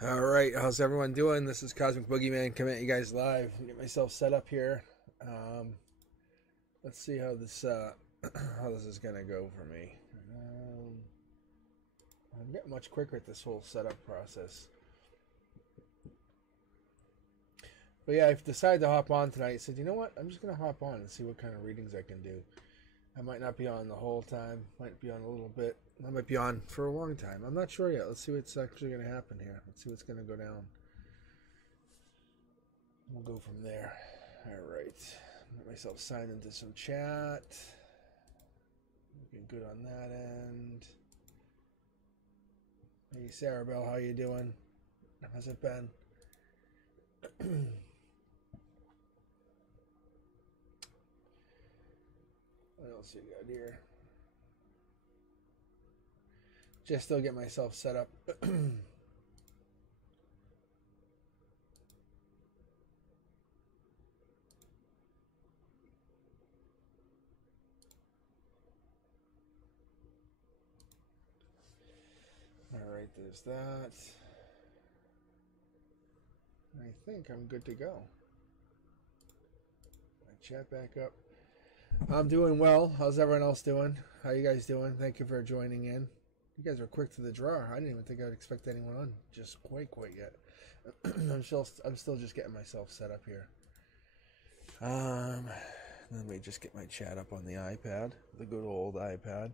All right, how's everyone doing? This is Cosmic Boogeyman coming at you guys live. Get myself set up here. Let's see how this how this is gonna go for me. I'm getting much quicker at this whole setup process. But yeah, I've decided to hop on tonight. I said, you know what? I'm just gonna hop on and see what kind of readings I can do. I might not be on the whole time. Might be on a little bit. I might be on for a long time. I'm not sure yet. Let's see what's actually going to happen here. Let's see what's going to go down. We'll go from there. All right. Get myself signed into some chat. Looking good on that end. Hey, Sarah Bell, how you doing? How's it been? What else you got here? Just still get myself set up. All right, there's that. I think I'm good to go. My chat back up. I'm doing well. How's everyone else doing? How you guys doing? Thank you for joining in. You guys were quick to the draw. I didn't even think I'd expect anyone on just quite yet. I'm still just getting myself set up here. Let me just get my chat up on the iPad, the good old iPad.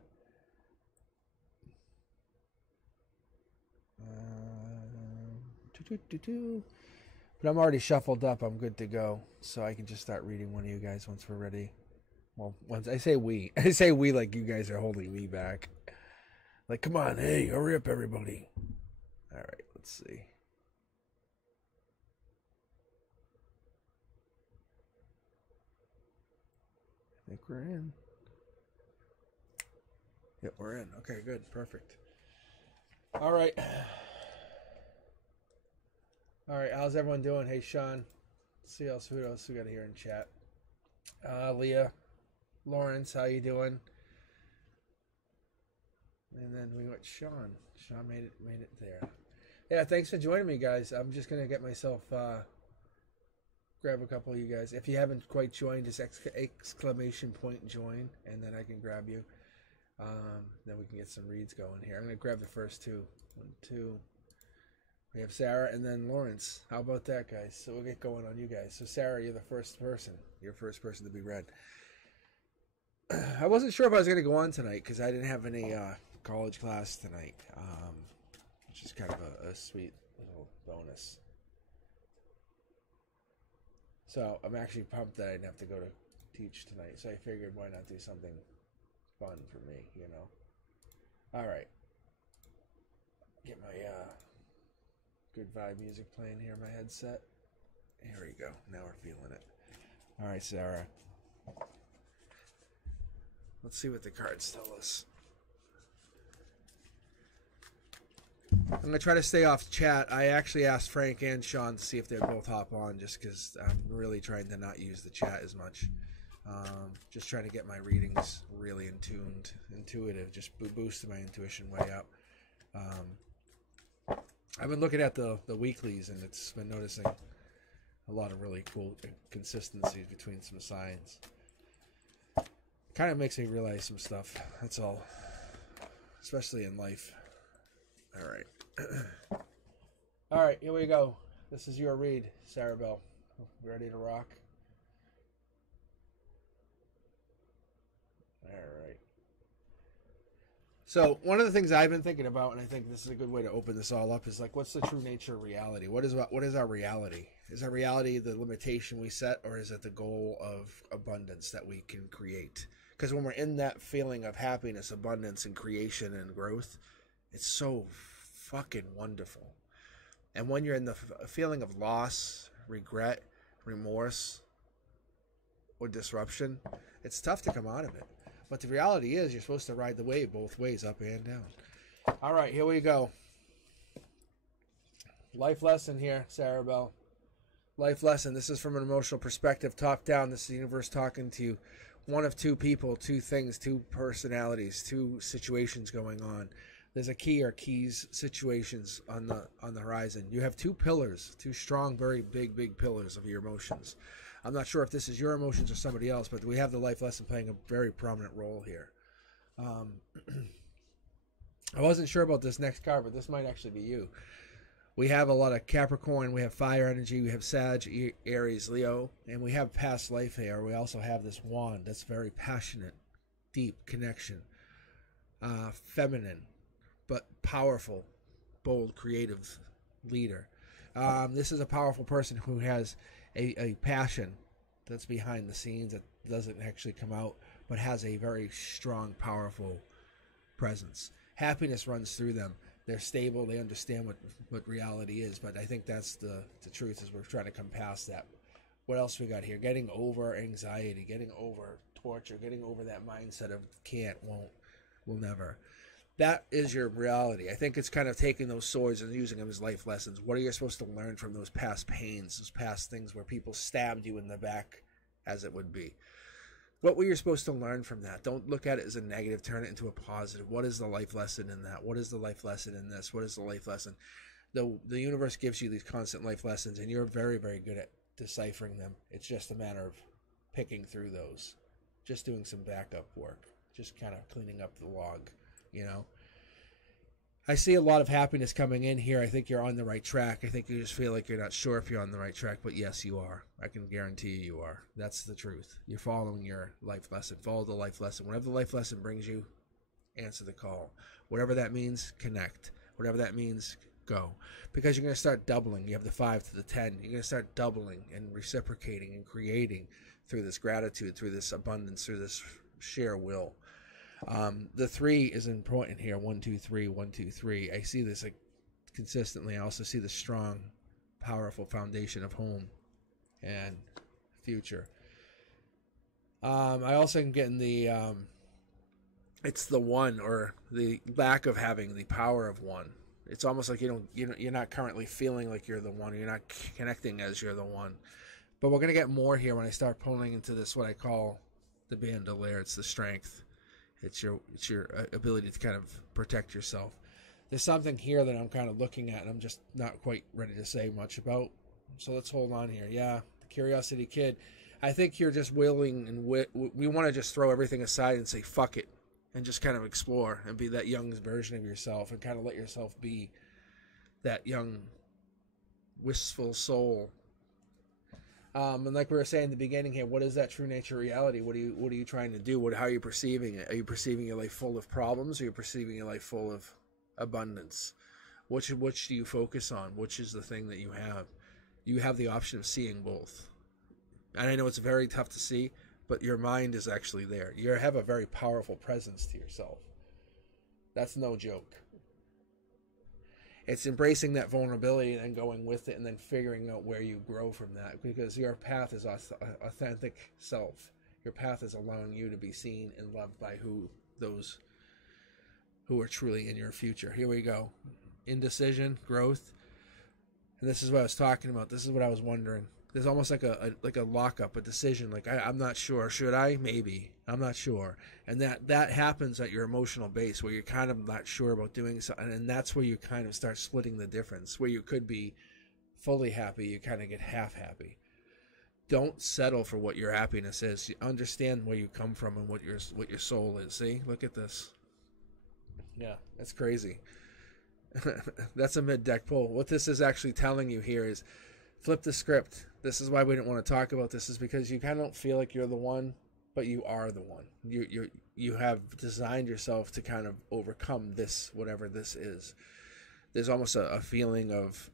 But I'm already shuffled up. I'm good to go, so I can just start reading one of you guys once we're ready. Well, once I say we like you guys are holding me back. Like, come on, hey, hurry up, everybody. All right, let's see. I think we're in. Yep, we're in. Okay, good, perfect. All right. All right, how's everyone doing? Hey, Sean. Let's see who else we got here in chat. Leah, Lawrence, how you doing? And then we got Sean. Sean made it there. Yeah, thanks for joining me, guys. I'm just gonna get myself grab a couple of you guys. If you haven't quite joined, just exclamation point join, and then I can grab you. Then we can get some reads going here. I'm gonna grab the first two. 1, 2. We have Sarah and then Lawrence. How about that, guys? So we'll get going on you guys. So Sarah, you're the first person. You're the first person to be read. I wasn't sure if I was going to go on tonight because I didn't have any college class tonight, which is kind of a sweet little bonus. So I'm actually pumped that I didn't have to go to teach tonight. So I figured why not do something fun for me, you know? All right. Get my good vibe music playing here in my headset. Here we go. Now we're feeling it. All right, Sarah. Let's see what the cards tell us. I'm going to try to stay off chat. I actually asked Frank and Sean to see if they'd both hop on just because I'm really trying to not use the chat as much. Just trying to get my readings really intuitive, just boosting my intuition way up. I've been looking at the weeklies and it's been noticing a lot of really cool consistencies between some signs. Kind of makes me realize some stuff. That's all. Especially in life. All right. All right, here we go. This is your read, Sarah Bell. Ready to rock? All right. So one of the things I've been thinking about, and I think this is a good way to open this all up, is like, what's the true nature of reality? What is our reality? Is our reality the limitation we set, or is it the goal of abundance that we can create? Because when we're in that feeling of happiness, abundance, and creation and growth, it's so fucking wonderful. And when you're in the feeling of loss, regret, remorse, or disruption, it's tough to come out of it. But the reality is you're supposed to ride the wave both ways, up and down. All right, here we go. Life lesson here, Sarah Bell. Life lesson. This is from an emotional perspective, top down. This is the universe talking to you. One of two people, two things, two personalities, two situations going on. There's a key or keys situations on the horizon. You have two pillars, two strong, very big pillars of your emotions. I'm not sure if this is your emotions or somebody else, but we have the life lesson playing a very prominent role here. I wasn't sure about this next card, but this might actually be you. We have a lot of Capricorn, we have fire energy, we have Sag, Aries, Leo, and we have past life here. We also have this wand that's very passionate, deep connection, feminine, but powerful, bold, creative leader. This is a powerful person who has a passion that's behind the scenes that doesn't actually come out, but has a very strong, powerful presence. Happiness runs through them. They're stable. They understand what reality is. But I think that's the truth, is we're trying to come past that. What else we got here? Getting over anxiety, getting over torture, getting over that mindset of can't, won't, will never. That is your reality. I think it's kind of taking those swords and using them as life lessons. What are you supposed to learn from those past pains, those past things where people stabbed you in the back, as it would be? What were you supposed to learn from that? Don't look at it as a negative. Turn it into a positive. What is the life lesson in that? What is the life lesson in this? What is the life lesson? The universe gives you these constant life lessons, and you're very, very good at deciphering them. It's just a matter of picking through those. Just doing some backup work. Just kind of cleaning up the log, you know? I see a lot of happiness coming in here. I think you're on the right track. I think you just feel like you're not sure if you're on the right track, but yes, you are. I can guarantee you are. That's the truth. You're following your life lesson. Follow the life lesson. Whatever the life lesson brings you, answer the call. Whatever that means, connect. Whatever that means, go. Because you're going to start doubling. You have the 5 to the 10. You're going to start doubling and reciprocating and creating through this gratitude, through this abundance, through this sheer will. The 3 is important here. 1, 2, 3, 1, 2, 3. I see this like consistently. I also see the strong, powerful foundation of home and future. I also am getting the it's the 1, or the lack of having the power of 1. It's almost like you're not currently feeling like you're the one. You're not connecting as you're the one. But we're gonna get more here when I start pulling into this, what I call the bandolier. It's the strength. It's your ability to kind of protect yourself. There's something here that I'm kind of looking at, and I'm just not quite ready to say much about. So let's hold on here. Yeah, the Curiosity Kid. I think you're just willing, and we want to just throw everything aside and say fuck it, and just kind of explore and be that young version of yourself, and kind of let yourself be that young, wistful soul. And like we were saying in the beginning here, what is that true nature reality? What are you trying to do? How are you perceiving it? Are you perceiving your life full of problems, or are you perceiving your life full of abundance? Which do you focus on? Which is the thing that you have? You have the option of seeing both. And I know it's very tough to see, but your mind is actually there. You have a very powerful presence to yourself. That's no joke. It's embracing that vulnerability and then going with it, and then figuring out where you grow from that, because your path is authentic self. Your path is allowing you to be seen and loved by those who are truly in your future. Here we go. Indecision, growth. And this is what I was talking about. This is what I was wondering. There's almost like a lockup, a decision. Like, I'm not sure. Should I? Maybe. I'm not sure. And that happens at your emotional base, where you're kind of not sure about doing something. And that's where you kind of start splitting the difference. Where you could be fully happy, you kind of get half happy. Don't settle for what your happiness is. You understand where you come from and what your soul is. See? Look at this. Yeah, that's crazy. That's a mid-deck pull. What this is actually telling you here is, flip the script. This is why we didn't want to talk about this, is because you kind of don't feel like you're the one, but you are the one. You have designed yourself to kind of overcome this, whatever this is. There's almost a feeling of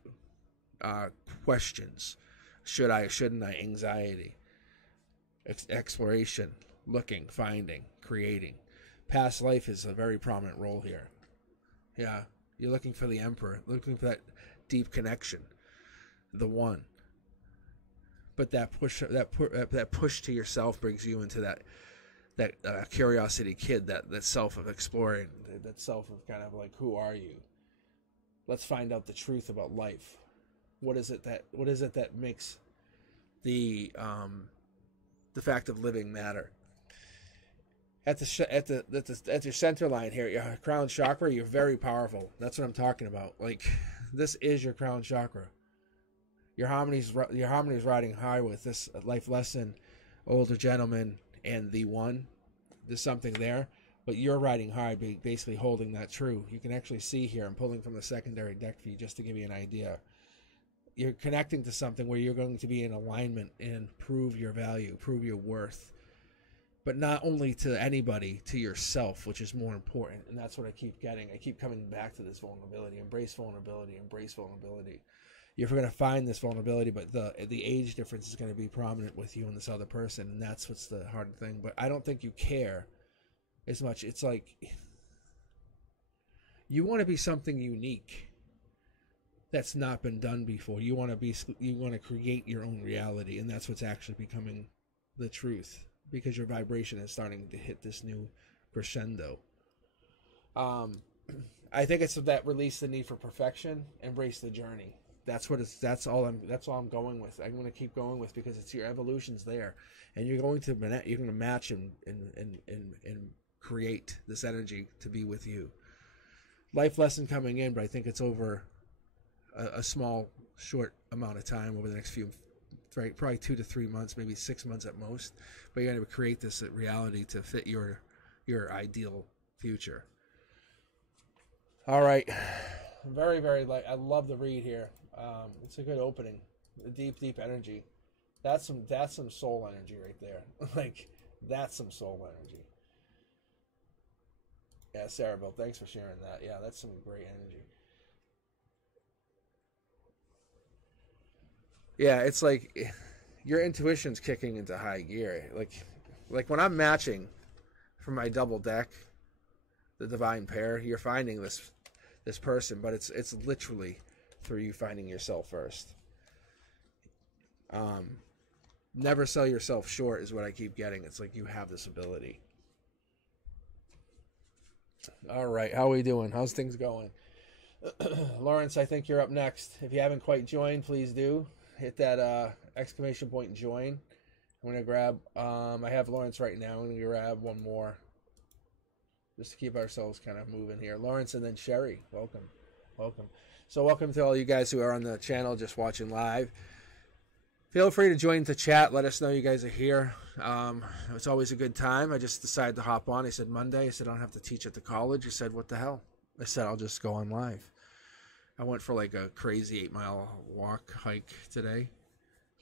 questions. Should I, shouldn't I? Anxiety. Exploration. Looking, finding, creating. Past life is a very prominent role here. Yeah, you're looking for the Emperor, looking for that deep connection, the one. But that push to yourself brings you into that Curiosity Kid, that self of exploring, that self of kind of like, who are you? Let's find out the truth about life. What is it that makes the fact of living matter? at your center line here, your crown chakra, you're very powerful. That's what I'm talking about. Like, this is your crown chakra. Your harmony's riding high with this life lesson, older gentleman, and the one. There's something there, but you're riding high, basically holding that true. You can actually see here, I'm pulling from the secondary deck for you just to give you an idea. You're connecting to something where you're going to be in alignment and prove your value, prove your worth. But not only to anybody, to yourself, which is more important. And that's what I keep getting. I keep coming back to this vulnerability. Embrace vulnerability. Embrace vulnerability. You're going to find this vulnerability, but the age difference is going to be prominent with you and this other person. And that's what's the hard thing. But I don't think you care as much. It's like you want to be something unique that's not been done before. You want to create your own reality. And that's what's actually becoming the truth. Because your vibration is starting to hit this new crescendo. I think it's that release the need for perfection, embrace the journey. That's all I'm going with. I'm going to keep going with, because it's your evolution's there, and you're going to match and create this energy to be with you. Life lesson coming in, but I think it's over a small, short amount of time over the next few. Right, probably 2 to 3 months, maybe 6 months at most. But you're going to create this reality to fit your ideal future. All right, very, very light. I love the read here. It's a good opening. The deep energy. That's some soul energy right there. Like, that's some soul energy. Yeah, Sarah Bill, thanks for sharing that. Yeah, that's some great energy. Yeah, it's like your intuition's kicking into high gear. Like when I'm matching for my double deck, the divine pair, you're finding this person, but it's literally through you finding yourself first. Never sell yourself short is what I keep getting. It's like you have this ability. All right, how are we doing? How's things going? Lawrence, I think you're up next. If you haven't quite joined, please do. Hit that exclamation point and join. I'm going to grab, I have Lawrence right now. I'm going to grab one more just to keep ourselves kind of moving here. Lawrence and then Sherry, welcome. So welcome to all you guys who are on the channel just watching live. Feel free to join the chat. Let us know you guys are here. It's always a good time. I just decided to hop on. I said Monday. I said I don't have to teach at the college. I said, what the hell? I said, I'll just go on live. I went for like a crazy 8-mile hike today.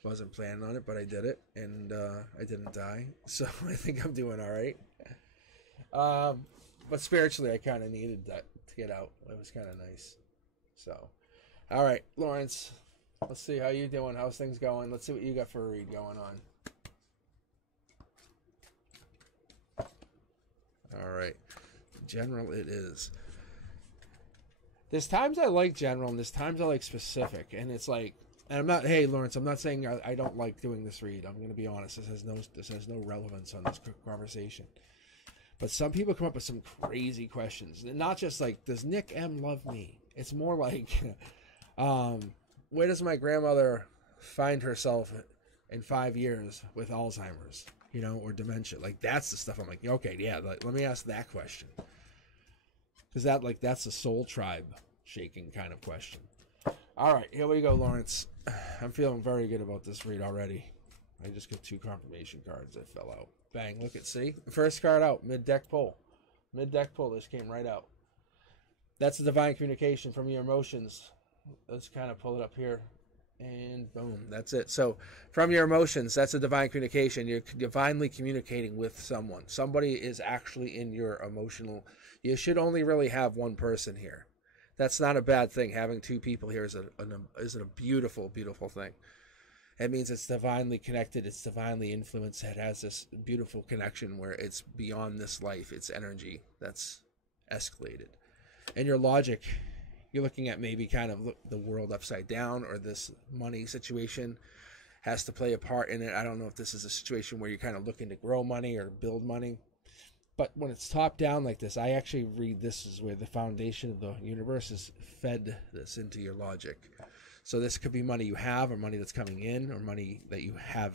Wasn't planning on it, but I did it, and I didn't die. So I think I'm doing all right. But spiritually, I kind of needed that to get out. It was kind of nice. So, all right, Lawrence, let's see how you doing. How's things going? Let's see what you got for a read going on. All right, general it is. There's times I like general, and there's times I like specific, and it's like, and I'm not. Hey, Lawrence, I'm not saying I don't like doing this read. I'm going to be honest. This has no relevance on this conversation. But some people come up with some crazy questions, and not just like, does Nick M love me? It's more like, where does my grandmother find herself in 5 years with Alzheimer's, or dementia? Like, that's the stuff I'm like, okay, yeah, let me ask that question. Because that's a soul tribe shaking kind of question. All right, here we go, Lawrence. I'm feeling very good about this read already. I just got 2 confirmation cards that fell out. Bang, look at, see? First card out, mid-deck pull. Mid-deck pull, this came right out. That's the divine communication from your emotions. Let's kind of pull it up here. And boom, that's it. So from your emotions, that's a divine communication. You're divinely communicating with someone. Somebody is actually in your emotional. You should only really have one person here. That's not a bad thing. Having 2 people here is a beautiful, beautiful thing. It means it's divinely connected. It's divinely influenced. It has this beautiful connection where it's beyond this life. It's energy that's escalated. And your logic, you're looking at maybe kind of the world upside down, or this money situation has to play a part in it. I don't know if this is a situation where you're kind of looking to grow money or build money. But when it's top down like this, I actually read this is where the foundation of the universe is fed this into your logic. So this could be money you have, or money that's coming in, or money that you have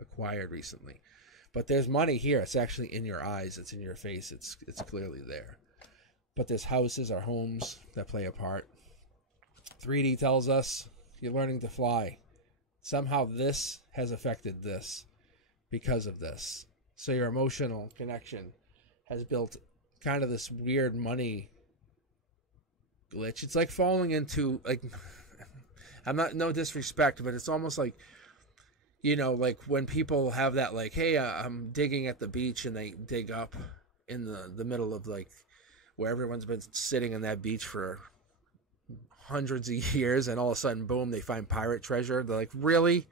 acquired recently. But there's money here. It's actually in your eyes. It's in your face. It's clearly there. But there's houses or homes that play a part. 3D tells us you're learning to fly. Somehow this has affected this because of this. So your emotional connection has built kind of this weird money glitch. It's like falling into, like, I'm not, no disrespect, but it's almost like, you know, like when people have that, like, hey, I'm digging at the beach, and they dig up in the middle of, like, where everyone's been sitting on that beach for hundreds of years, and all of a sudden, boom, they find pirate treasure. They're like, really?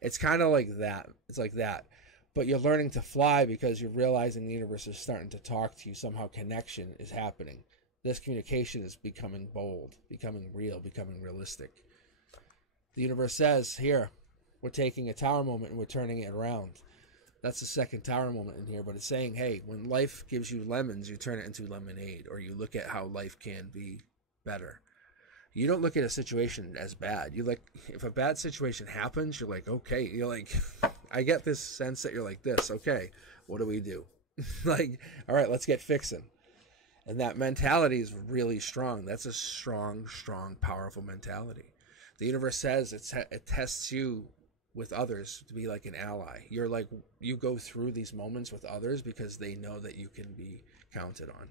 It's kind of like that. It's like that. But you're learning to fly because you're realizing the universe is starting to talk to you. Somehow connection is happening. This communication is becoming bold, becoming real, becoming realistic. The universe says, here, we're taking a tower moment and we're turning it around. That's the second tower moment in here, but it's saying, hey, when life gives you lemons, you turn it into lemonade, or you look at how life can be better. You don't look at a situation as bad. You like, if a bad situation happens, you're like, okay, you're like, I get this sense that you're like this, okay, what do we do? Like, all right, let's get fixing. And that mentality is really strong. That's a strong, powerful mentality. The universe says it tests you with others to be like an ally. You're like, you go through these moments with others because they know that you can be counted on.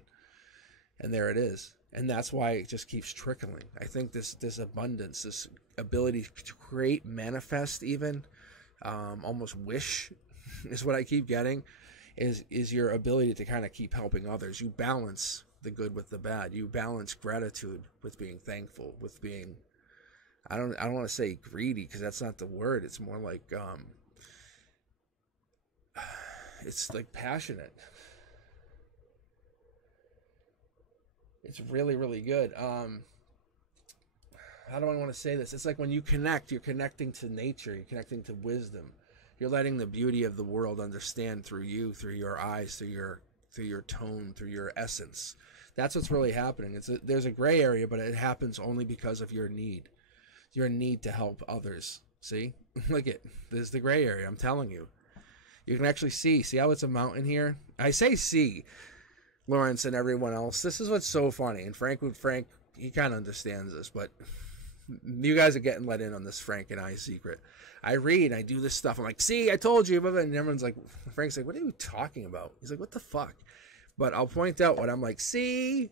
And there it is. And that's why it just keeps trickling. I think this abundance, this ability to create, manifest even, almost wish is what I keep getting, is your ability to kind of keep helping others. You balance the good with the bad. You balance gratitude with being thankful, with being, I don't want to say greedy, because that's not the word. It's more like, it's like passionate. It's really, really good. How do I want to say this? It's like when you connect, you're connecting to nature, you're connecting to wisdom. You're letting the beauty of the world understand through you, through your eyes, through your tone, through your essence. That's what's really happening. There's a gray area, but it happens only because of your need to help others. See? Look at, there's the gray area. I'm telling you. You can actually see how it's a mountain here? I say see, Lawrence and everyone else. This is what's so funny. And Frank, he kind of understands this, but you guys are getting let in on this Frank and I secret. I read, I do this stuff. I'm like, see, I told you. And everyone's like, Frank's like, what are you talking about? He's like, what the fuck? But I'll point out what I'm like, see?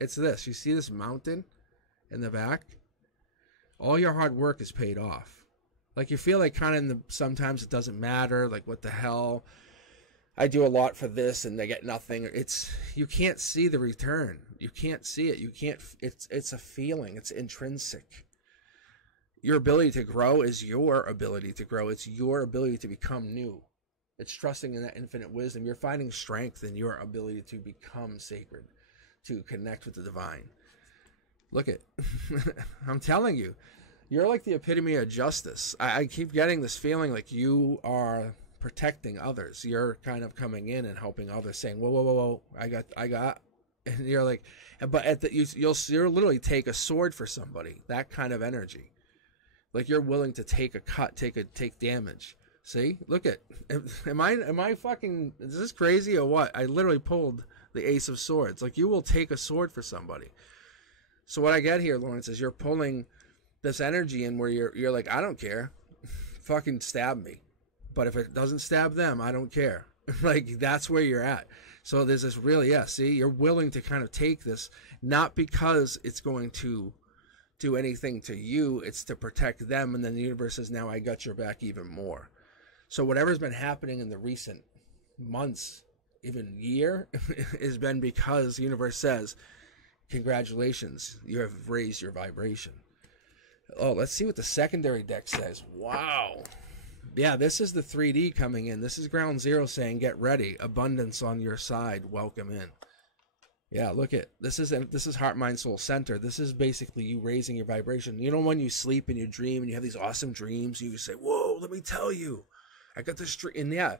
It's this. You see this mountain in the back? All your hard work is paid off. Like, you feel like kind of sometimes it doesn't matter. Like, what the hell? I do a lot for this and they get nothing. You can't see the return. You can't see it. It's a feeling. It's intrinsic. Your ability to grow is your ability to grow. It's your ability to become new. It's trusting in that infinite wisdom. You're finding strength in your ability to become sacred, to connect with the divine. Look at, I'm telling you, you're like the epitome of justice. I keep getting this feeling like you are protecting others. You're kind of coming in and helping others, saying, whoa, I got, and you're like, but you'll literally take a sword for somebody. That kind of energy. Like, you're willing to take a cut, take damage. See, look at, am I fucking, is this crazy or what? I literally pulled the Ace of Swords. Like, you will take a sword for somebody. So what I get here, Lawrence, is you're pulling this energy in where you're like, I don't care, fucking stab me. But if it doesn't stab them, I don't care. Like, that's where you're at. So there's this really, see, you're willing to kind of take this, not because it's going to do anything to you, it's to protect them, and then the universe says, now I got your back even more. So whatever's been happening in the recent months, even year, has been because the universe says, congratulations, you have raised your vibration. Oh, let's see what the secondary deck says. Wow. Yeah, this is the 3D coming in. This is ground zero saying, get ready. Abundance on your side. Welcome in. Yeah, look at this is heart, mind, soul center. This is basically you raising your vibration. You know, when you sleep and you dream and you have these awesome dreams, you say, whoa, let me tell you, I got this dream. And yeah,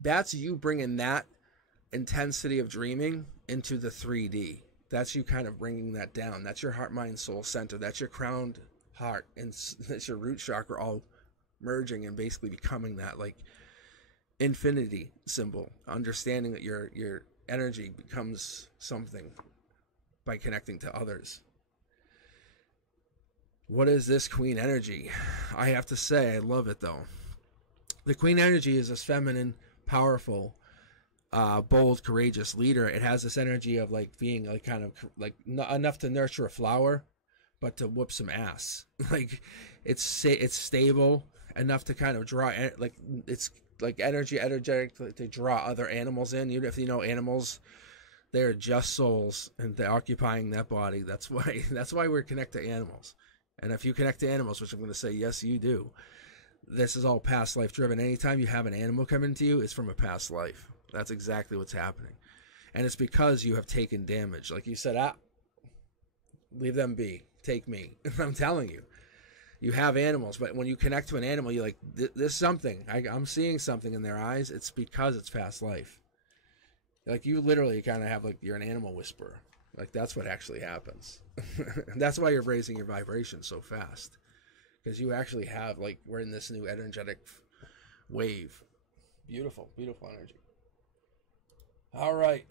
that's you bringing that intensity of dreaming into the 3D. That's you kind of bringing that down. That's your heart, mind, soul center. That's your crowned heart, and that's your root chakra all merging and basically becoming that. Like, infinity symbol, understanding that your energy becomes something by connecting to others. What is this queen energy? I have to say I love it though. The queen energy is this feminine, powerful, bold, courageous leader. It has this energy of like being like kind of like not enough to nurture a flower, but to whoop some ass. Like it's stable enough to kind of draw, like it's like energetic to draw other animals in. Even if you know animals, they're just souls and they're occupying that body. That's why we're connected to animals. And if you connect to animals, which I'm going to say yes you do, this is all past life driven. Anytime you have an animal come into you, it's from a past life. That's exactly what's happening. And it's because you have taken damage. Like you said, leave them be. Take me. I'm telling you. You have animals, but when you connect to an animal, you're like, there's something. I'm seeing something in their eyes. It's because it's past life. Like you literally kind of have like, you're an animal whisperer. Like that's what actually happens. That's why you're raising your vibration so fast. Because you actually have, like, we're in this new energetic wave. Beautiful, beautiful energy. All right.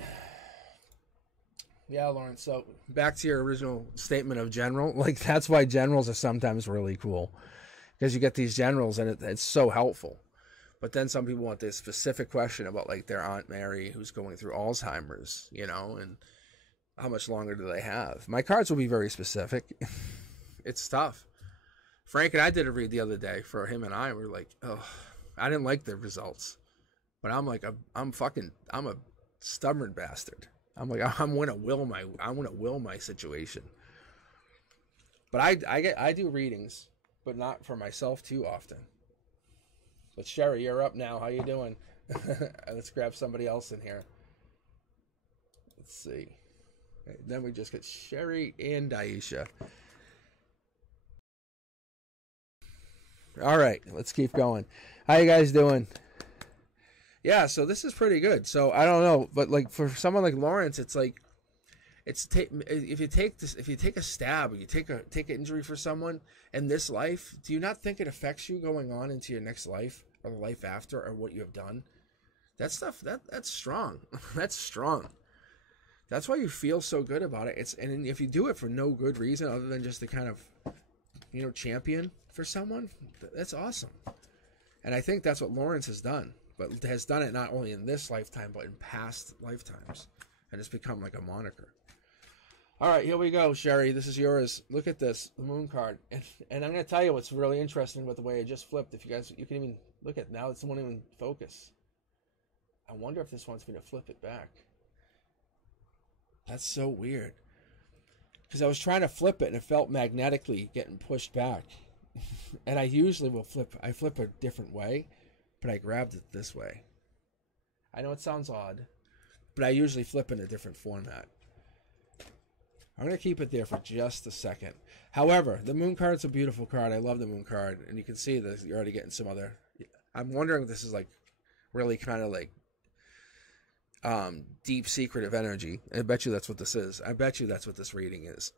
Yeah, Lauren, so back to your original statement of general. Like, that's why generals are sometimes really cool. Because you get these generals, and it's so helpful. But then some people want this specific question about, like, their Aunt Mary who's going through Alzheimer's, you know, and how much longer do they have? My cards will be very specific. It's tough. Frank and I did a read the other day for him and I. We're like, oh, I didn't like the results, but I'm like, I'm a stubborn bastard. I'm like, I'm gonna will my situation. But I do readings, but not for myself too often. But Sherry, you're up now. How you doing? Let's grab somebody else in here. Let's see. Then we just get Sherry and Daisha. All right, let's keep going. How you guys doing? Yeah, so this is pretty good. So I don't know, but like for someone like Lawrence, it's like if you take a stab, or you take an injury for someone in this life, do you not think it affects you going on into your next life or the life after or what you have done? That stuff that's strong. That's strong. That's why you feel so good about it. And if you do it for no good reason other than just to kind of, you know, champion for someone, that's awesome. And I think that's what Lawrence has done, but has done it not only in this lifetime, but in past lifetimes. And it's become like a moniker. All right, here we go, Sherry. This is yours. Look at this, the moon card. And I'm going to tell you what's really interesting about the way it just flipped. If you guys, you can even look at it now. It won't even focus. I wonder if this wants me to flip it back. That's so weird. Because I was trying to flip it and it felt magnetically getting pushed back. And I usually will flip a different way, but I grabbed it this way. I know it sounds odd, but I usually flip in a different format. I'm going to keep it there for just a second. However, the moon card's a beautiful card. I love the moon card. And you can see that you're already getting some other... I'm wondering if this is like really kind of like deep secretive energy. I bet you that's what this is. I bet you that's what this reading is.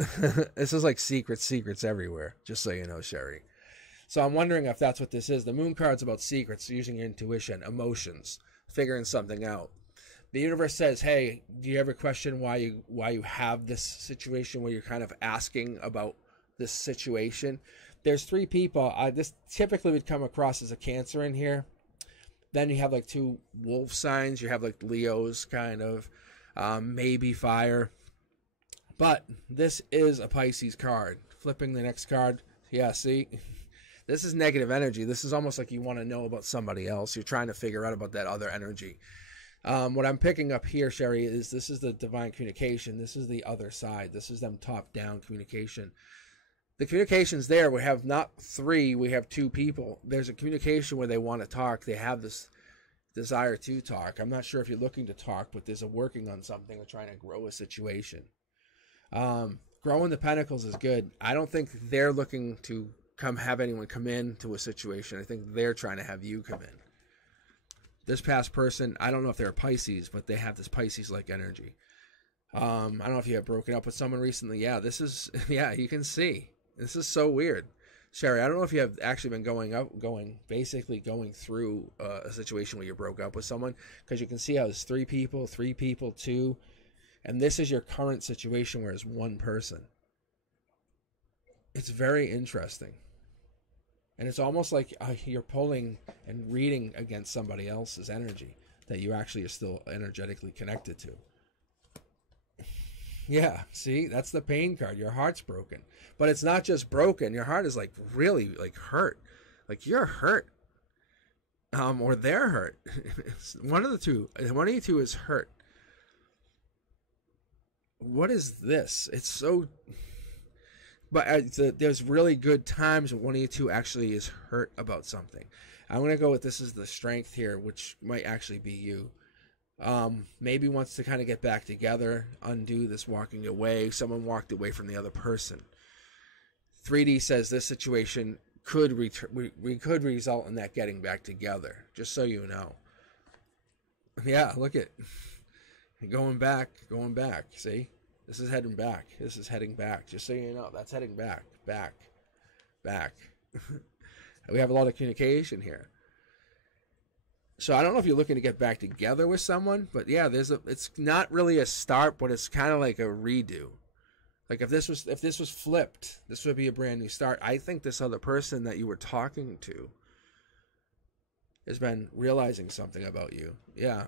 This is like secrets everywhere, just so you know, Sherry. So I'm wondering if that's what this is. The moon card's about secrets, using your intuition, emotions, figuring something out. The universe says, hey, do you ever question why you have this situation where you're kind of asking about this situation? There's three people. This typically would come across as a Cancer in here. Then you have like two wolf signs. You have like Leo's kind of, maybe fire. But this is a Pisces card. Flipping the next card. Yeah, see? This is negative energy. This is almost like you want to know about somebody else. You're trying to figure out about that other energy. What I'm picking up here, Sherry, is this is the divine communication. This is the other side. This is them top-down communication. The communication's there. We have not three, we have two people. There's a communication where they want to talk. They have this desire to talk. I'm not sure if you're looking to talk, but there's a working on something or trying to grow a situation. Growing the Pentacles is good. I don't think they're looking to have anyone come in to a situation. I think they're trying to have you come in. This past person, I don't know if they're a Pisces, but they have this Pisces-like energy. I don't know if you have broken up with someone recently. Yeah, you can see. This is so weird. Sherry, I don't know if you have actually been basically going through a situation where you broke up with someone, because you can see how there's three people, two, and this is your current situation where it's one person. It's very interesting. And it's almost like you're pulling and reading against somebody else's energy that you actually are still energetically connected to. Yeah, see, that's the pain card. Your heart's broken. But it's not just broken. Your heart is like really like hurt. Like you're hurt. Or they're hurt. One of the two. One of you two is hurt. What is this? It's so... But there's really good times when one of you two actually is hurt about something. I'm going to go with this is the strength here, which might actually be you. Maybe wants to kind of get back together, undo this walking away. Someone walked away from the other person. 3D says this situation could could result in that getting back together, just so you know. Yeah, look at going back. See, this is heading back. This is heading back, just so you know. That's heading back. We have a lot of communication here. So I don't know if you're looking to get back together with someone, but yeah, it's not really a start, but it's kind of like a redo. Like if this was flipped, this would be a brand new start. I think this other person that you were talking to has been realizing something about you. Yeah.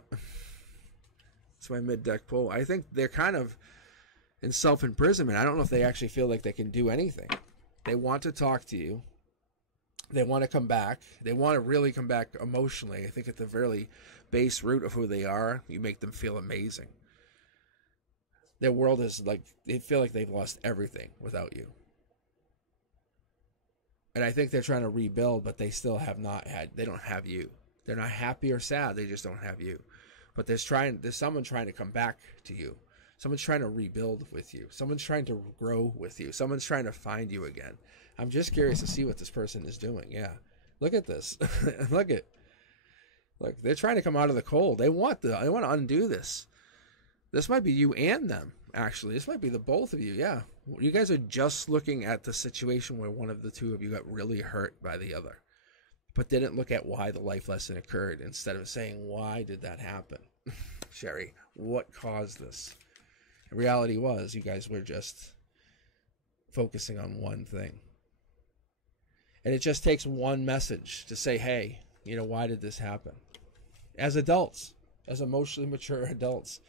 It's my mid-deck pull. I think they're kind of in self-imprisonment. I don't know if they actually feel like they can do anything. They want to talk to you. They want to come back. They want to really come back emotionally. I think at the very base root of who they are, you make them feel amazing. Their world is like, they feel like they've lost everything without you. And I think they're trying to rebuild, but they still they don't have you. They're not happy or sad, they just don't have you. But there's someone trying to come back to you. Someone's trying to rebuild with you. Someone's trying to grow with you. Someone's trying to find you again. I'm just curious to see what this person is doing. Yeah. Look at this. Look, they're trying to come out of the cold. They want to undo this. This might be you and them, actually. This might be the both of you. Yeah. You guys are just looking at the situation where one of the two of you got really hurt by the other, but didn't look at why the life lesson occurred instead of saying, why did that happen? Sherry, what caused this? The reality was you guys were just focusing on one thing. And it just takes one message to say, hey, why did this happen? As adults, as emotionally mature adults.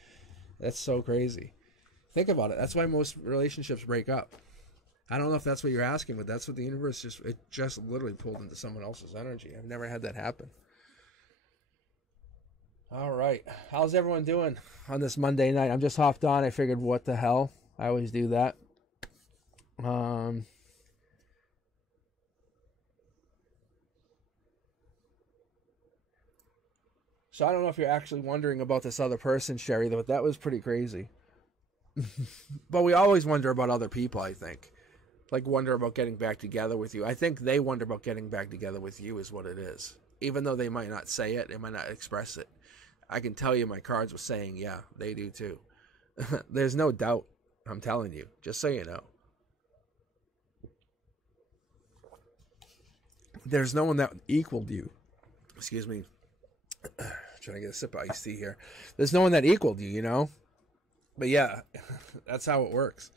That's so crazy. Think about it. That's why most relationships break up. I don't know if that's what you're asking, but that's what the universe just literally pulled into someone else's energy. I've never had that happen. All right. How's everyone doing on this Monday night? I'm just hopped on. I figured, what the hell? I always do that. So I don't know if you're actually wondering about this other person, Sherry, but that was pretty crazy. But we always wonder about other people, I think. Like wonder about getting back together with you. I think they wonder about getting back together with you is what it is. Even though they might not say it, they might not express it. I can tell you my cards were saying, yeah, they do too. There's no doubt. I'm telling you, just so you know. There's no one that equaled you. Excuse me. Trying to get a sip of iced tea here. There's no one that equaled you, But yeah, that's how it works.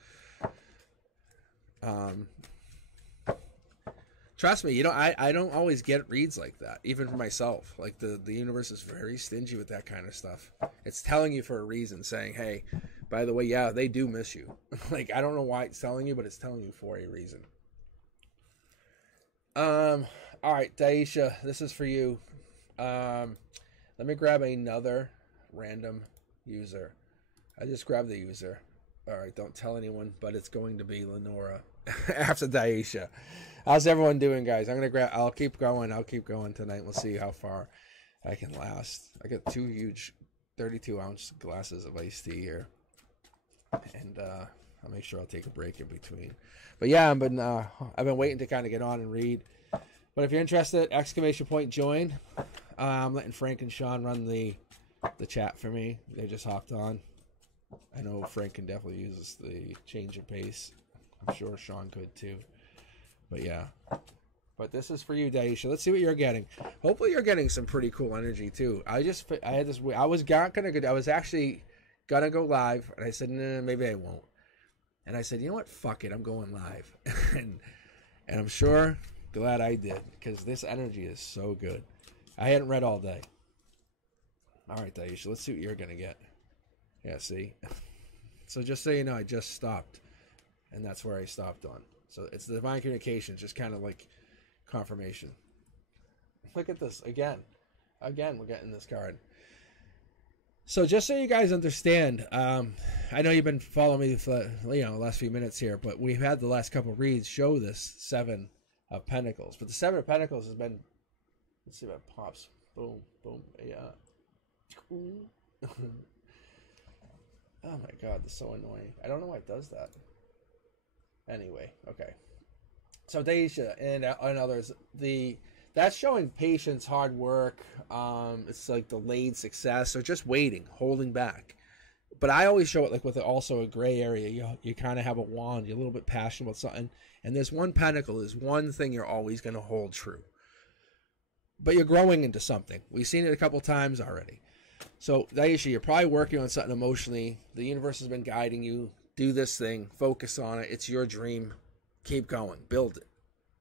Trust me, I don't always get reads like that, even for myself. Like the universe is very stingy with that kind of stuff. It's telling you for a reason, saying, hey, by the way, yeah, they do miss you. Like, I don't know why it's telling you, but it's telling you for a reason. All right, Daisha, this is for you. Let me grab another random user. I just grabbed the user. All right, don't tell anyone, but it's going to be Lenora after Daisha. How's everyone doing, guys? I'll keep going. I'll keep going tonight. We'll see how far I can last. I got 2 huge 32-ounce glasses of iced tea here, and I'll make sure I'll take a break in between. But yeah, I've been waiting to kind of get on and read. But if you're interested, exclamation point join. I'm letting Frank and Sean run the chat for me. They just hopped on. I know Frank can definitely use the change of pace. I'm sure Sean could too. But yeah. But this is for you, Daisha. Let's see what you're getting. Hopefully you're getting some pretty cool energy too. I was actually gonna go live, and I said, nah, maybe I won't. And I said, you know what? Fuck it, I'm going live. and I'm sure glad I did, because this energy is so good. I hadn't read all day. All right, Daisha, let's see what you're gonna get. Yeah, see? So just so you know, I just stopped, and that's where I stopped on. So it's the divine communication, just kind of like confirmation. Look at this again. We're getting this card. So just so you guys understand, I know you've been following me for the last few minutes here, but we've had the last couple of reads show this Seven of Pentacles. But the Seven of Pentacles has been, let's see if it pops. Boom, boom, yeah. Oh my God, this is so annoying. I don't know why it does that. Anyway, okay. So Daisha and others, that's showing patience, hard work. It's like delayed success, or just waiting, holding back. But I always show it like with also a gray area. You kind of have a wand. You're a little bit passionate about something, and there's one pentacle. There's one thing you're always going to hold true. But you're growing into something. We've seen it a couple times already. So Daisha, you're probably working on something emotionally. The universe has been guiding you. Do this thing. Focus on it. It's your dream. Keep going. Build it.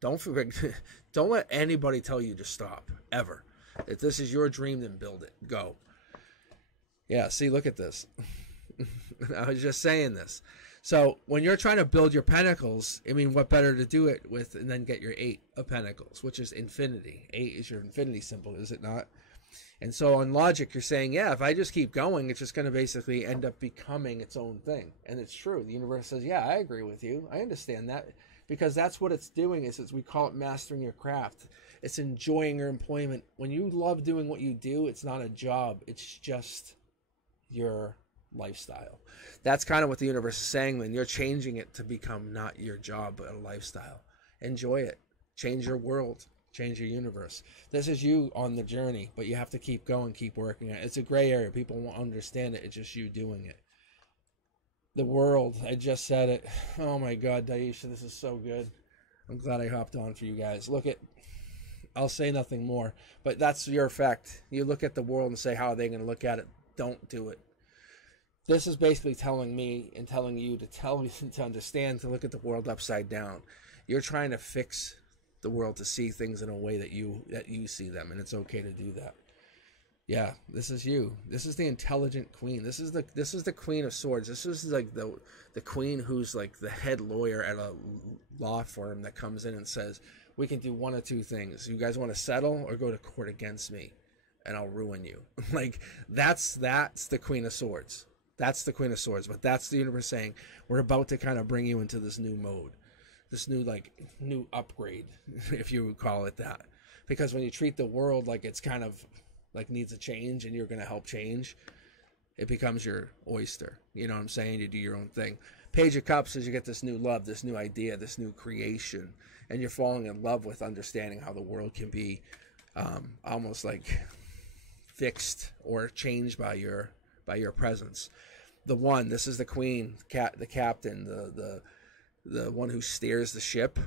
Don't let anybody tell you to stop, ever. If this is your dream, then build it. Go. Yeah, see, look at this. I was just saying this. So when you're trying to build your pentacles, I mean, what better to do it with and then get your 8 of pentacles, which is infinity. 8 is your infinity symbol, is it not? And so on logic, you're saying, yeah, if I just keep going, it's just going to basically end up becoming its own thing. And it's true. The universe says, yeah, I agree with you. I understand that. Because that's what it's doing, is we call it mastering your craft. It's enjoying your employment. When you love doing what you do, it's not a job. It's just your lifestyle. That's kind of what the universe is saying. Then you're changing it to become not your job, but a lifestyle. Enjoy it. Change your world. Change your universe. This is you on the journey, but you have to keep going, keep working it. It's a gray area. People won't understand it. It's just you doing it. The world, I just said it. Oh my God, Daisha, this is so good. I'm glad I hopped on for you guys. I'll say nothing more, but that's your effect. You look at the world and say, how are they going to look at it? Don't do it. This is basically telling me and telling you to understand, to look at the world upside down. You're trying to fix the world to see things in a way that you see them, and it's okay to do that. Yeah, this is you. This is the intelligent queen. This is the Queen of Swords. This is like the queen who's like the head lawyer at a law firm that comes in and says, we can do one of two things. You guys want to settle or go to court against me, and I'll ruin you. Like that's the Queen of Swords. That's the Queen of Swords. But that's the universe saying, we're about to kind of bring you into this new mode, this new upgrade, if you would call it that. Because when you treat the world like it's kind of like needs a change and you're going to help change, it becomes your oyster. You know what I'm saying? You do your own thing. Page of Cups is you get this new love, this new idea, this new creation, and you're falling in love with understanding how the world can be almost like fixed or changed by your presence. The one, this is the queen, the captain, the one who steers the ship.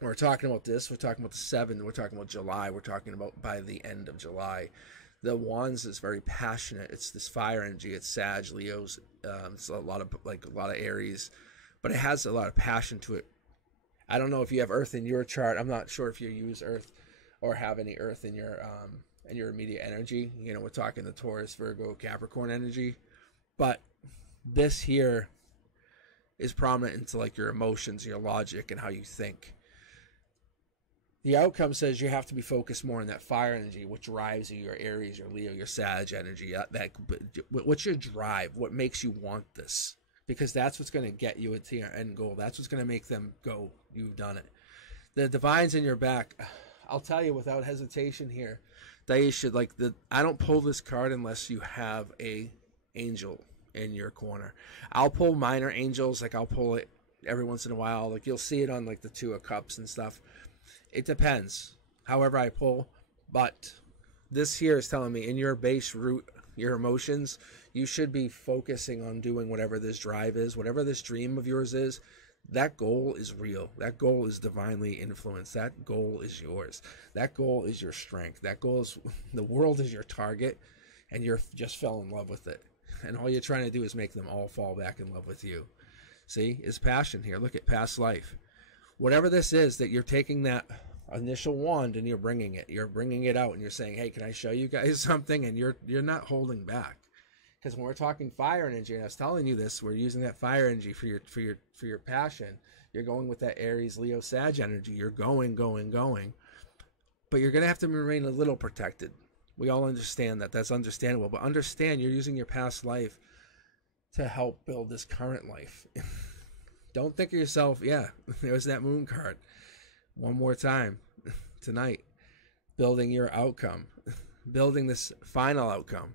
We're talking about this. We're talking about the 7. We're talking about July. We're talking about by the end of July. The Wands is very passionate. It's this fire energy. It's Sag, Leos. It's a lot of Aries, but it has a lot of passion to it. I don't know if you have Earth in your chart. I'm not sure if you use Earth or have any Earth in your immediate energy. You know, we're talking the Taurus, Virgo, Capricorn energy, but this here is prominent into like your emotions, your logic, and how you think. The outcome says you have to be focused more on that fire energy, what drives you, your Aries, your Leo, your Sag energy. What's your drive? What makes you want this? Because that's what's going to get you into your end goal. That's what's going to make them go, you've done it. The divine's in your back. I'll tell you without hesitation here, Daisha, I don't pull this card unless you have a angel in your corner. I'll pull minor angels, I'll pull it every once in a while. You'll see it on the 2 of Cups and stuff. It depends, however I pull, but this here is telling me in your base root, your emotions, you should be focusing on doing whatever this drive is, whatever this dream of yours is. That goal is real. That goal is divinely influenced. That goal is yours. That goal is your strength. That goal is, the world is your target, and you're just fell in love with it. And all you're trying to do is make them all fall back in love with you. See, it's passion here. Look at past life. Whatever this is, that you're taking that initial wand and you're bringing it out, and you're saying, hey, can I show you guys something? And you're not holding back. Because when we're talking fire energy, and I was telling you this, we're using that fire energy for your passion. You're going with that Aries, Leo, Sag energy. You're going. But you're going to have to remain a little protected. We all understand that. That's understandable. But understand you're using your past life to help build this current life. Don't think of yourself, yeah, there's that moon card. One more time tonight. Building your outcome. Building this final outcome.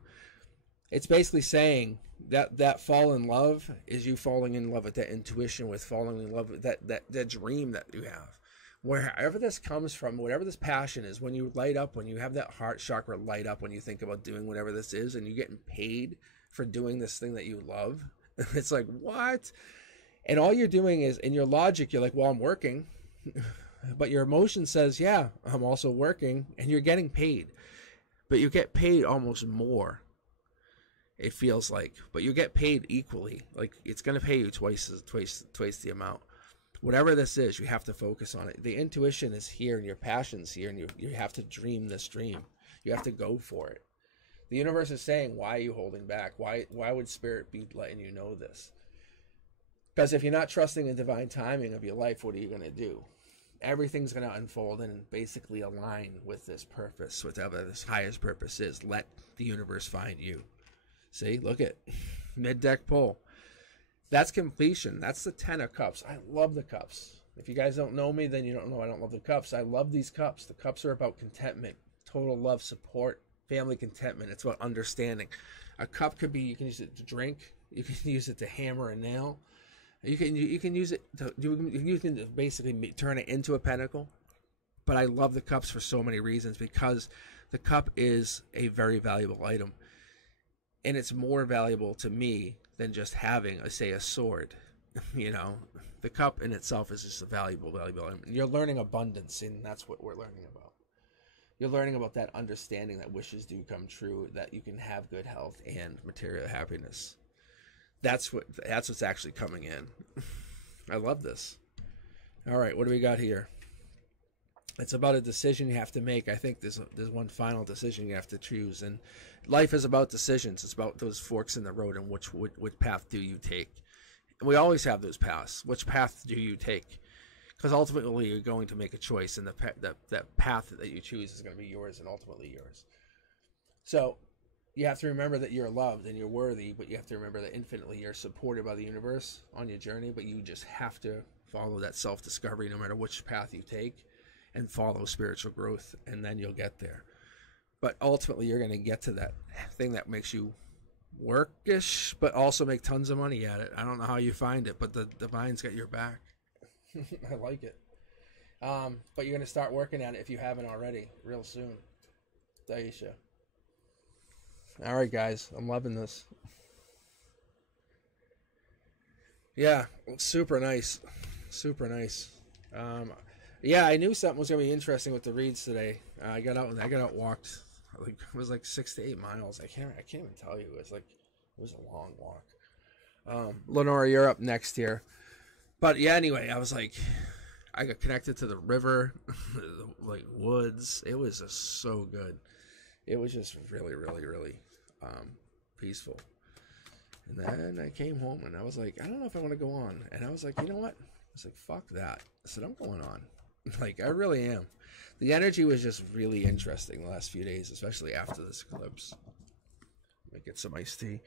It's basically saying that fall in love is you falling in love with that intuition, with falling in love with that dream that you have. Wherever this comes from, whatever this passion is, when you light up, when you have that heart chakra light up, when you think about doing whatever this is, and you're getting paid for doing this thing that you love, it's like, what? And all you're doing is, in your logic, you're like, well, I'm working. But your emotion says, yeah, I'm also working, and you're getting paid. But you get paid almost more, it feels like. But you get paid equally. Like, it's going to pay you twice the amount. Whatever this is, you have to focus on it. The intuition is here, and your passion's here, and you have to dream this dream. You have to go for it. The universe is saying, why are you holding back? Why would Spirit be letting you know this? Because if you're not trusting the divine timing of your life, what are you going to do? Everything's going to unfold and basically align with this purpose, whatever this highest purpose is. Let the universe find you. See, look at mid-deck pull. That's completion. That's the 10 of cups. I love the cups. If you guys don't know me, then you don't know I don't love the cups. I love these cups. The cups are about contentment, total love, support, family contentment. It's about understanding. A cup could be, you can use it to drink. You can use it to hammer a nail. You can use it to, you can basically turn it into a pentacle. But I love the cups for so many reasons, because the cup is a very valuable item. And it's more valuable to me than just having, say, a sword. You know, the cup in itself is just a valuable item. You're learning abundance, and that's what we're learning about. You're learning about that understanding that wishes do come true, that you can have good health and material happiness. That's what's actually coming in. I love this. All right, what do we got here? It's about a decision you have to make. I think there's one final decision you have to choose, and life is about decisions. It's about those forks in the road, and which path do you take? And we always have those paths. Which path do you take? Because ultimately you're going to make a choice, and that path that you choose is going to be yours and ultimately yours. So you have to remember that you're loved and you're worthy, but you have to remember that infinitely you're supported by the universe on your journey, but you just have to follow that self-discovery no matter which path you take, and follow spiritual growth, and then you'll get there. But ultimately you're going to get to that thing that makes you workish, but also make tons of money at it. I don't know how you find it, but the divine's got your back. I like it. But you're going to start working at it if you haven't already real soon. Daisha. All right, guys, I'm loving this. Yeah, super nice. Yeah, I knew something was gonna be interesting with the reads today. I got out walked. It was like 6 to 8 miles. I can't even tell you. It was a long walk. Lenora, you're up next here. But yeah, anyway, I was like, I got connected to the river, like woods. It was just so good. It was just really peaceful. And then I came home and I was like, I don't know if I want to go on. And I was like, you know what? I was like, fuck that. I said, I'm going on. Like, I really am. The energy was just really interesting the last few days, especially after this eclipse. Let me get some iced tea.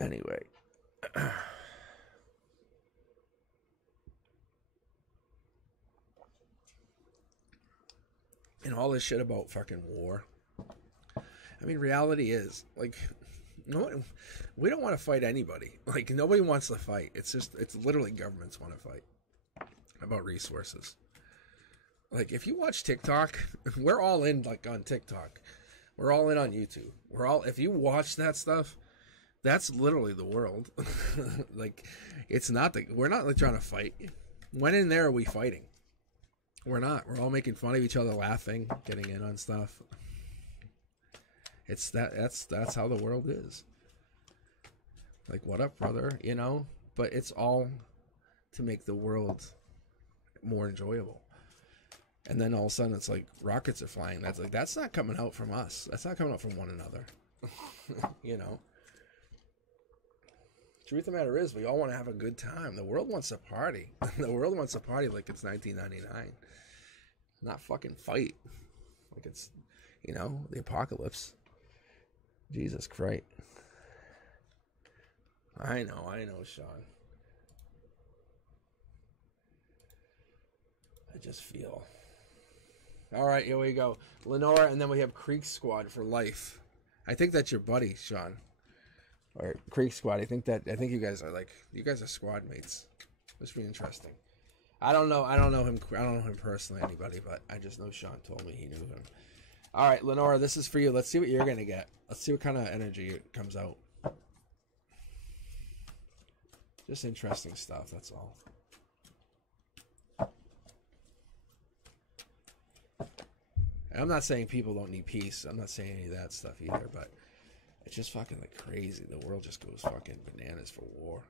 Anyway. And all this shit about fucking war. I mean, reality is, like, no, we don't want to fight anybody. Like, nobody wants to fight. It's literally governments want to fight about resources. Like, if you watch TikTok, we're all in, like, on TikTok. We're all in on YouTube. If you watch that stuff, That's literally the world. Like, it's not we're not like trying to fight. When in there are we fighting? We're not. We're all making fun of each other, laughing, getting in on stuff. It's that's how the world is. Like, what up, brother? You know? But it's all to make the world more enjoyable. And then all of a sudden it's like rockets are flying. That's not coming out from us. That's not coming out from one another. You know? Truth of the matter is, we all want to have a good time. The world wants to party. The world wants to party like it's 1999. Not fucking fight. Like it's, you know, the apocalypse. Jesus Christ. I know, Sean. I just feel. All right, here we go. Lenora, and then we have Creek Squad for life. I think that's your buddy, Sean. Or Creek Squad. I think you guys are squad mates. This would be interesting. I don't know him personally, anybody, but I just know Sean told me he knew him. All right, Lenora, this is for you. Let's see what you're gonna get. Let's see what kind of energy comes out. Just interesting stuff, that's all. I'm not saying people don't need peace. I'm not saying any of that stuff either, but it's just fucking like crazy. The world just goes fucking bananas for war.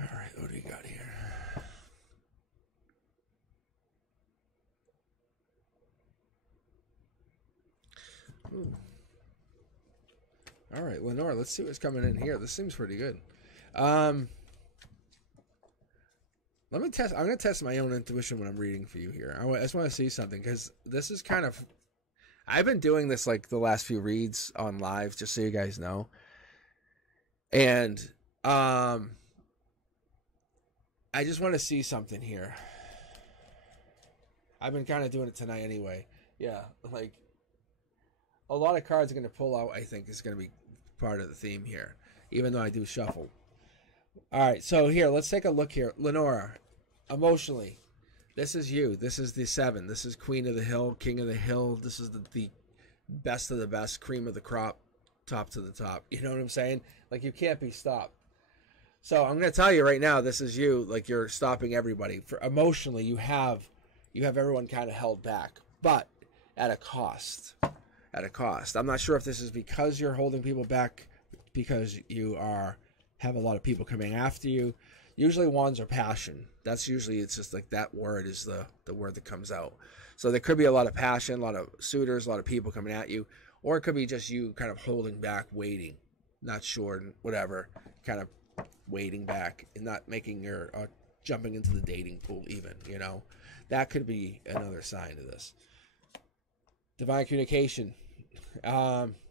All right, what do we got here? Ooh. All right, Lenore, let's see what's coming in here. This seems pretty good. Let me test. I'm going to test my own intuition when I'm reading for you here. I just want to see something because this is kind of. I've been doing this like the last few reads on live, just so you guys know. And I just want to see something here. I've been kind of doing it tonight anyway. Yeah, like a lot of cards are going to pull out. I think is going to be part of the theme here, even though I do shuffle. All right, so here, let's take a look here. Lenora, emotionally, this is you. This is the 7. This is Queen of the Hill, King of the Hill. This is the best of the best, cream of the crop, top to the top. You know what I'm saying? Like, you can't be stopped. So I'm going to tell you right now, this is you. Like, you're stopping everybody. For emotionally, you have everyone kind of held back, but at a cost. At a cost. I'm not sure if this is because you're holding people back because you have a lot of people coming after you. Usually wands are passion. That's usually, it's just like that word is the word that comes out. So there could be a lot of passion, a lot of suitors, a lot of people coming at you, or it could be just you kind of holding back, waiting, not sure, whatever, kind of waiting back and not making your jumping into the dating pool even, you know. That could be another sign of this. Divine communication.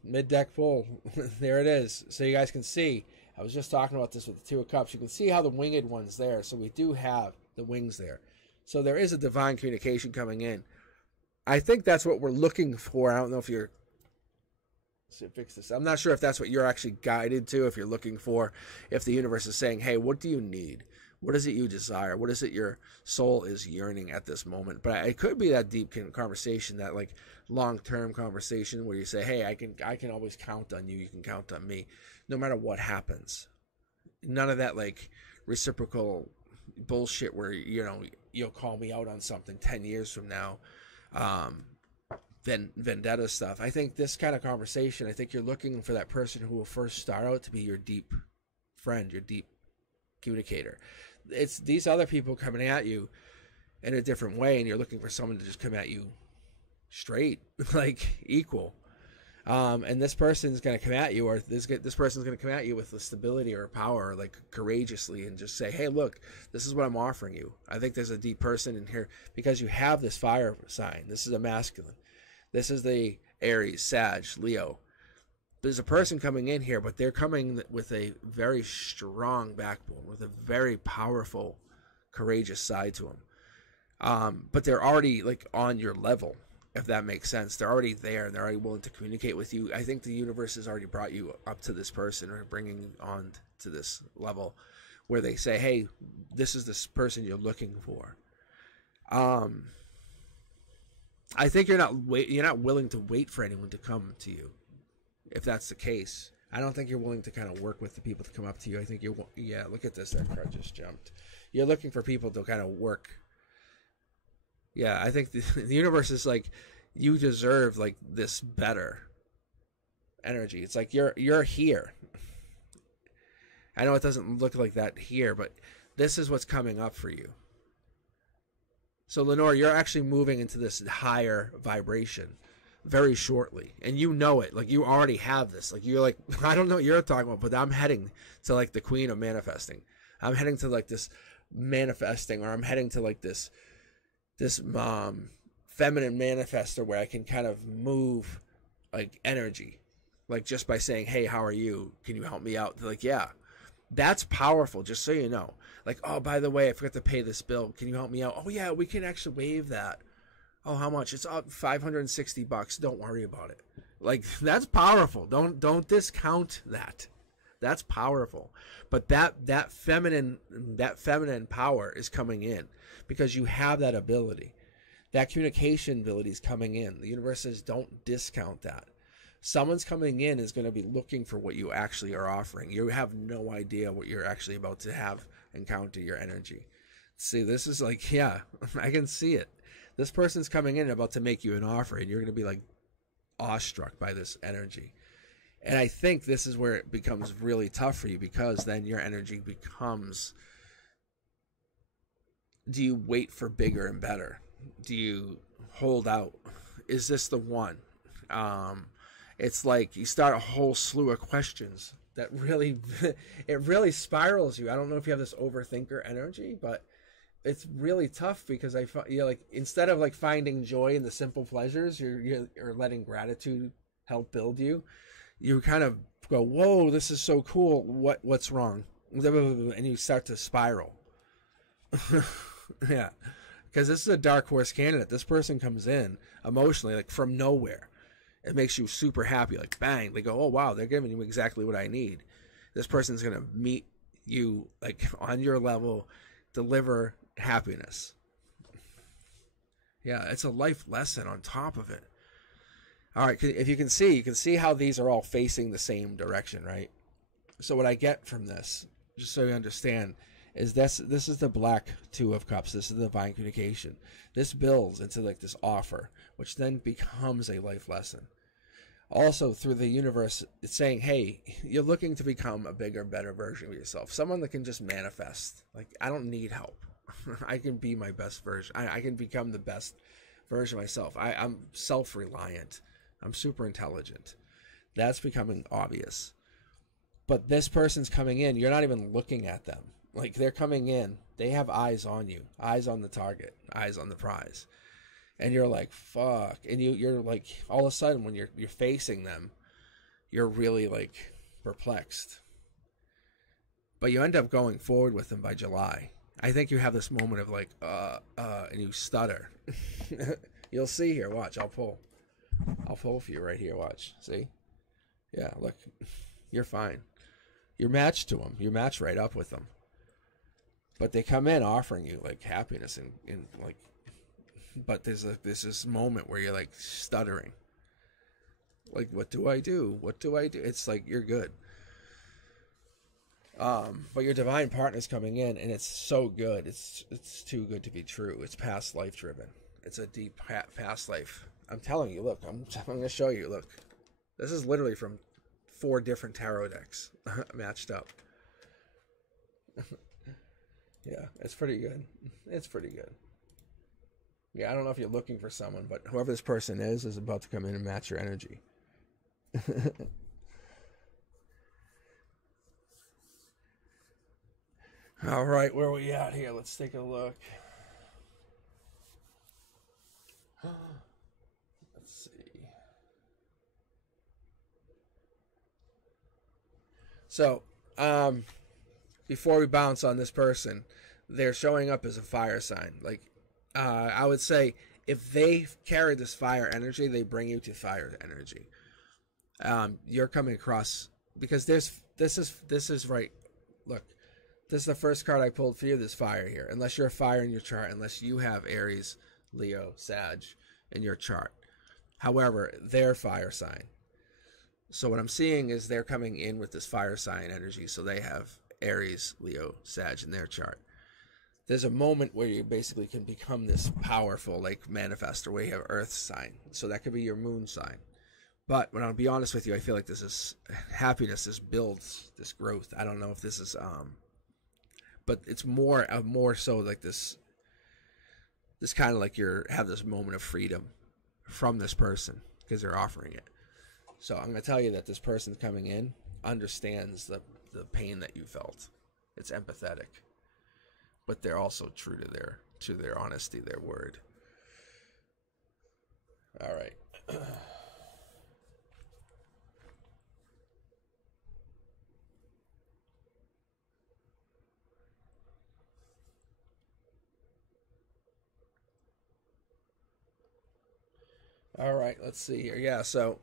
Mid-deck pull. There it is. So you guys can see, I was just talking about this with the 2 of Cups. You can see how the winged one's there. So we do have the wings there. So there is a divine communication coming in. I think that's what we're looking for. I don't know if you're... So fix this. I'm not sure if that's what you're actually guided to, if you're looking for, if the universe is saying, hey, what do you need? What is it you desire? What is it your soul is yearning at this moment? But it could be that deep conversation, that like long-term conversation where you say, hey, I can always count on you. You can count on me no matter what happens. None of that like reciprocal bullshit where, you know, you'll call me out on something 10 years from now. Then vendetta stuff. I think this kind of conversation, I think you're looking for that person who will first start out to be your deep friend, your deep communicator. It's these other people coming at you in a different way, and you're looking for someone to just come at you straight, like equal. And this person's going to come at you, or this person's going to come at you with the stability or power, like courageously, and just say, hey, look, this is what I'm offering you. I think there's a deep person in here because you have this fire sign. This is a masculine. This is the Aries, Sag, Leo. There's a person coming in here, but they're coming with a very strong backbone, with a very powerful, courageous side to them. But they're already like on your level. if that makes sense. They're already there and they're already willing to communicate with you. I think the universe has already brought you up to this person, or bringing you on to this level where they say, hey, this is this person you're looking for. I think you're not willing to wait for anyone to come to you. If that's the case, I don't think you're willing to kind of work with the people to come up to you. I think yeah, look at this. That card just jumped. You're looking for people to kind of work. Yeah, I think the universe is like, you deserve like this better energy. It's like you're here. I know it doesn't look like that here, but this is what's coming up for you. So Lenore, you're actually moving into this higher vibration very shortly, and you know it. Like, you already have this. Like, you're like, I don't know what you're talking about, but I'm heading to like the queen of manifesting. I'm heading to like this manifesting, or I'm heading to like this feminine manifester where I can kind of move like energy, like just by saying, hey, how are you? Can you help me out? They're like, yeah. That's powerful, just so you know. Like, oh, by the way, I forgot to pay this bill. Can you help me out? Oh, yeah, we can actually waive that. Oh, how much? It's up $560. Don't worry about it. Like, that's powerful. Don't discount that. That's powerful. But that feminine power is coming in because you have that ability. That communication ability is coming in. The universe says don't discount that. Someone's coming in is going to be looking for what you actually are offering. You have no idea what you're actually about to have encounter your energy. See, this is like, yeah, I can see it. This person's coming in about to make you an offer, and you're going to be like awestruck by this energy. And I think this is where it becomes really tough for you, because then your energy becomes, do you wait for bigger and better? Do you hold out? Is this the one? It's like you start a whole slew of questions that really, it really spirals you. I don't know if you have this overthinker energy, but it's really tough because you're like, instead of like finding joy in the simple pleasures, you're letting gratitude help build you. You kind of go, whoa, this is so cool. What's wrong? And you start to spiral. Yeah. Because this is a dark horse candidate. This person comes in emotionally, like from nowhere. It makes you super happy. Like, bang. They go, oh, wow, they're giving you exactly what I need. This person's going to meet you like on your level, deliver happiness. Yeah, it's a life lesson on top of it. All right, if you can see how these are all facing the same direction, right? So what I get from this, just so you understand, is this is the black Two of Cups. This is the divine communication. This builds into like this offer, which then becomes a life lesson. Also, through the universe, it's saying, hey, you're looking to become a bigger, better version of yourself. Someone that can just manifest. Like, I don't need help. I can be my best version. I can become the best version of myself. I'm self-reliant. I'm super intelligent. That's becoming obvious. But this person's coming in. You're not even looking at them. Like, they're coming in. They have eyes on you. Eyes on the target. Eyes on the prize. And you're like, fuck. And you're like, all of a sudden, when you're facing them, you're really, like, perplexed. But you end up going forward with them by July. I think you have this moment of like, and you stutter. You'll see here. Watch. I'll pull for you right here. Watch. See? Yeah, look. You're fine. You're matched to them. You're matched right up with them. But they come in offering you like happiness and like, but there's this moment where you're like stuttering. Like, what do I do? What do I do? It's like, you're good. But your divine partner's coming in, and it's so good. It's too good to be true. It's past life driven. It's a deep past life. I'm telling you, look, I'm going to show you. Look, this is literally from 4 different tarot decks matched up. Yeah, it's pretty good. It's pretty good. Yeah, I don't know if you're looking for someone, but whoever this person is about to come in and match your energy. All right, where are we at here? Let's take a look. Let's see. So, before we bounce on this person, they're showing up as a fire sign. Like, I would say if they carry this fire energy, they bring you to fire energy. You're coming across, because this is right. Look, this is the first card I pulled for you. There's fire here, unless you're a fire in your chart, unless you have Aries, Leo, Sag in your chart. However, they're fire sign. So what I'm seeing is they're coming in with this fire sign energy. So they have Aries, Leo, Sag in their chart. There's a moment where you basically can become this powerful, like, manifestor, where you have Earth sign. So that could be your moon sign. But when I'll be honest with you, I feel like this is happiness. This builds this growth. I don't know if this is, but it's more so like this kind of like have this moment of freedom from this person because they're offering it. So I'm going to tell you that this person coming in understands the pain that you felt. It's empathetic, but they're also true to their honesty, their word. All right. All right, let's see here. Yeah, so,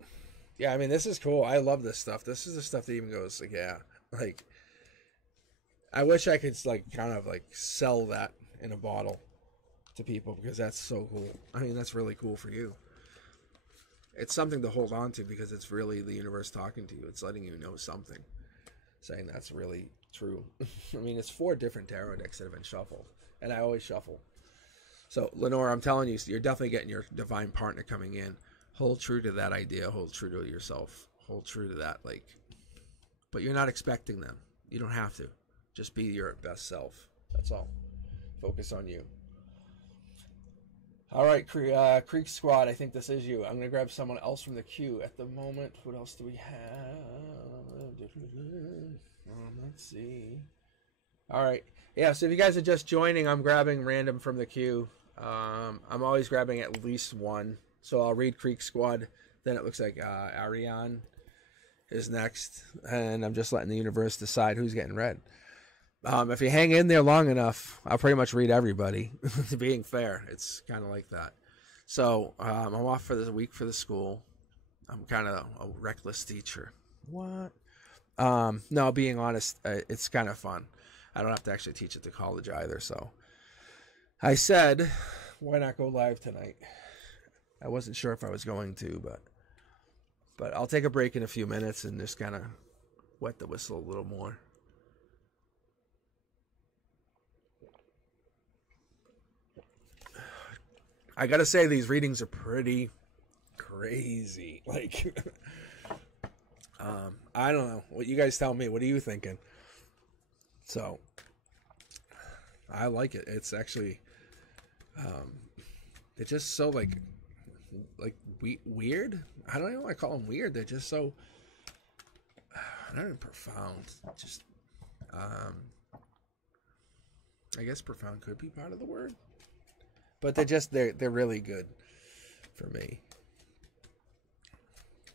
yeah, I mean, this is cool. I love this stuff. This is the stuff that even goes, like, yeah, like, I wish I could, like, kind of, like, sell that in a bottle to people, because that's so cool. I mean, that's really cool for you. It's something to hold on to, because it's really the universe talking to you. It's letting you know something, saying that's really true. I mean, it's 4 different tarot decks that have been shuffled, and I always shuffle. So, Lenore, I'm telling you, you're definitely getting your divine partner coming in. Hold true to that idea. Hold true to yourself. Hold true to that, like, but you're not expecting them. You don't have to. Just be your best self. That's all. Focus on you. All right, Creek Squad, I think this is you. I'm going to grab someone else from the queue at the moment. What else do we have? Let's see. All right. Yeah, so if you guys are just joining, I'm grabbing random from the queue. I'm always grabbing at least one. So I'll read Creek Squad. Then it looks like Ariane is next. And I'm just letting the universe decide who's getting read. If you hang in there long enough, I'll pretty much read everybody. Being fair, it's kind of like that. So I'm off for the week for the school. I'm kind of a reckless teacher. What? No, being honest, it's kind of fun. I don't have to actually teach at the college either. So I said, why not go live tonight? I wasn't sure if I was going to, but I'll take a break in a few minutes and just kind of wet the whistle a little more. I gotta say, these readings are pretty crazy. Like, I don't know. What you guys tell me. What are you thinking? So, I like it. It's actually, they're just so like weird. I don't even want to call them weird. They're just so, not even profound. Just, I guess profound could be part of the word. But they're really good for me.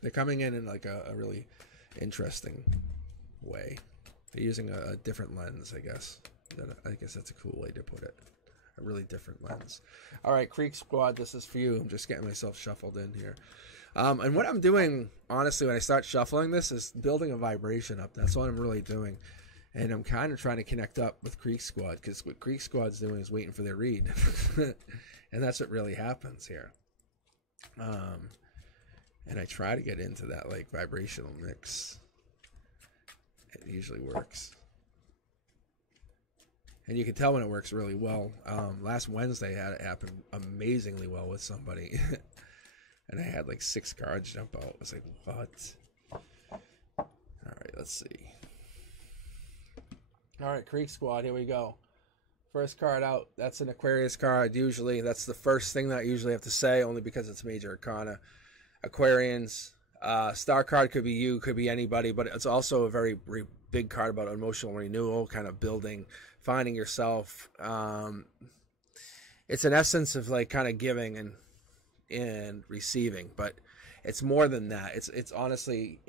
They're coming in like a really interesting way. They're using a different lens, I guess. I guess that's a cool way to put it. A really different lens. All right, Creek Squad, this is for you. I'm just getting myself shuffled in here. And what I'm doing, honestly, when I start shuffling this, is building a vibration up. That's what I'm really doing. And I'm kind of trying to connect up with Creek Squad, because what Creek Squad's doing is waiting for their read. And that's what really happens here. And I try to get into that like vibrational mix. It usually works. And you can tell when it works really well. Last Wednesday I had it happen amazingly well with somebody. And I had like 6 cards jump out. I was like, what? All right, let's see. All right, Creek Squad, here we go. First card out, that's an Aquarius card. Usually, that's the first thing that I usually have to say, only because it's major arcana. Aquarians, star card could be you, could be anybody, but it's also a very big card about emotional renewal, kind of building, finding yourself. It's an essence of like kind of giving and receiving, but it's more than that. It's honestly,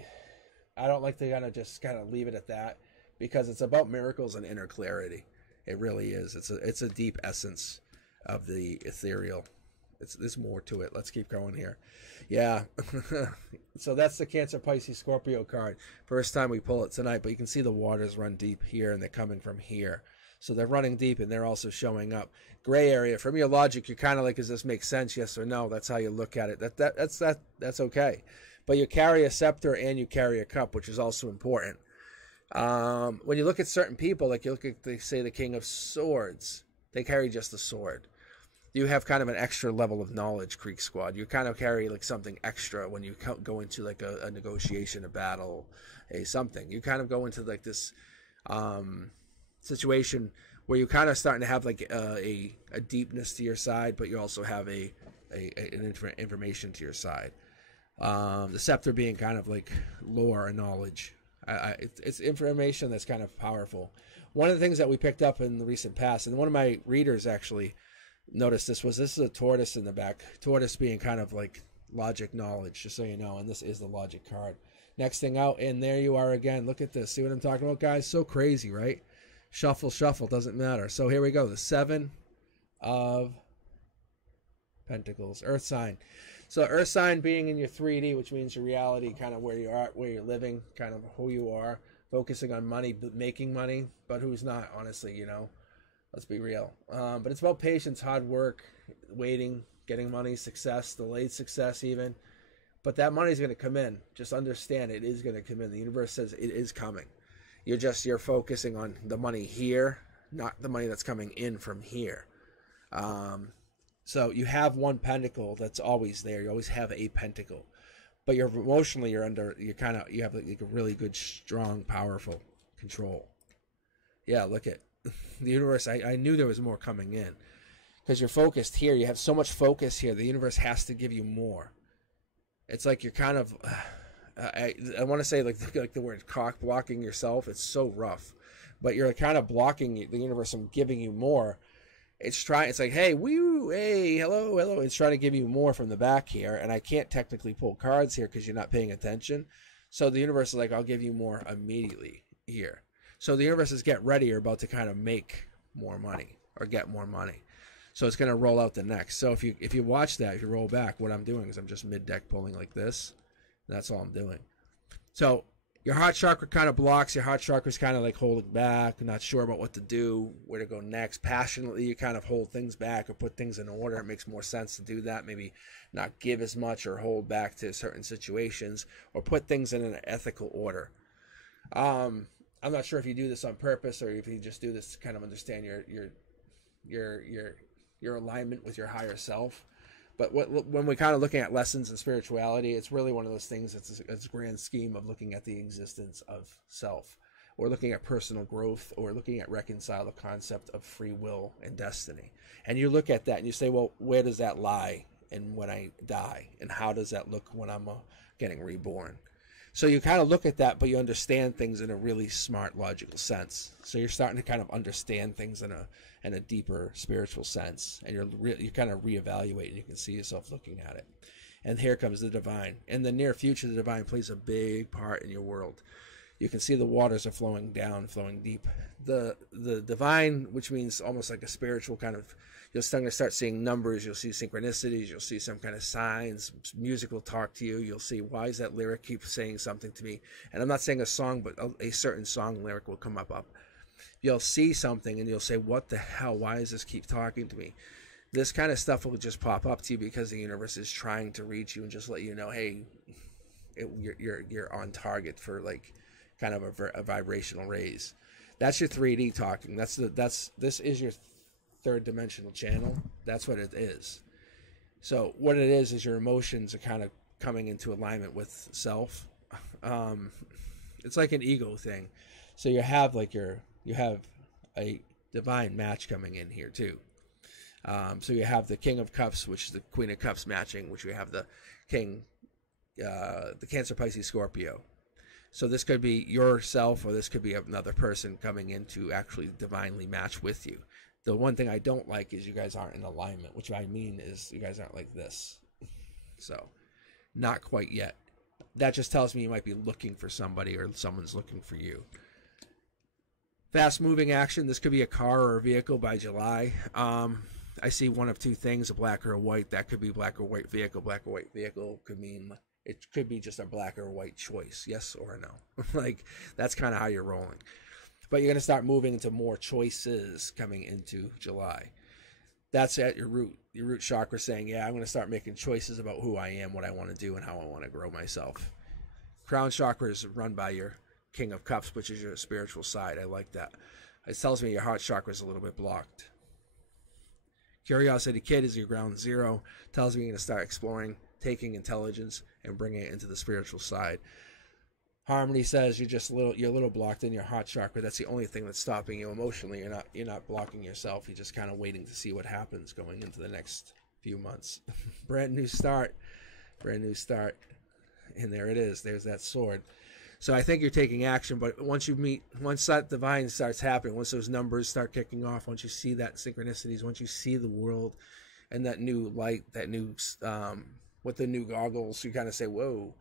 I don't like to kind of leave it at that, because it's about miracles and inner clarity. It really is. It's a deep essence of the ethereal, there's more to it. Let's keep going here. Yeah. So that's the Cancer, Pisces, Scorpio card. First time we pull it tonight, but you can see the waters run deep here, and they're coming from here. So they're running deep, and they're also showing up. Gray area. From your logic, you're kind of like, does this make sense? Yes or no? That's how you look at it. That's okay. But you carry a scepter and you carry a cup, which is also important. When you look at certain people, like you look at, they say, the King of Swords, they carry just a sword. You have kind of an extra level of knowledge, Creek Squad. You kind of carry like something extra when you go into like a negotiation, a battle, something. You kind of go into like this situation where you're kind of starting to have like a deepness to your side, but you also have an information to your side. The scepter being kind of like lore and knowledge. It's information that's kind of powerful. One of the things that we picked up in the recent past, and one of my readers actually noticed this is a tortoise in the back. Tortoise being kind of like logic, knowledge, just so you know, and this is the logic card. Next thing out, and there you are again. Look at this. See what I'm talking about, guys? So crazy, right? Shuffle, shuffle, doesn't matter. So here we go. The 7 of Pentacles, Earth sign. So Earth sign being in your 3D, which means your reality, kind of where you are, where you're living, kind of who you are, focusing on money, making money, but who's not, honestly, you know. Let's be real. But it's about patience, hard work, waiting, getting money, success, delayed success even. But that money's going to come in. Just understand it is going to come in. The universe says it is coming. You're focusing on the money here, not the money that's coming in from here. So you have one pentacle that's always there. You always have a pentacle. But you're emotionally, you have like a really good, strong, powerful control. Yeah, look at the universe. I knew there was more coming in because you're focused here. You have so much focus here. The universe has to give you more. It's like you're kind of, I want to say like the word cock blocking yourself. It's so rough, but you're kind of blocking the universe from giving you more. It's like, hey, woo, hey, hello. It's trying to give you more from the back here, and I can't technically pull cards here because you're not paying attention. So the universe is like, I'll give you more immediately here. So the universe is get ready. You're about to kind of make more money or get more money. So it's going to roll out the next. So if you watch that, if you roll back, what I'm doing is I'm just mid-deck pulling like this. That's all I'm doing. So your heart chakra kind of blocks. Your heart chakra is kind of like holding back, not sure about what to do, where to go next. Passionately, you kind of hold things back or put things in order. It makes more sense to do that. Maybe not give as much or hold back to certain situations or put things in an ethical order. I'm not sure if you do this on purpose or if you just do this to kind of understand your alignment with your higher self. But when we're kind of looking at lessons in spirituality, it's really one of those things that's a grand scheme of looking at the existence of self, or looking at personal growth, or looking at reconcile the concept of free will and destiny. And you look at that and you say, well, where does that lie and when I die? And how does that look when I'm getting reborn? So you kind of look at that, but you understand things in a really smart, logical sense. So you're starting to kind of understand things in a deeper spiritual sense, and you kind of reevaluate, and you can see yourself looking at it. And here comes the divine. In the near future, the divine plays a big part in your world. You can see the waters are flowing down, flowing deep. The divine, which means almost like a spiritual kind of, you're starting to start seeing numbers, you'll see synchronicities, you'll see some kind of signs, music will talk to you, you'll see, why is that lyric keep saying something to me? And I'm not saying a song, but a certain song lyric will come up. You'll see something and you'll say, what the hell, why does this keep talking to me? This kind of stuff will just pop up to you because the universe is trying to reach you and just let you know, hey, you're on target for like kind of a vibrational raise. That's your 3D talking. This is your third dimensional channel. That's what it is. So what it is your emotions are kind of coming into alignment with self. It's like an ego thing. So you have a divine match coming in here too. So you have the King of Cups, which is the Queen of Cups matching, which we have the King, the Cancer, Pisces, Scorpio. So this could be yourself, or this could be another person coming in to actually divinely match with you. The one thing I don't like is you guys aren't in alignment, which I mean is you guys aren't like this. So not quite yet. That just tells me you might be looking for somebody or someone's looking for you. Fast moving action. This could be a car or a vehicle by July. I see one of two things, a black or a white. That could be black or white vehicle. Black or white vehicle could mean, it could be just a black or white choice, yes or no. Like, that's kind of how you're rolling. But you're going to start moving into more choices coming into July. That's at your root chakra saying, yeah, I'm going to start making choices about who I am, what I want to do, and how I want to grow myself. Crown chakra is run by your King of Cups, which is your spiritual side. I like that. It tells me your heart chakra is a little bit blocked. Curiosity Kid is your ground zero. Tells me you're going to start exploring, taking intelligence, and bringing it into the spiritual side. Harmony says you're a little blocked in your heart chakra. That's the only thing that's stopping you emotionally. You're not blocking yourself. You're just kind of waiting to see what happens going into the next few months. Brand new start. And there it is. There's that sword. So I think you're taking action, but once that divine starts happening, once those numbers start kicking off, once you see that synchronicities, once you see the world and that new light, that new, with the new goggles, you kind of say, whoa.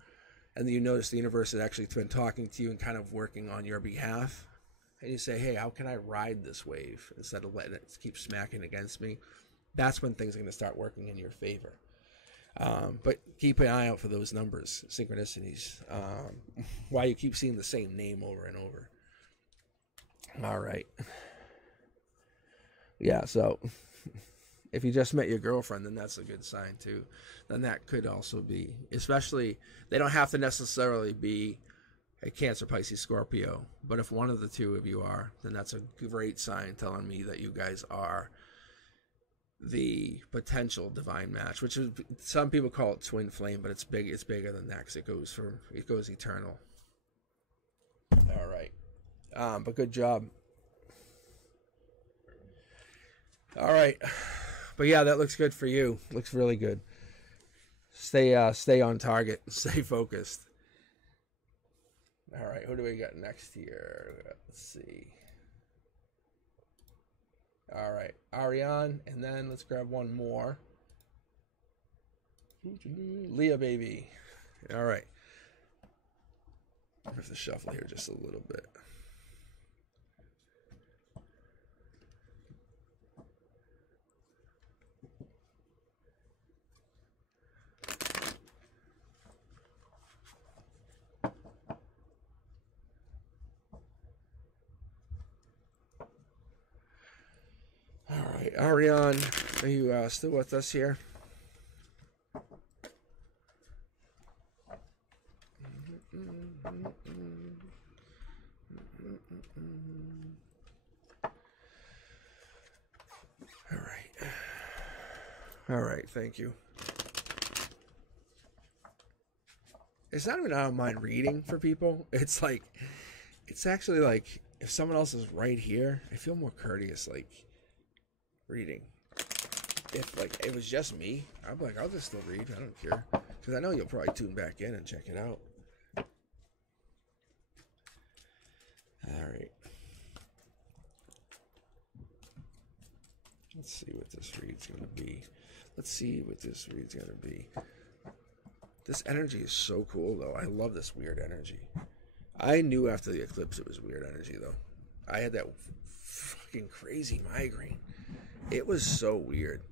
And then you notice the universe has actually been talking to you and kind of working on your behalf. And you say, hey, how can I ride this wave instead of letting it keep smacking against me? That's when things are going to start working in your favor. But keep an eye out for those numbers, synchronicities. Why you keep seeing the same name over and over. All right. Yeah, so if you just met your girlfriend, then that's a good sign too. Then that could also be, especially, they don't have to necessarily be a Cancer, Pisces, Scorpio, but if one of the two of you are, then that's a great sign telling me that you guys are the potential divine match, which is, some people call it twin flame, but it's bigger than that because it goes eternal. All right. But good job. All right. But yeah, that looks good for you. Looks really good. Stay on target. Stay focused. All right. Who do we got next here? Let's see. All right. Ariane, and then let's grab one more. Leah, baby. All right. I have to shuffle here just a little bit. All right, Ariane, are you still with us here? All right, thank you. It's not even I don't mind reading for people. It's like, it's actually like, if someone else is right here, I feel more courteous, like, reading. If like it was just me, I'm like, I'll just still read. I don't care, because I know you'll probably tune back in and check it out. All right. Let's see what this read's gonna be. This energy is so cool, though. I love this weird energy. I knew after the eclipse it was weird energy, though. I had that fucking crazy migraine. It was so weird.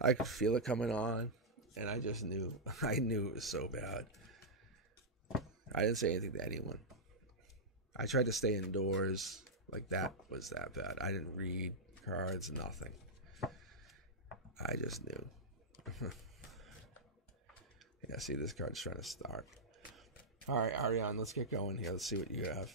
I could feel it coming on, and I just knew. I knew it was so bad. I didn't say anything to anyone. I tried to stay indoors. Like, that was that bad. I didn't read cards, nothing. I just knew. Yeah, see, this card's trying to start. All right, Ariane, let's get going here. Let's see what you have.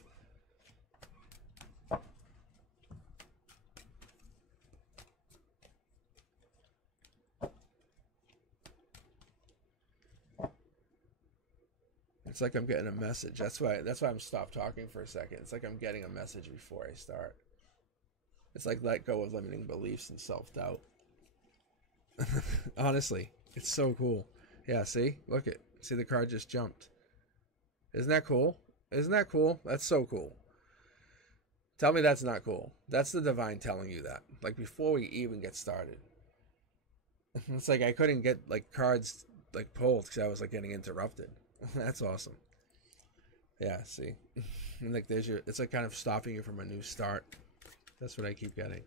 It's like I'm getting a message. That's why I'm stopped talking for a second. It's like I'm getting a message before I start. It's like let go of limiting beliefs and self-doubt. Honestly, it's so cool. Yeah, see? Look it. See, the card just jumped. Isn't that cool? Isn't that cool? That's so cool. Tell me that's not cool. That's the divine telling you that. Like, before we even get started. It's like I couldn't get, like, cards, like, pulled because I was, like, getting interrupted. That's awesome. Yeah, see? And, like, there's your... It's, like, kind of stopping you from a new start. That's what I keep getting.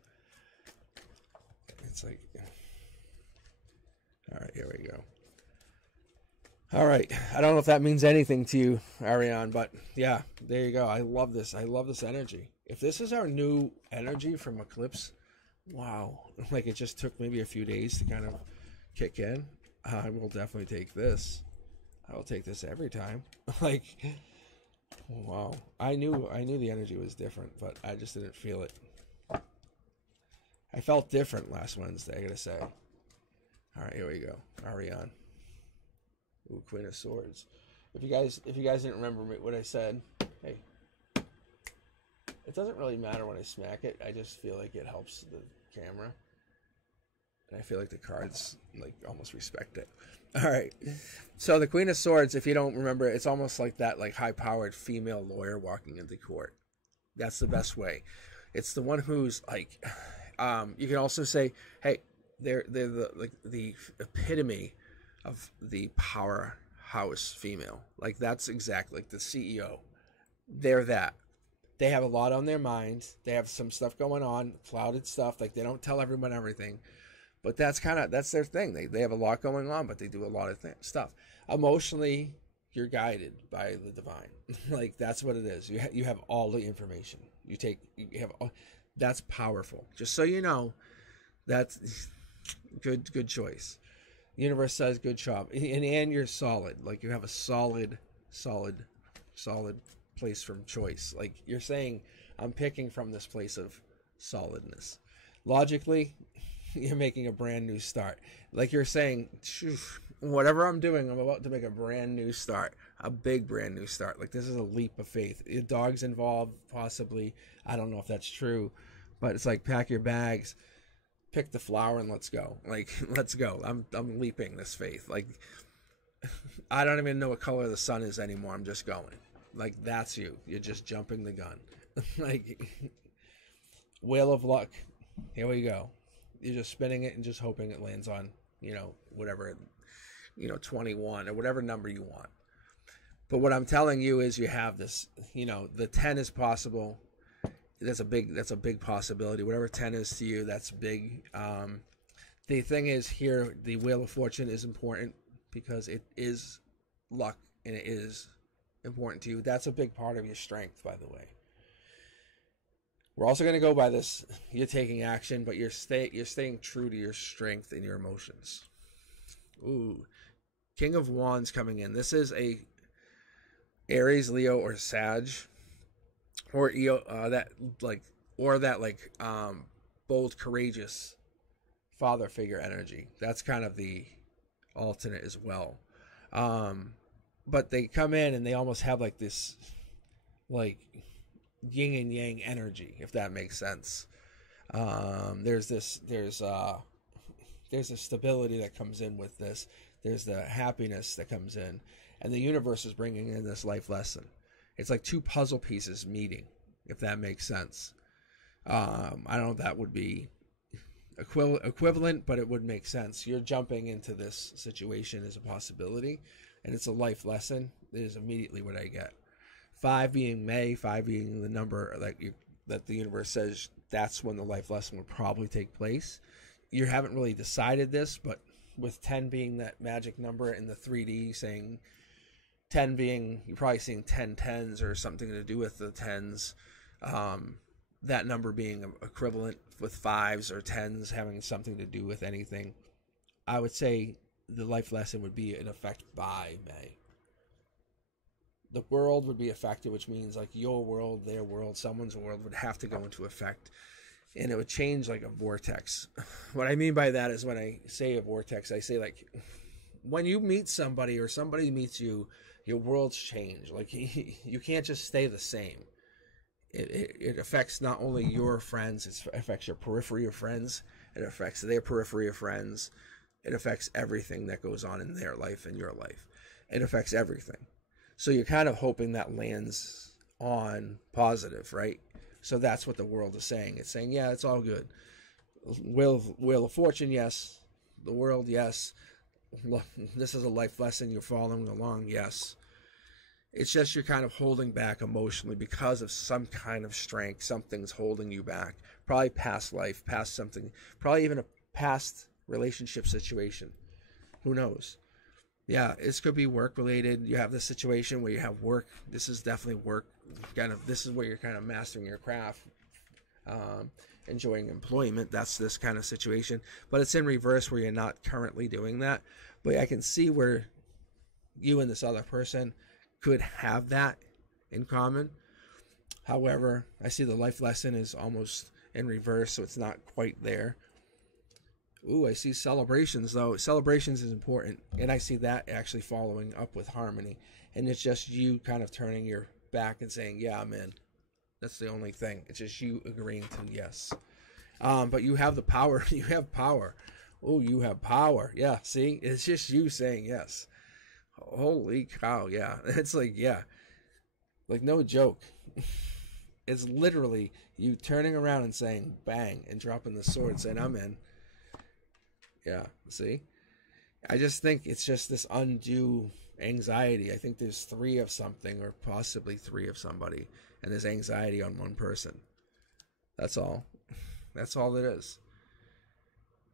It's like, all right, here we go. All right, I don't know if that means anything to you, Ariane, but yeah, there you go. I love this. I love this energy. If this is our new energy from Eclipse, wow, like it just took maybe a few days to kind of kick in. I will definitely take this. I will take this every time. Like, wow, I knew the energy was different, but I just didn't feel it. I felt different last Wednesday, I gotta say. All right, here we go, Ariane. Ooh, Queen of Swords. If you guys didn't remember what I said, hey, it doesn't really matter when I smack it. I just feel like it helps the camera, and I feel like the cards like almost respect it. All right, so the Queen of Swords, if you don't remember, it's almost like that like high-powered female lawyer walking into court. That's the best way. It's the one who's like, you can also say, hey, they're the epitome of the powerhouse female. Like that's exactly like the CEO. They're that. They have a lot on their mind. They have some stuff going on, clouded stuff. Like they don't tell everyone everything, but that's their thing. They have a lot going on, but they do a lot of stuff. Emotionally, you're guided by the divine. Like that's what it is. You have all the information. That's powerful. Just so you know, that's good choice. The universe says good job, and you're solid. Like you have a solid place from choice. Like you're saying, I'm picking from this place of solidness. Logically, you're making a brand new start. Like you're saying, whatever I'm doing, I'm about to make a brand new start, a big brand new start. Like this is a leap of faith. Your dog's involved, possibly. I don't know if that's true, but it's like pack your bags. Pick the flower and let's go. Like, let's go. I'm leaping this faith. Like, I don't even know what color the sun is anymore. I'm just going. Like, that's you. You're just jumping the gun. Like, wheel of luck. Here we go. You're just spinning it and just hoping it lands on, whatever, 21 or whatever number you want. But what I'm telling you is you have this, the 10 is possible. That's a big possibility. Whatever 10 is to you, that's big. The thing is here, the Wheel of Fortune is important because it is luck and it is important to you. That's a big part of your strength, by the way. We're also going to go by this. You're taking action, but you're staying true to your strength and your emotions. Ooh, King of Wands coming in. This is a Aries, Leo, or Sag. Or that bold, courageous father figure energy. That's kind of the alternate as well. But they come in and they almost have like this, like yin and yang energy, if that makes sense. There's a stability that comes in with this. There's the happiness that comes in, and the universe is bringing in this life lesson. It's like two puzzle pieces meeting, if that makes sense. I don't know if that would be equivalent, but it would make sense. You're jumping into this situation as a possibility, and it's a life lesson. It is immediately what I get. 5 being May, 5 being the number that the universe says that's when the life lesson would probably take place. You haven't really decided this, but with 10 being that magic number in the 3D saying 10 being, you're probably seeing 10 tens or something to do with the tens. That number being equivalent with 5s or 10s having something to do with anything. I would say the life lesson would be in effect by May. The world would be affected, which means like your world, their world, someone's world would have to go into effect. And it would change like a vortex. What I mean by that is when I say a vortex, I say like when you meet somebody or somebody meets you, your worlds change. Like you can't just stay the same. It affects not only your friends, it affects your periphery of friends. It affects their periphery of friends. It affects everything that goes on in their life and your life. It affects everything. So you're kind of hoping that lands on positive, right? So that's what the world is saying. It's saying, yeah, it's all good. Wheel of Fortune, yes. The world, yes. This is a life lesson. You're following along, yes. It's just you're kind of holding back emotionally because of some kind of strength. Something's holding you back. Probably past life, past something. Probably even a past relationship situation. Who knows? Yeah, this could be work related. You have this situation where you have work. This is definitely work. This is where you're kind of mastering your craft, enjoying employment. That's this kind of situation. But it's in reverse where you're not currently doing that. But I can see where you and this other person could have that in common. However, I see the life lesson is almost in reverse, so it's not quite there. Ooh, I see celebrations, though. Celebrations is important, and I see that actually following up with harmony. And it's just you kind of turning your back and saying, yeah, I'm in. That's the only thing. It's just you agreeing to yes. But you have the power. You have power. Oh, you have power. Yeah, see? It's just you saying yes. Holy cow, yeah. It's like, yeah. Like, no joke. It's literally you turning around and saying, bang, and dropping the sword, saying, I'm in. Yeah, see? I just think it's just this undue anxiety. I think there's 3 of something, or possibly 3 of somebody, and there's anxiety on one person. That's all. That's all it is.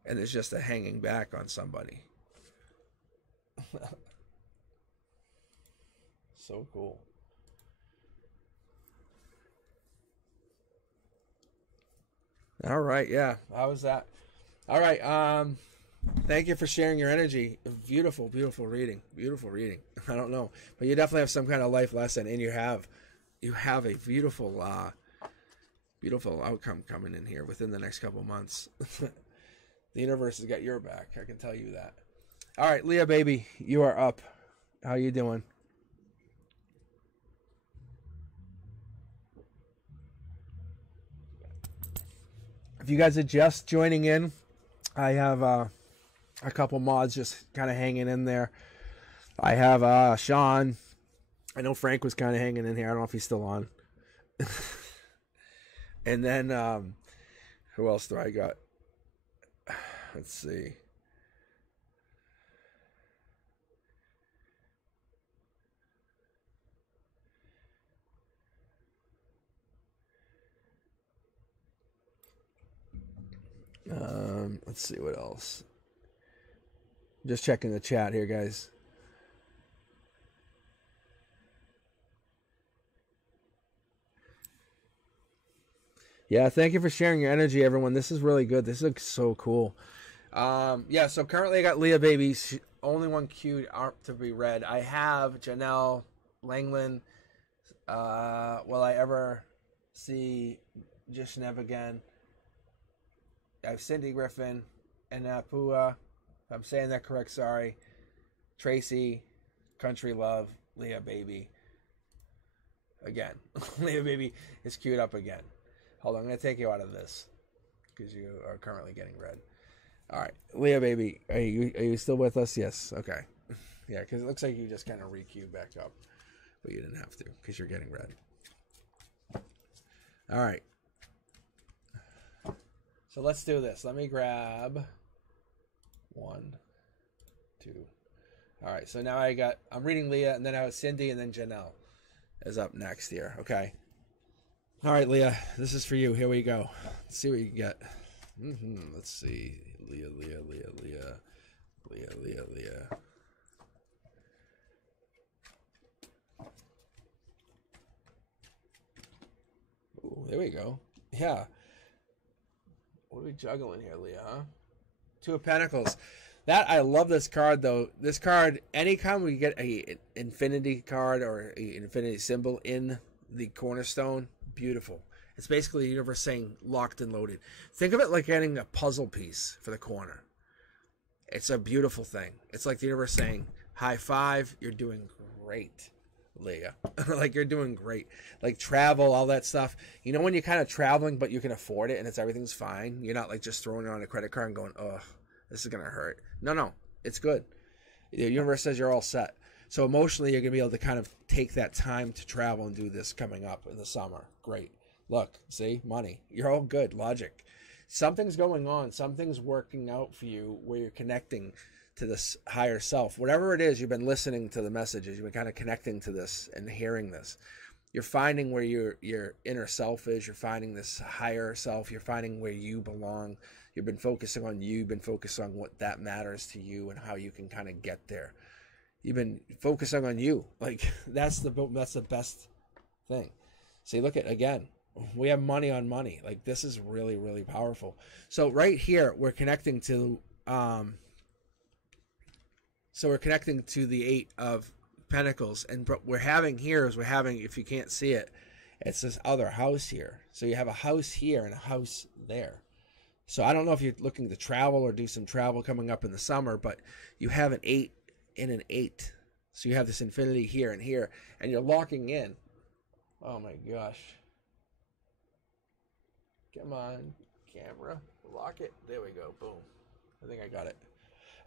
And there's just a hanging back on somebody. So cool. All right, yeah. How was that? All right, thank you for sharing your energy. Beautiful, beautiful reading. Beautiful reading. I don't know, but you definitely have some kind of life lesson, and you have a beautiful beautiful outcome coming in here within the next couple months. The universe has got your back. I can tell you that. All right, Leah, baby, you are up. How you doing? If you guys are just joining in, I have a couple mods just kind of hanging in there. I have Sean. I know Frank was kind of hanging in here. I don't know if he's still on. And then who else do I got? Let's see. Let's see what else. Just checking the chat here, guys. Yeah, thank you for sharing your energy, everyone. This is really good. This looks so cool. Yeah, so currently I got Leah babies. Only one queued out to be read. I have Janelle Langland. Will I ever see Jishnev again? I have Cindy Griffin, Anapua. If I'm saying that correct, sorry. Tracy, Country Love, Leah Baby. Again. Leah Baby is queued up again. Hold on, I'm going to take you out of this because you are currently getting read. All right, Leah Baby, are you still with us? Yes, okay. Yeah, because it looks like you just kind of re-queued back up, but you didn't have to because you're getting read. All right. So let's do this. Let me grab 1, 2. All right, so now I'm reading Leah, and then I have Cindy, and then Janelle is up next here. Okay. All right, Leah, this is for you. Here we go. Let's see what you get. Let's see. Leah. Ooh, there we go. Yeah. What are we juggling here, Leah, huh? 2 of Pentacles. I love this card, though. This card, anytime we get a infinity card or an infinity symbol in the cornerstone, beautiful. It's basically the universe saying locked and loaded. Think of it like getting a puzzle piece for the corner. It's a beautiful thing. It's like the universe saying, high five, you're doing great, Leah. Like, you're doing great. Like, travel, all that stuff. You know when you're kind of traveling, but you can afford it and everything's fine? You're not like just throwing it on a credit card and going, ugh, this is going to hurt. No, it's good. The universe says you're all set. So emotionally, you're going to be able to kind of take that time to travel and do this coming up in the summer. Great. Look, see, money. You're all good. Logic. Something's going on. Something's working out for you where you're connecting to this higher self. Whatever it is, you've been listening to the messages. You've been kind of connecting to this and hearing this. You're finding where your inner self is. You're finding this higher self. You're finding where you belong. You've been focusing on you. You've been focusing on what that matters to you and how you can kind of get there. You've been focusing on you. Like, that's the best thing. See, look at, again, we have money on money. Like, this is really, really powerful. So right here, we're connecting to, the 8 of Pentacles. And what we're having here is if you can't see it, it's this other house here. So you have a house here and a house there. So I don't know if you're looking to travel or do some travel coming up in the summer, but you have an 8 and an 8. So you have this infinity here and here, and you're locking in. Oh my gosh. Come on, camera. Lock it. There we go. Boom. I think I got it.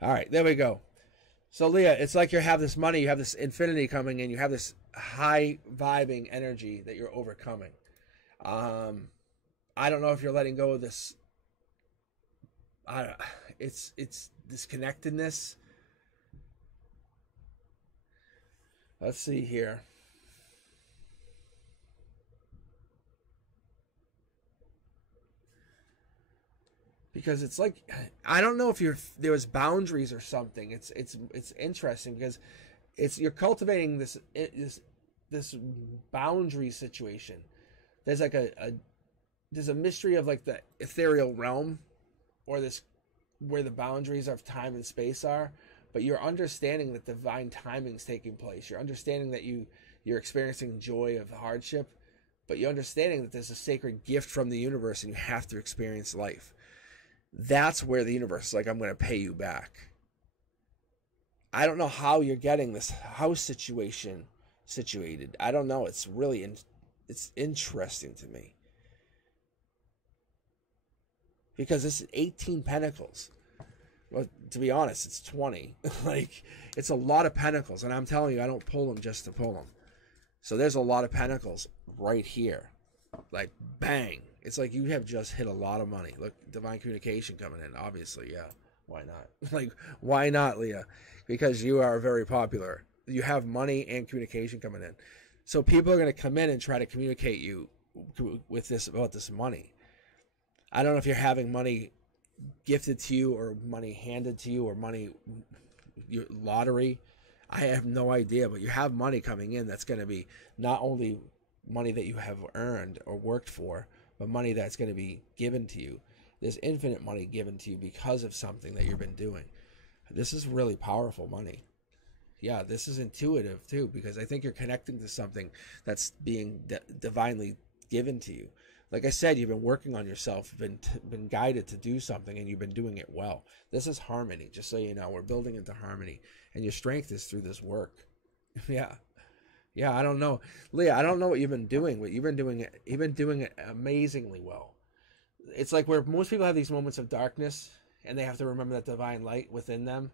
All right, there we go. So Leah, it's like you have this money, you have this infinity coming in, you have this high vibing energy that you're overcoming. I don't know if you're letting go of this. It's disconnectedness. Let's see here. Because it's like, I don't know if there was boundaries or something. It's interesting because you're cultivating this boundary situation. There's like there's a mystery of like the ethereal realm, or this where the boundaries of time and space are, but you're understanding that divine timing's taking place. You're understanding that you're experiencing joy of hardship, but you're understanding that there's a sacred gift from the universe and you have to experience life. That's where the universe is like, I'm going to pay you back. I don't know how you're getting this house situation situated. I don't know. It's really it's interesting to me. Because this is 18 pentacles. Well, to be honest, it's 20. Like, it's a lot of pentacles. And I'm telling you, I don't pull them just to pull them. So there's a lot of pentacles right here. Like, bang. It's like you have just hit a lot of money. Look, divine communication coming in. Obviously, yeah. Why not? Like, why not, Leah? Because you are very popular. You have money and communication coming in. So people are going to come in and try to communicate you with this about this money. I don't know if you're having money gifted to you or money handed to you or money lottery. I have no idea, but you have money coming in that's going to be not only money that you have earned or worked for, but money that's going to be given to you. There's infinite money given to you because of something that you've been doing. This is really powerful money. Yeah, this is intuitive too, because I think you're connecting to something that's being divinely given to you. Like I said, you've been working on yourself, been guided to do something, and you've been doing it well. This is harmony, just so you know. We're building into harmony, and your strength is through this work. Yeah. Yeah, I don't know. Leah, I don't know what you've been doing, but you've been doing it amazingly well. It's like where most people have these moments of darkness, and they have to remember that divine light within them.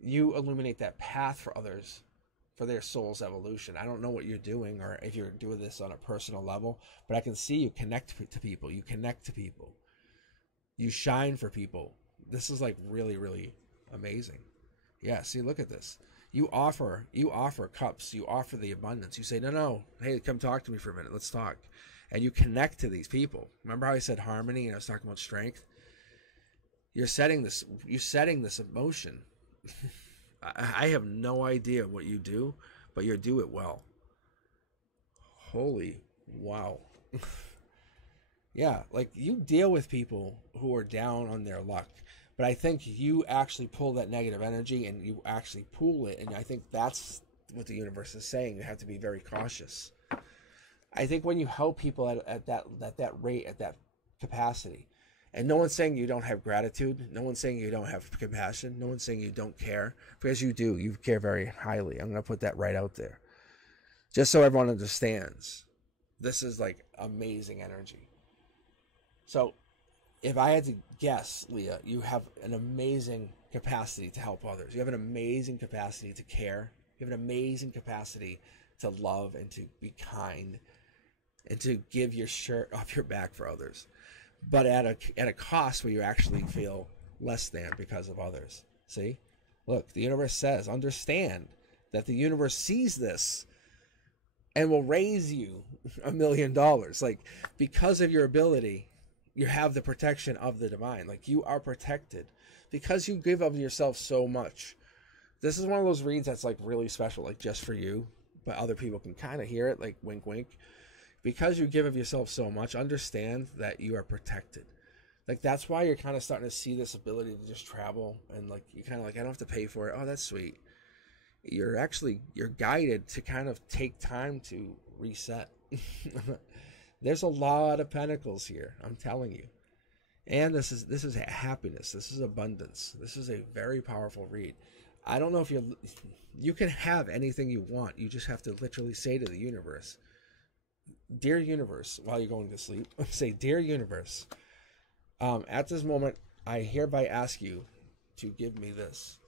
You illuminate that path for others, for their soul's evolution. I don't know what you're doing, or if you're doing this on a personal level, but I can see you connect to people. You connect to people. You shine for people. This is like really, really amazing. Yeah, see, look at this. You offer cups. You offer the abundance. You say, no, hey, come talk to me for a minute. Let's talk. And you connect to these people. Remember how I said harmony and I was talking about strength? You're setting this emotion. I have no idea what you do, but you do it well. Holy wow. Yeah, like you deal with people who are down on their luck, but I think you actually pull that negative energy and you actually pull it, and I think that's what the universe is saying. You have to be very cautious. I think when you help people at that rate, at that capacity, and no one's saying you don't have gratitude, no one's saying you don't have compassion, no one's saying you don't care, because you do. You care very highly. I'm going to put that right out there. Just so everyone understands, this is like amazing energy. So if I had to guess, Leah, you have an amazing capacity to help others. You have an amazing capacity to care. You have an amazing capacity to love and to be kind and to give your shirt off your back for others. But at a cost where you actually feel less than because of others. See? Look, the universe says, understand that the universe sees this and will raise you $1 million. Like, because of your ability, you have the protection of the divine. Like, you are protected because you give of yourself so much. This is one of those reads that's like really special, like just for you, but other people can kind of hear it, like wink, wink. Because you give of yourself so much, understand that you are protected. Like, that's why you're kind of starting to see this ability to just travel, and like, you kind of like, I don't have to pay for it. Oh, that's sweet. You're guided to kind of take time to reset. There's a lot of pentacles here, I'm telling you. And this is happiness. This is abundance. This is a very powerful read. I don't know if you can have anything you want. You just have to literally say to the universe, dear universe, while you're going to sleep, say, dear universe, at this moment, I hereby ask you to give me this.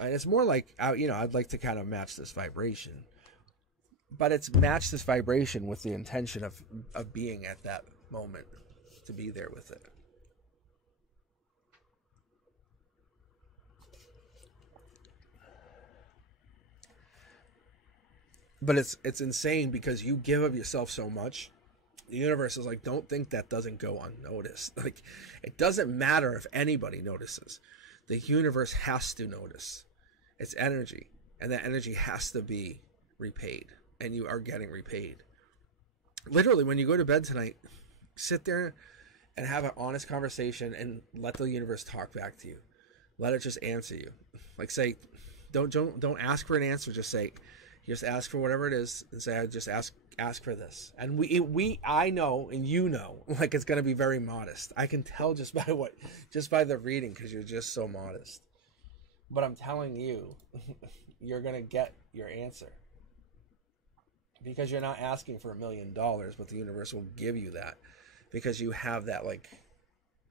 And it's more like, I'd like to kind of match this vibration. But it's match this vibration with the intention of being at that moment, to be there with it. But it's insane because you give of yourself so much. The universe is like, don't think that doesn't go unnoticed. Like, it doesn't matter if anybody notices. The universe has to notice. It's energy, and that energy has to be repaid, and you are getting repaid. Literally, when you go to bed tonight, sit there and have an honest conversation and let the universe talk back to you. Let it just answer you. Like, say, don't ask for an answer. Just ask for whatever it is, and say, I just ask for this. And I know, and you know, like, it's going to be very modest. I can tell just by the reading, because you're just so modest. But I'm telling you, you're going to get your answer. Because you're not asking for $1 million, but the universe will give you that. Because you have that, like,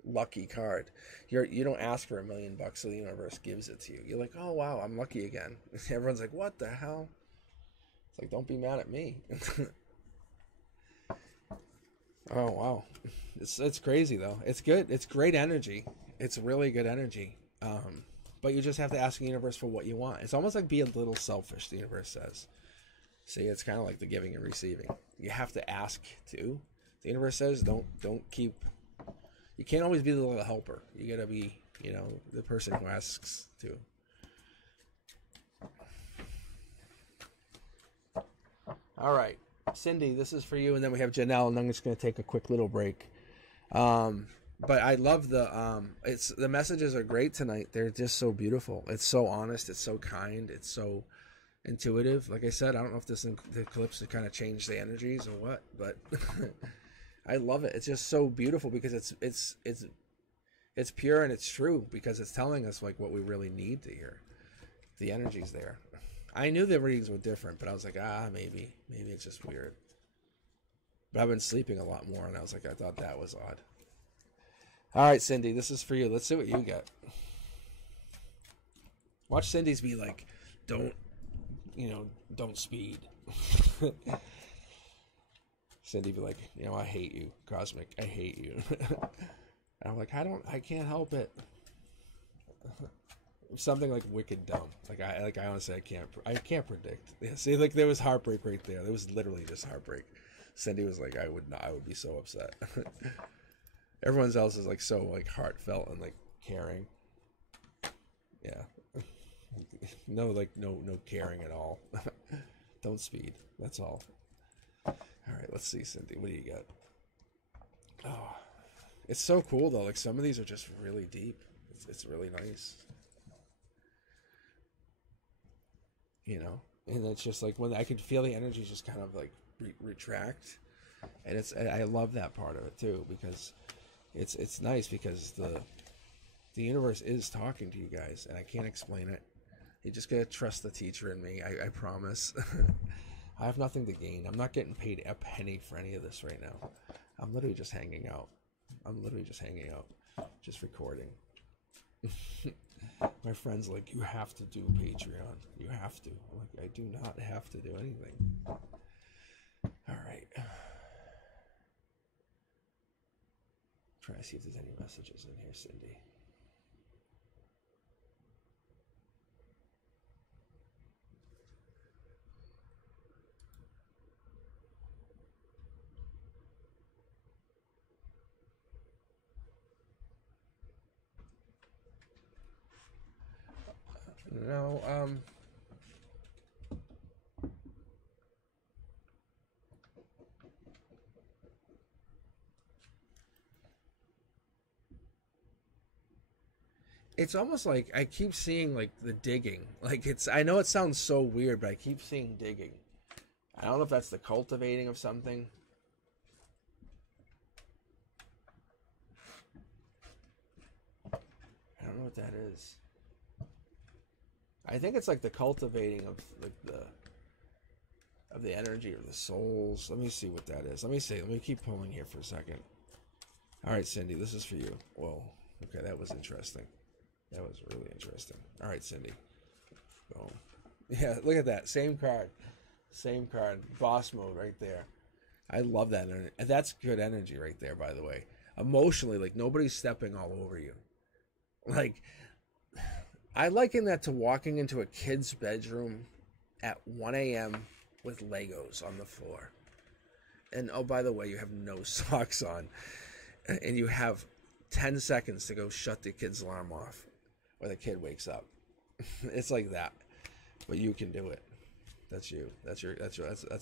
lucky card. You don't ask for $1 million, so the universe gives it to you. You're like, oh, wow, I'm lucky again. Everyone's like, what the hell? It's like, don't be mad at me. Oh, wow. It's crazy, though. It's good. It's great energy. It's really good energy. But you just have to ask the universe for what you want. It's almost like being a little selfish, the universe says. See, it's kind of like the giving and receiving. You have to ask, too. The universe says, don't keep... You can't always be the little helper. You got to be, the person who asks, too. All right, Cindy, this is for you, and then we have Janelle, and I'm just going to take a quick little break. But I love the messages are great tonight. They're just so beautiful. It's so honest. It's so kind. It's so intuitive. Like I said, I don't know if the eclipse has kind of changed the energies or what, but I love it. It's just so beautiful because it's pure and it's true, because it's telling us like what we really need to hear. The energy's there. I knew the readings were different, but I was like, maybe it's just weird. But I've been sleeping a lot more, and I was like, I thought that was odd. All right, Cindy, this is for you. Let's see what you get. Watch Cindy's be like, don't speed. Cindy be like, I hate you, Cosmic. I hate you. And I'm like, I can't help it. Something like wicked dumb. I honestly, I can't predict. Yeah, see, like, there was heartbreak right there. There was literally just heartbreak. Cindy was like, I would be so upset. Everyone else is like so like heartfelt and like caring. Yeah. No caring at all. Don't speed. That's all. All right, let's see, Cindy. What do you got? Oh, it's so cool though. Like, some of these are just really deep. It's really nice. And it's just like when I can feel the energy just kind of like retract, and I love that part of it too, because it's nice because the universe is talking to you guys, and I can't explain it. You just gotta trust the teacher in me. I promise. I have nothing to gain. I'm not getting paid a penny for any of this right now. I'm literally just hanging out. Just recording. My friend's like, you have to do Patreon. You have to. I'm like, I do not have to do anything. All right. Trying to see if there's any messages in here, Cindy. No, it's almost like I keep seeing like the digging. Like it's, I know it sounds so weird, but I keep seeing digging. I don't know if that's the cultivating of something. I don't know what that is. I think it's like the cultivating of like the energy or the souls. Let me see what that is. Let me see. Let me keep pulling here for a second. All right, Cindy, this is for you. Whoa. Okay, that was interesting. That was really interesting. All right, Cindy. Boom. Yeah, look at that. Same card. Same card. Boss mode right there. I love that. And that's good energy right there, by the way. Emotionally, like nobody's stepping all over you. Like, I liken that to walking into a kid's bedroom at 1 a.m. with Legos on the floor. And oh, by the way, you have no socks on. And you have 10 seconds to go shut the kid's alarm off or the kid wakes up. It's like that. But you can do it. That's you. That's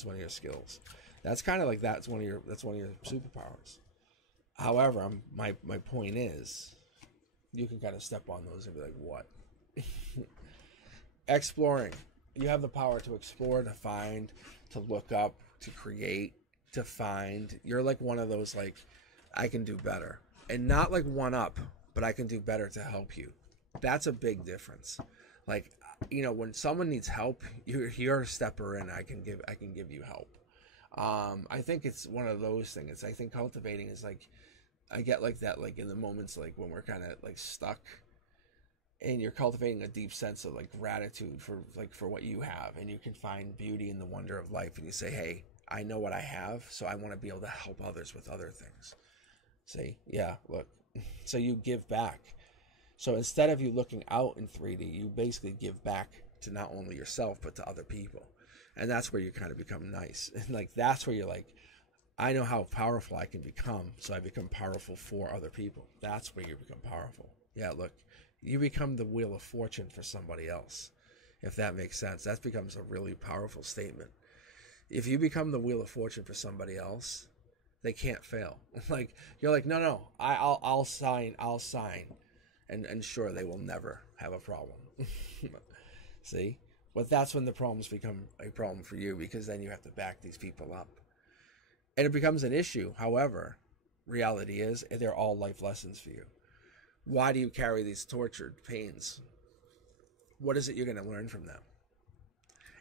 one of your skills. That's kind of like that's one of your superpowers. However, my point is, you can kind of step on those and be like, what? Exploring. You have the power to explore, to find, to look up, to create, to find. You're like one of those, like, I can do better. And not like one up, but I can do better to help you. That's a big difference. Like, you know, when someone needs help, you're a stepper in. I can give you help. I think it's one of those things. I think cultivating is like, I get like that, like in the moments like when we're kind of like stuck, and you're cultivating a deep sense of like gratitude for what you have, and you can find beauty in the wonder of life, and you say, hey, I know what I have, so I want to be able to help others with other things. See, yeah, look, so you give back. So instead of you looking out in 3D, you basically give back to not only yourself but to other people, and that's where you kind of become nice, and like that's where you're like, I know how powerful I can become, so I become powerful for other people. That's where you become powerful. Yeah, look, you become the wheel of fortune for somebody else, if that makes sense. That becomes a really powerful statement. If you become the wheel of fortune for somebody else, they can't fail. Like, you're like, no, I'll sign, and sure, they will never have a problem. See? But that's when the problems become a problem for you, because then you have to back these people up. And it becomes an issue. However, reality is they're all life lessons for you. Why do you carry these tortured pains? What is it you're going to learn from them?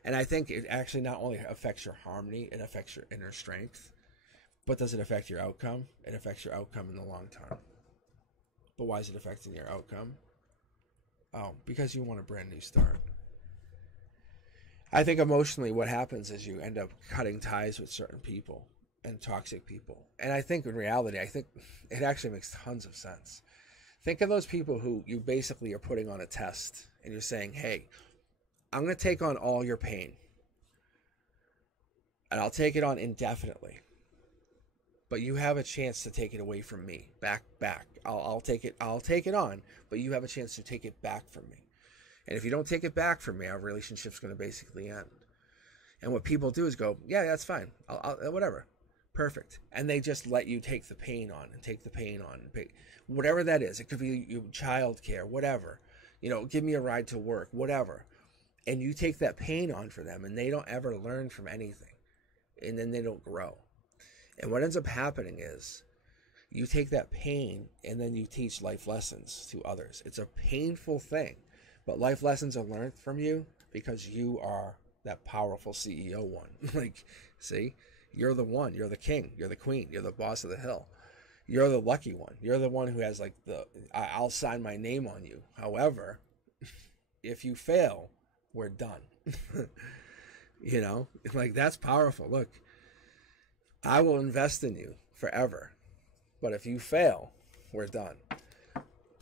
And I think it actually not only affects your harmony, it affects your inner strength. But does it affect your outcome? It affects your outcome in the long term. But why is it affecting your outcome? Oh, because you want a brand new start. I think emotionally what happens is you end up cutting ties with certain people and toxic people. And I think in reality, I think it actually makes tons of sense. Think of those people who you basically are putting on a test and you're saying, hey, I'm going to take on all your pain and I'll take it on indefinitely. But you have a chance to take it away from me. Back. I'll take it on, but you have a chance to take it back from me. And if you don't take it back from me, our relationship's going to basically end. And what people do is go, yeah, that's fine. I'll whatever. Perfect. And they just let you take the pain on and take the pain on. Whatever that is. It could be child care, whatever. You know, give me a ride to work, whatever. And you take that pain on for them and they don't ever learn from anything. And then they don't grow. And what ends up happening is you take that pain and then you teach life lessons to others. It's a painful thing, but life lessons are learned from you because you are that powerful CEO one. Like, see, you're the one, you're the king, you're the queen, you're the boss of the hill. You're the lucky one. You're the one who has like I'll sign my name on you. However, if you fail, we're done. You know, like that's powerful. Look, I will invest in you forever. But if you fail, we're done.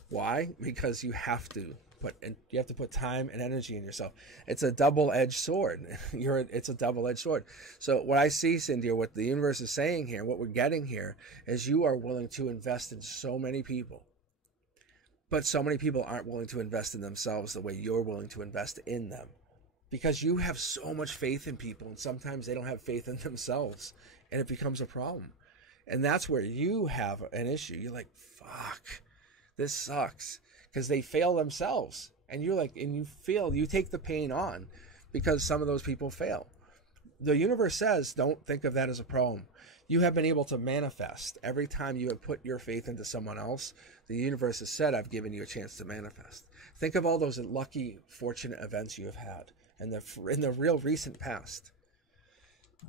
Why? Because you have to put time and energy in yourself. It's a double-edged sword. It's a double-edged sword. So what I see, Cindy, or what the universe is saying here, what we're getting here, is you are willing to invest in so many people. But so many people aren't willing to invest in themselves the way you're willing to invest in them, because you have so much faith in people, and sometimes they don't have faith in themselves, and it becomes a problem. And that's where you have an issue. You're like, fuck, this sucks, because they fail themselves, and you're like, and you take the pain on because some of those people fail. The universe says, don't think of that as a problem. You have been able to manifest every time you have put your faith into someone else. The universe has said, I've given you a chance to manifest. Think of all those lucky, fortunate events you have had in the real recent past.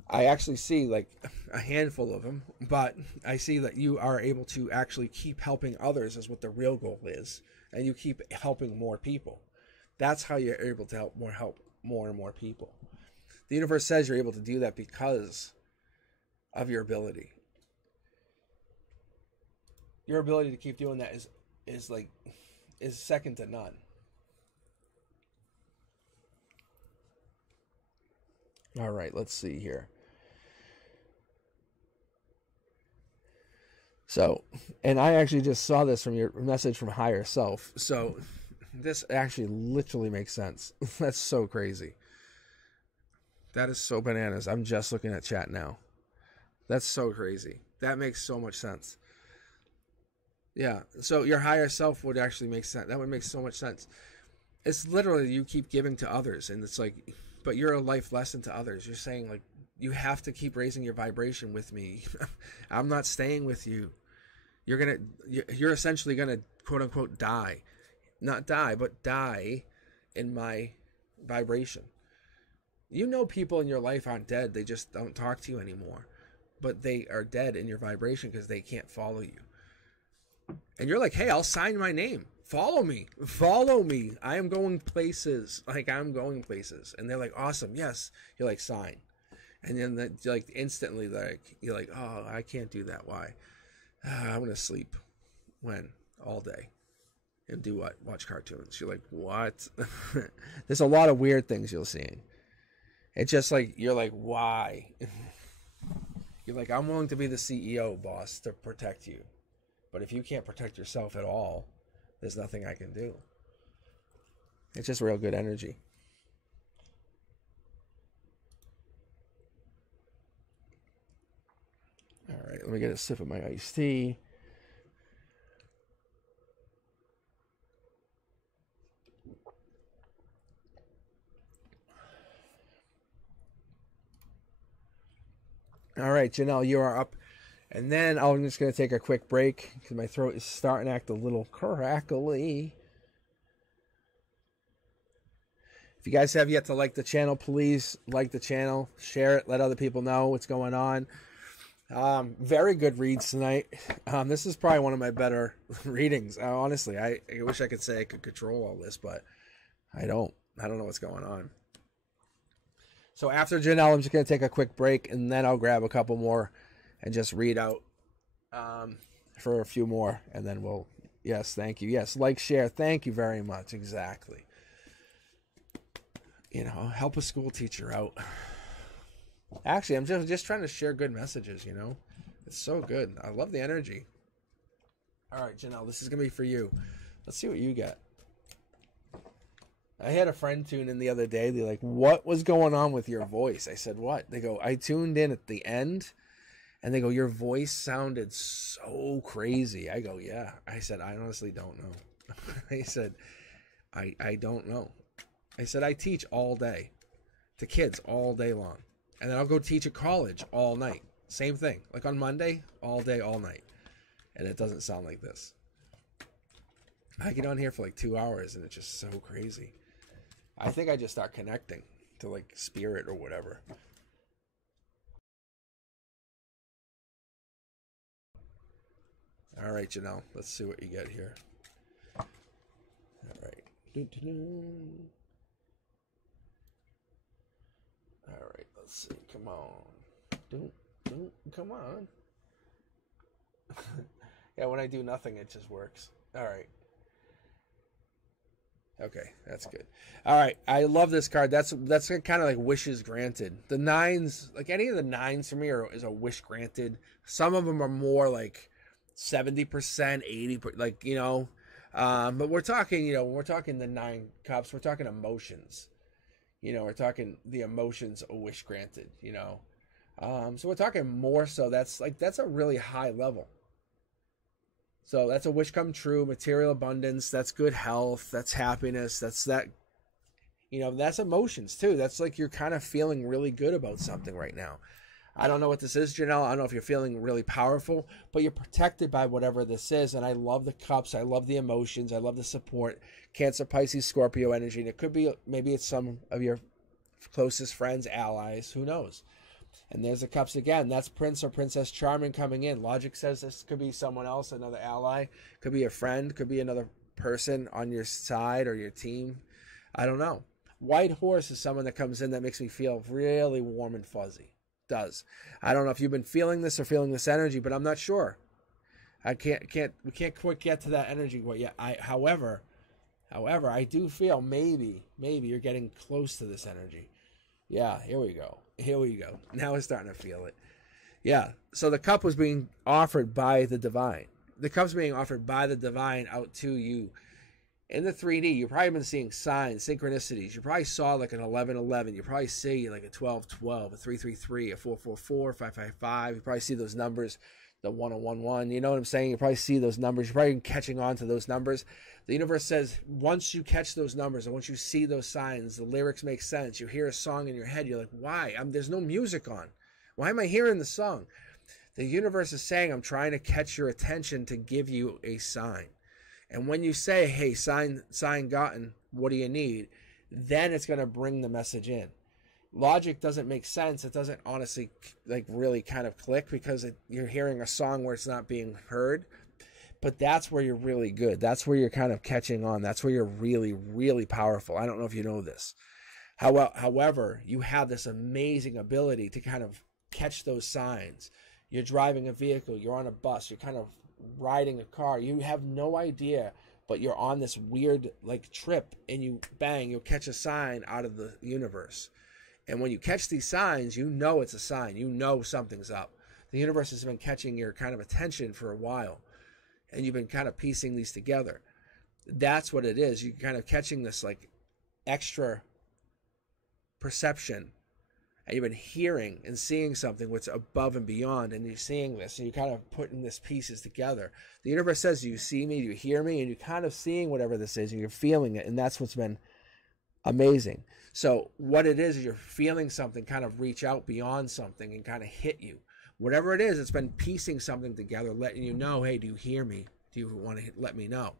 I actually see like a handful of them, but I see that you are able to actually keep helping others is what the real goal is, and you keep helping more people. That's how you're able to help more and more people. The universe says you're able to do that because of your ability. Your ability to keep doing that is second to none. All right, let's see here. So, and I actually just saw this from your message from higher self. So this actually literally makes sense. That's so crazy. That is so bananas. I'm just looking at chat now. That's so crazy. That makes so much sense. Yeah. So your higher self would actually make sense. That would make so much sense. It's literally you keep giving to others, and it's like, but you're a life lesson to others. You're saying like, you have to keep raising your vibration with me. I'm not staying with you. You're essentially gonna quote unquote die, not die, but die in my vibration. You know, people in your life aren't dead. They just don't talk to you anymore, but they are dead in your vibration because they can't follow you. And you're like, hey, I'll sign my name. Follow me. I am going places. I'm going places. And they're like, awesome. Yes. You're like, sign. And then instantly you're like, oh, I can't do that. Why? I'm going to sleep. When? All day. And do what? Watch cartoons. You're like, what? There's a lot of weird things you'll see. It's just like, you're like, why? You're like, I'm willing to be the CEO, boss, to protect you. But if you can't protect yourself at all, there's nothing I can do. It's just real good energy. All right, let me get a sip of my iced tea. All right, Janelle, you are up. And then I'm just going to take a quick break because my throat is starting to act a little crackly. If you guys have yet to like the channel, please like the channel, share it, let other people know what's going on. Very good reads tonight. This is probably one of my better readings. Honestly, I wish I could say I could control all this, but I don't. I don't know what's going on. So after Janelle, I'm just going to take a quick break, and then I'll grab a couple more and just read out for a few more, and then we'll, yes, thank you. Yes, like, share. Thank you very much. Exactly. You know, help a school teacher out. Actually, I'm just trying to share good messages, you know. It's so good. I love the energy. All right, Janelle, this is going to be for you. Let's see what you get. I had a friend tune in the other day. They're like, what was going on with your voice? I said, what? They go, I tuned in at the end. And they go, your voice sounded so crazy. I go, yeah. I said, I honestly don't know. I said, I don't know. I said, I teach all day to kids all day long. And then I'll go teach at college all night. Same thing. Like on Monday, all day, all night. And it doesn't sound like this. I get on here for like 2 hours and it's just so crazy. I think I just start connecting to like spirit or whatever. All right, Janelle, let's see what you get here. All right. All right, let's see. Come on. Come on. Yeah, when I do nothing, it just works. All right. Okay, that's good. All right, I love this card. That's kind of like wishes granted. The nines, like any of the nines for me, is a wish granted. Some of them are more like 70%, 80%, like, you know, But we're talking, when we're talking the 9 cups, we're talking emotions. We're talking the emotions a wish granted. So we're talking more so. That's a really high level. So that's a wish come true, material abundance. That's good health. That's happiness. That's emotions too. That's like you're kind of feeling really good about something right now. I don't know what this is, Janelle. I don't know if you're feeling really powerful, but you're protected by whatever this is. And I love the cups. I love the emotions. I love the support. Cancer, Pisces, Scorpio energy. And it could be, maybe it's some of your closest friends, allies. Who knows? And there's the cups again. That's Prince or Princess Charming coming in. Logic says this could be someone else, another ally. Could be a friend. Could be another person on your side or your team. I don't know. White Horse is someone that comes in that makes me feel really warm and fuzzy. Does. I don't know if you've been feeling this or feeling this energy, but I'm not sure. We can't quite get to that energy quite yet. However, I do feel maybe you're getting close to this energy. Yeah, here we go. Now we're starting to feel it. Yeah, so the cup was being offered by the divine. The cup's being offered by the divine out to you. In the 3D, you've probably been seeing signs, synchronicities. You probably saw like an 1111. You probably see like a 1212, a 333, a 444, 555. You probably see those numbers, the 1011. You know what I'm saying? You probably see those numbers. You're probably catching on to those numbers. The universe says once you catch those numbers and once you see those signs, the lyrics make sense. You hear a song in your head. You're like, why? There's no music on. Why am I hearing the song? The universe is saying, I'm trying to catch your attention to give you a sign. And when you say, hey, sign gotten, what do you need? Then it's going to bring the message in. Logic doesn't make sense. It doesn't honestly really kind of click because you're hearing a song where it's not being heard. But that's where you're really good. That's where you're kind of catching on. That's where you're really, really powerful. I don't know if you know this. However, you have this amazing ability to kind of catch those signs. You're driving a vehicle. You're on a bus. You're kind of riding a car. You have no idea, but you're on this weird trip, and you'll catch a sign out of the universe. And when you catch these signs, you know it's a sign. You know something's up. The universe has been catching your kind of attention for a while, and you've been kind of piecing these together. That's what it is. You're kind of catching this extra perception. And you've been hearing and seeing something what's above and beyond, and you're seeing this, and you're kind of putting these pieces together. The universe says, do you see me? Do you hear me? And you're kind of seeing whatever this is, and you're feeling it, and that's what's been amazing. So what it is you're feeling something kind of reach out beyond something and kind of hit you. Whatever it is, it's been piecing something together, letting you know, hey, do you hear me? Do you want to let me know?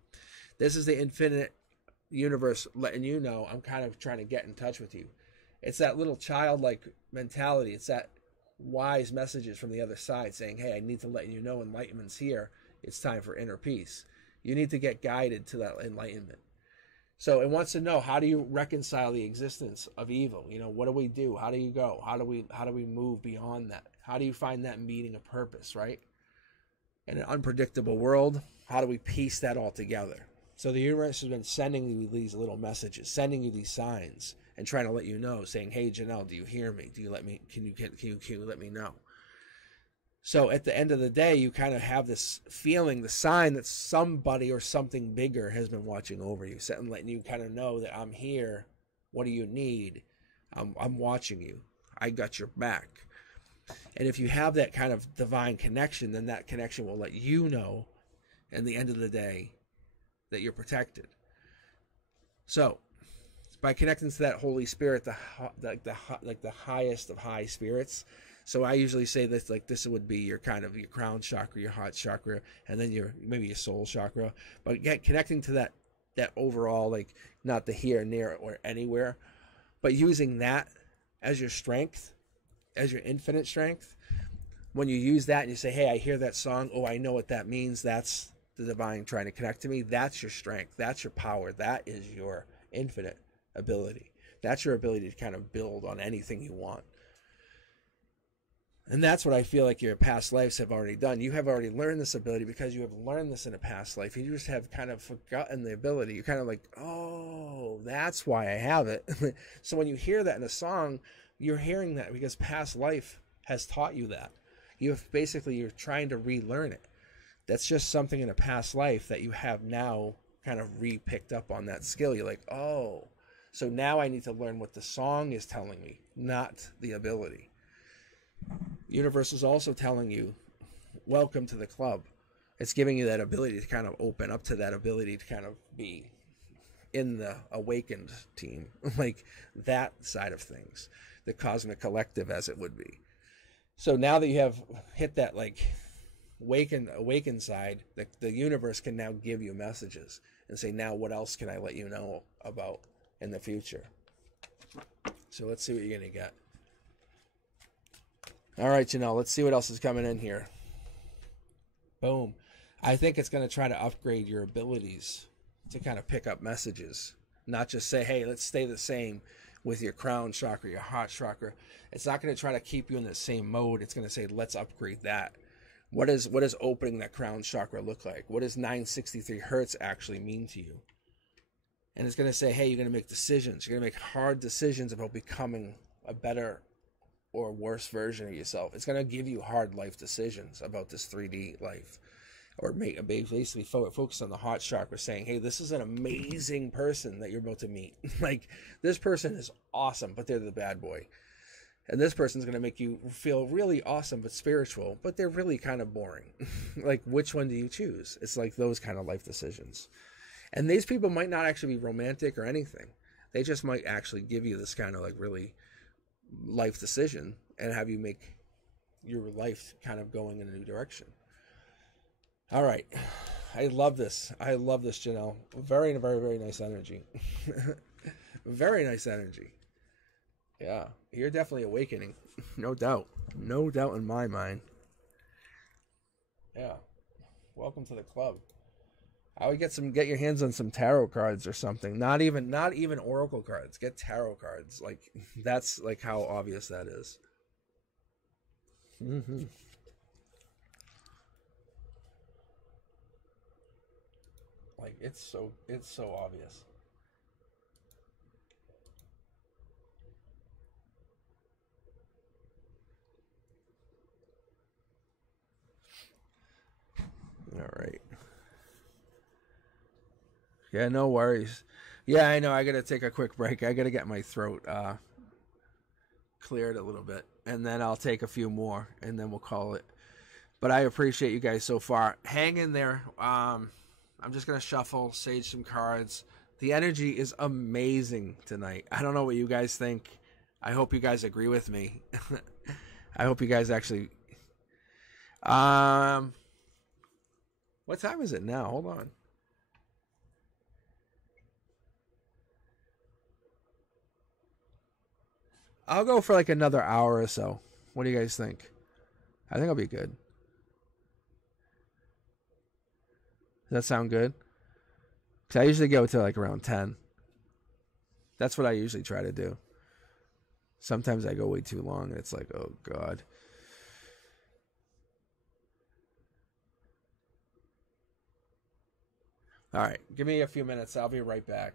This is the infinite universe letting you know I'm kind of trying to get in touch with you. It's that little childlike mentality. It's that wise messages from the other side saying, hey, I need to let you know enlightenment's here. It's time for inner peace. You need to get guided to that enlightenment. So it wants to know, how do you reconcile the existence of evil? What do we do? How do you go? How do we move beyond that? How do you find that meaning of purpose, right? In an unpredictable world, how do we piece that all together? So the universe has been sending you these little messages, sending you these signs, and trying to let you know, saying, hey, Janelle, do you hear me? Can you let me know? So at the end of the day, you kind of have this feeling, the sign that somebody or something bigger has been watching over you, letting you kind of know that I'm here. What do you need? I'm watching you. I got your back. And if you have that kind of divine connection, then that connection will let you know at the end of the day that you're protected. So by connecting to that Holy Spirit, the highest of high spirits. So I usually say this, this would be your kind of your crown chakra, your heart chakra, and then maybe your soul chakra. But connecting to that overall, not the here, near, or anywhere, but using that as your strength, as your infinite strength. When you use that and you say, hey, I hear that song. Oh, I know what that means. That's the divine trying to connect to me. That's your strength. That's your power. That is your infinite ability. That's your ability to kind of build on anything you want. And that's what I feel like your past lives have already done. You have already learned this ability because you have learned this in a past life. You just have kind of forgotten the ability. You're kind of like, oh, that's why I have it. So when you hear that in a song, you're hearing that because past life has taught you that. You're trying to relearn it. That's just something in a past life that you have now kind of re-picked up on that skill. You're like, oh, so now I need to learn what the song is telling me, not the ability. Universe is also telling you, welcome to the club. It's giving you that ability to kind of open up to that ability to kind of be in the awakened team, like that side of things, the cosmic collective as it would be. So now that you have hit that like awakened side, the universe can now give you messages and say, now what else can I let you know about in the future? So let's see what you're going to get. All right, Janelle, let's see what else is coming in here. Boom. I think it's going to try to upgrade your abilities to kind of pick up messages, not just say, hey, let's stay the same with your crown chakra, your heart chakra. It's not going to try to keep you in the same mode. It's going to say, let's upgrade that. What does opening that crown chakra look like? What does 963 hertz actually mean to you? And it's going to say, hey, you're going to make decisions. You're going to make hard decisions about becoming a better or worse version of yourself. It's going to give you hard life decisions about this 3D life. Or basically focus on the heart chakra, saying, hey, this is an amazing person that you're about to meet. Like, this person is awesome, but they're the bad boy. And this person's going to make you feel really awesome but spiritual, but they're really kind of boring. Like, which one do you choose? It's like those kind of life decisions. And these people might not actually be romantic or anything. They just might actually give you this kind of like really life decision and have you make your life kind of going in a new direction. All right. I love this. I love this, Janelle. Very, very, very nice energy. Very nice energy. Yeah. You're definitely awakening. No doubt. No doubt in my mind. Yeah. Welcome to the club. I would get your hands on some tarot cards or something. Not even oracle cards. Get tarot cards. Like, that's like how obvious that is. Mm-hmm. Like, it's so obvious. All right. Yeah, no worries. Yeah, I know. I got to take a quick break. I got to get my throat cleared a little bit, and then I'll take a few more, and then we'll call it. But I appreciate you guys so far. Hang in there. I'm just going to shuffle, sage some cards. The energy is amazing tonight. I don't know what you guys think. I hope you guys agree with me. I hope you guys actually... what time is it now? Hold on. I'll go for like another hour or so. What do you guys think? I think I'll be good. Does that sound good? Because I usually go to like around 10. That's what I usually try to do. Sometimes I go way too long and it's like, oh God. All right, give me a few minutes. I'll be right back.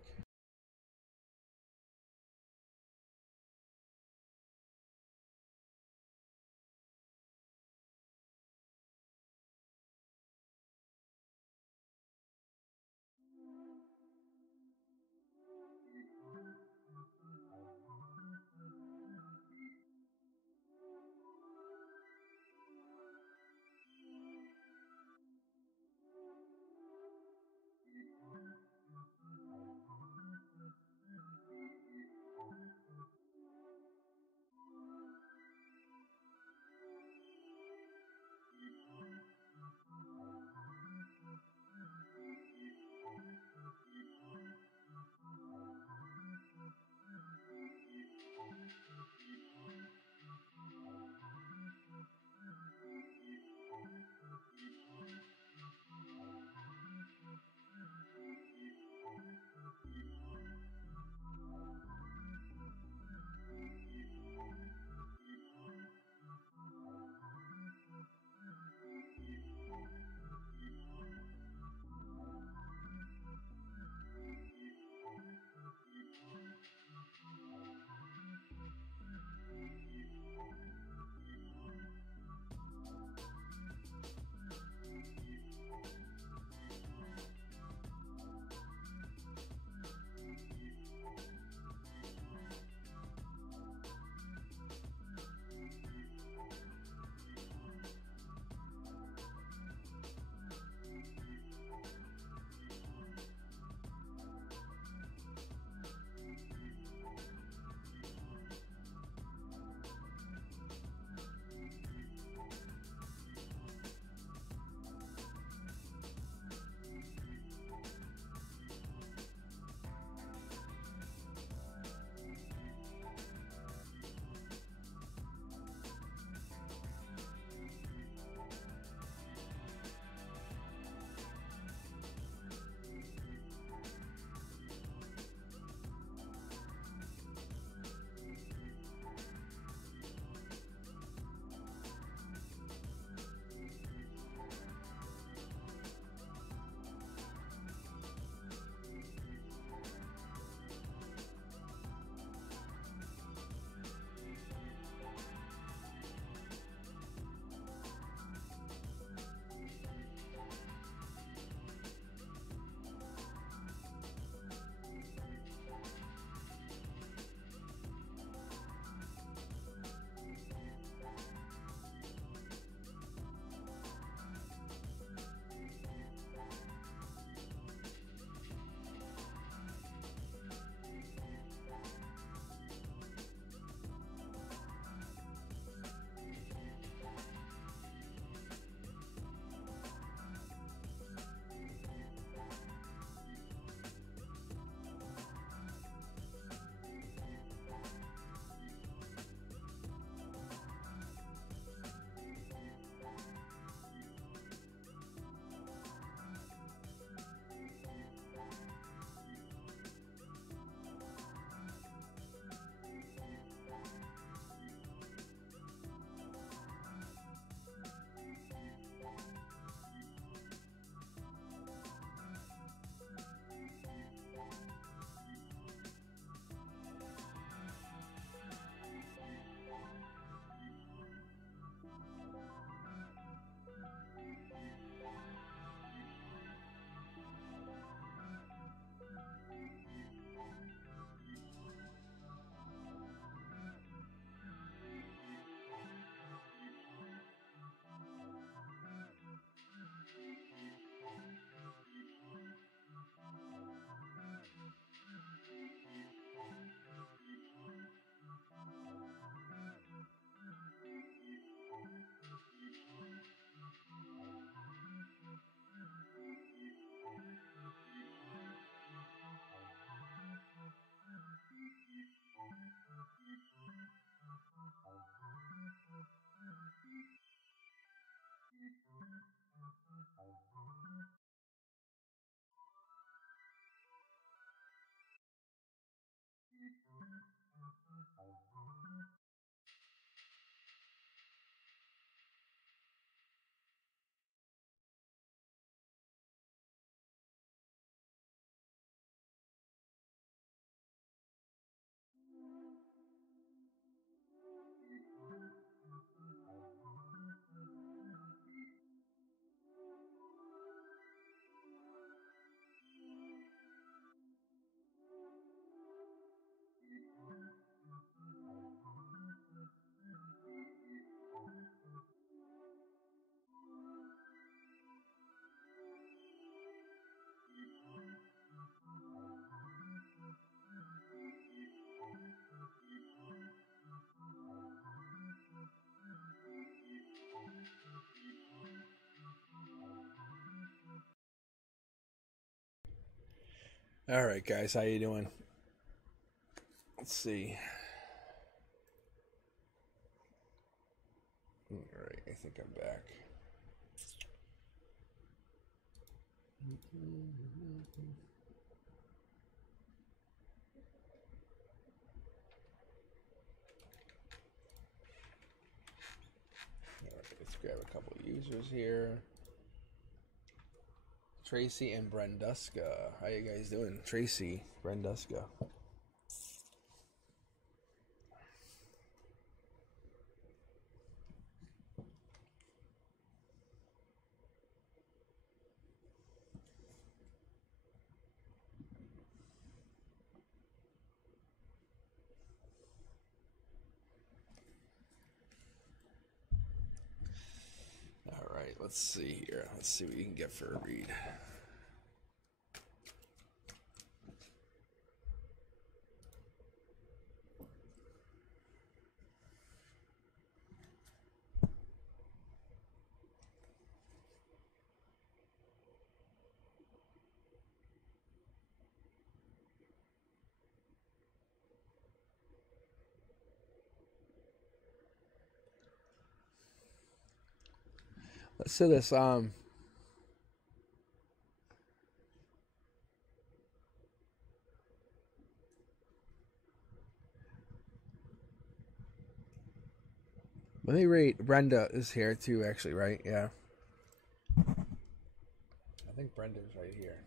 All right, guys, how you doing? Let's see. All right, I think I'm back. All right, let's grab a couple users here. Tracy and Brenduska. How you guys doing? Tracy, Brenduska. All right, let's see here. Let's see what you can get for a read. Let's do this. Let me read. Brenda is here too, actually, right? Yeah. I think Brenda's right here.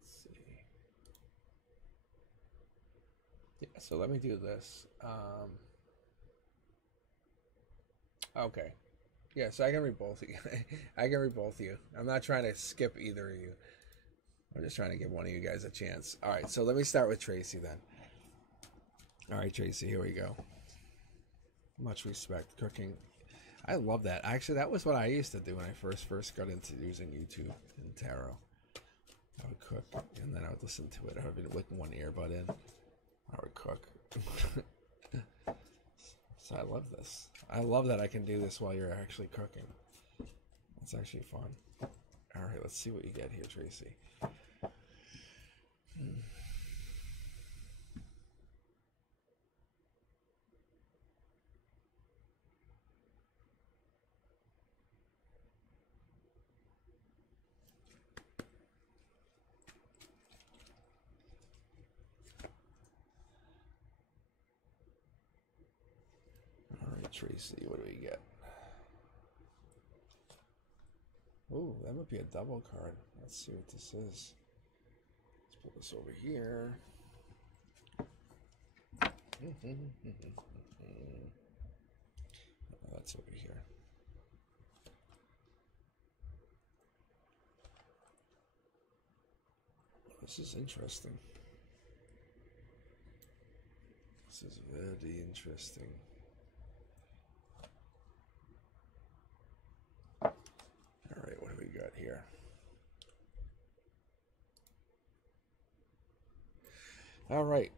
Let's see. Yeah, so let me do this. Okay. Yeah, so I can read both of you. I can read both of you. I'm not trying to skip either of you. I'm just trying to give one of you guys a chance. All right, so let me start with Tracy then. All right, Tracy, here we go. Much respect, cooking. I love that. Actually, that was what I used to do when I first got into using YouTube and tarot. I would cook, and then I would listen to it. I would be with one earbud in. I would cook. So I love this. I love that I can do this while you're actually cooking. It's actually fun. All right, let's see what you get here, Tracy. All right, Tracy, what do we get? Ooh, that might be a double card. Let's see what this is. Let's pull this over here. That's over here. This is interesting. This is very interesting. All right, what do we got here? All right.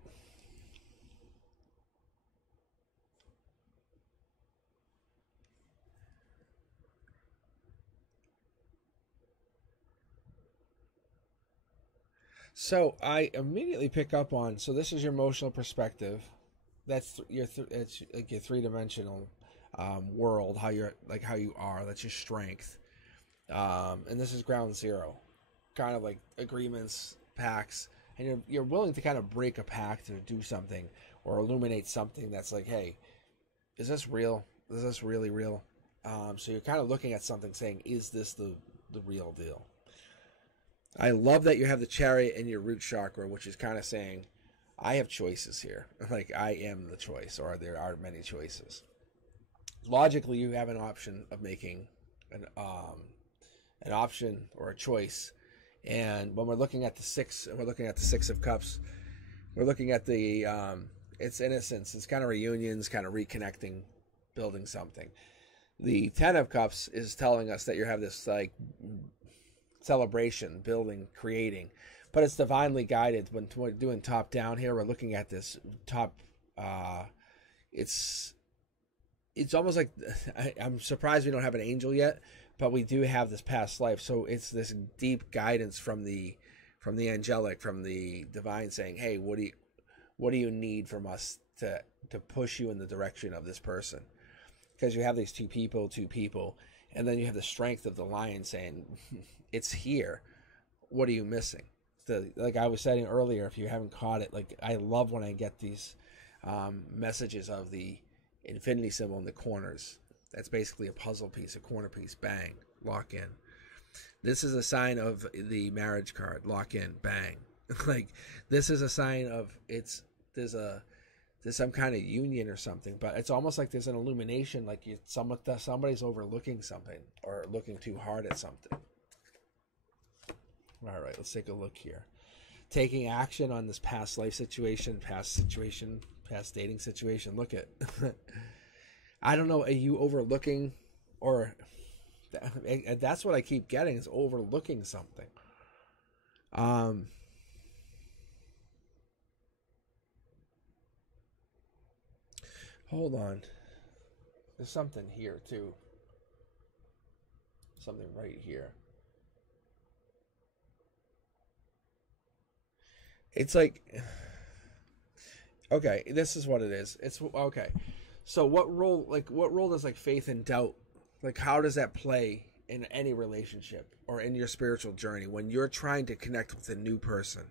So I immediately pick up on. So this is your emotional perspective. That's it's like your three-dimensional world. How you're how you are. That's your strength. And this is ground zero, kind of like agreements, pacts, and you're willing to kind of break a pact or do something or illuminate something that's like, hey, is this real? Is this really real? So you're kind of looking at something saying, is this the real deal? I love that you have the chariot in your root chakra, which is kind of saying, I have choices here. Like, I am the choice, or there are many choices. Logically, you have an option of making an option or a choice. And when we're looking at the six, we're looking at the Six of Cups. We're looking at the it's innocence. It's kind of reunions, kind of reconnecting, building something. The Ten of Cups is telling us that you have this like celebration, building, creating. but it's divinely guided. When we're doing top down here, we're looking at this top. It's almost like I'm surprised we don't have an angel yet, but we do have this past life. So it's this deep guidance from the angelic, from the divine, saying, "Hey, what do you need from us to push you in the direction of this person?" Because you have these two people, and then you have the strength of the lion saying, "It's here. What are you missing?" Like I was saying earlier, if you haven't caught it, like I love when I get these messages of the infinity symbol in the corners. That's basically a puzzle piece, a corner piece. Bang, lock in. This is a sign of the marriage card. Lock in, bang. Like this is a sign of there's some kind of union or something, but it's almost like there's an illumination, like somebody's overlooking something or looking too hard at something. All right, let's take a look here. Taking action on this past life situation, past dating situation. Look at, I don't know, are you overlooking, or that's what I keep getting, is overlooking something. Hold on. There's something here too. Something right here. It's like, okay, this is what it is. It's okay. So what role does like faith and doubt, like how does that play in any relationship or in your spiritual journey when you're trying to connect with a new person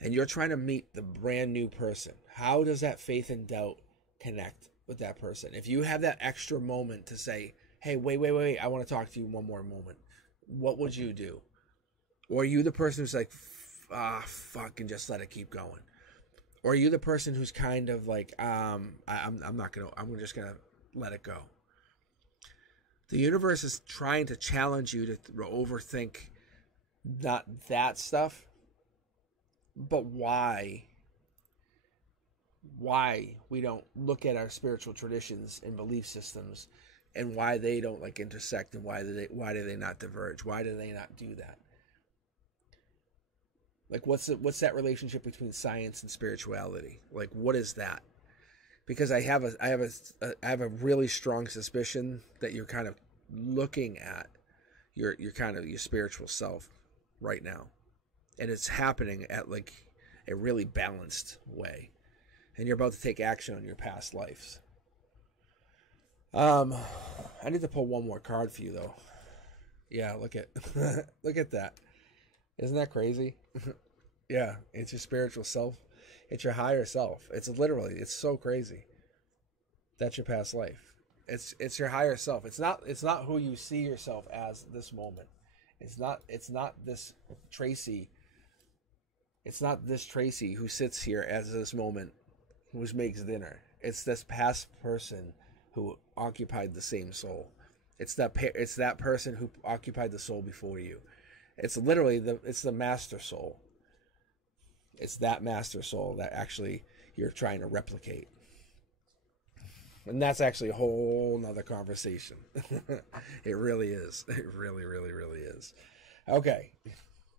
and you're trying to meet the brand new person? How does that faith and doubt connect with that person? If you have that extra moment to say, "Hey, wait, I want to talk to you one more moment," what would you do? Or are you the person who's like, fuck, and just let it keep going? Or are you the person who's kind of like, I'm just gonna let it go? The universe is trying to challenge you to overthink not that stuff, but why we don't look at our spiritual traditions and belief systems, and why they don't like intersect, and why do they not diverge? Why do they not do that? Like what's that relationship between science and spirituality? Like what is that? Because I have a really strong suspicion that you're kind of looking at your spiritual self right now, and it's happening at like a really balanced way, and you're about to take action on your past lives. I need to pull one more card for you though. Yeah, look at look at that. Isn't that crazy? Yeah, it's your spiritual self. It's your higher self. It's so crazy. That's your past life. It's your higher self. It's not who you see yourself as this moment. It's not this Tracy. It's not this Tracy who sits here as this moment, who makes dinner. It's this past person who occupied the same soul. It's that person who occupied the soul before you. It's literally the master soul. It's that master soul that actually you're trying to replicate. And that's actually a whole nother conversation. It really is. It really, really, really is. Okay.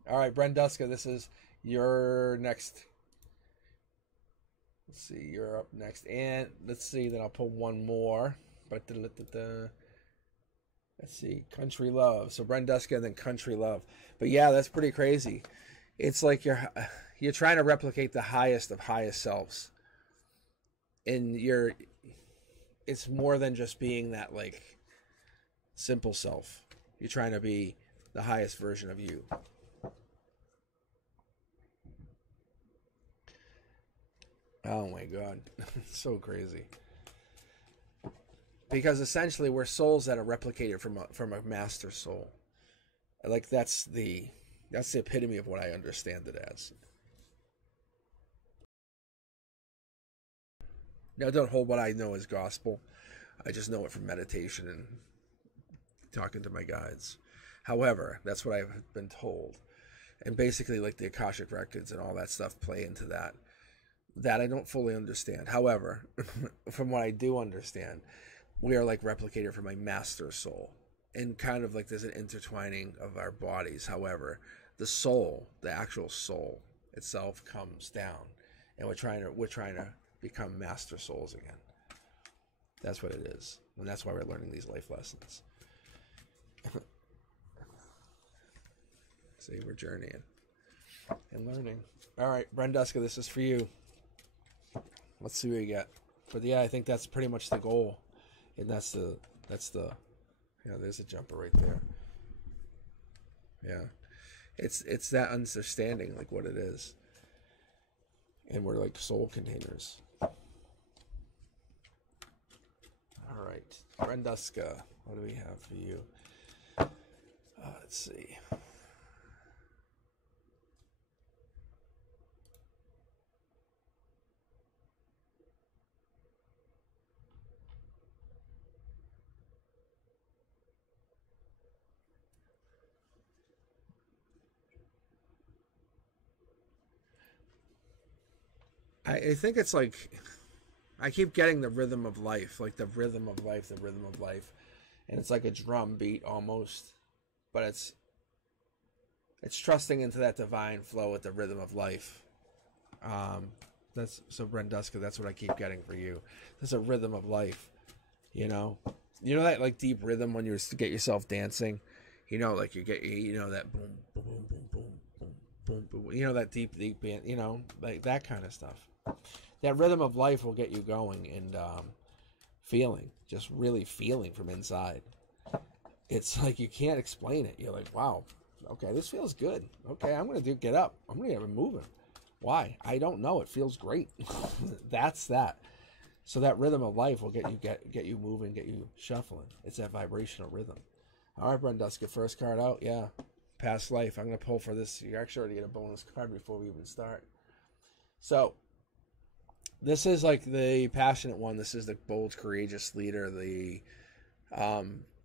All right, Brenduska, this is your next. Let's see, you're up next. And let's see, then I'll pull one more. Let's see, Country Love. So Brenduska and then Country Love. But yeah, that's pretty crazy. It's like you're trying to replicate the highest of highest selves. And it's more than just being that like simple self. You're trying to be the highest version of you. Oh my God. It's so crazy. Because essentially we're souls that are replicated from a master soul. Like that's the epitome of what I understand it as. Now don't hold what I know as gospel. I just know it from meditation and talking to my guides. However, that's what I've been told. And basically like the Akashic records and all that stuff play into that. That I don't fully understand. However, from what I do understand, we are like replicated from a master soul. And kind of like there's an intertwining of our bodies. However, the soul, the actual soul itself, comes down, and we're trying to become master souls again. That's what it is, and that's why we're learning these life lessons. See, we're journeying and learning. All right, Brenduska, this is for you. Let's see what you get. But yeah, I think that's pretty much the goal, and that's the there's a jumper right there. Yeah, it's that understanding, like what it is, and we're like soul containers. All right, Brenduska, what do we have for you? Let's see. I think it's like, I keep getting the rhythm of life, like the rhythm of life, the rhythm of life. And it's like a drum beat almost, but it's trusting into that divine flow with the rhythm of life. That's so Brenduska, that's what I keep getting for you. There's a rhythm of life, you know that like deep rhythm when you get yourself dancing, like you get that boom boom boom boom boom boom boom, that deep like that kind of stuff. That rhythm of life will get you going and feeling, just really feeling from inside. It's like you can't explain it. You're like, wow, okay, this feels good. Okay, I'm gonna get up. I'm gonna get moving. Why? I don't know. It feels great. That's that. So that rhythm of life will get you moving, get you shuffling. It's that vibrational rhythm. All right, Brenduska, first card out. Yeah, past life. I'm gonna pull for this. You actually already get a bonus card before we even start. So this is like the passionate one. This is the bold, courageous leader, the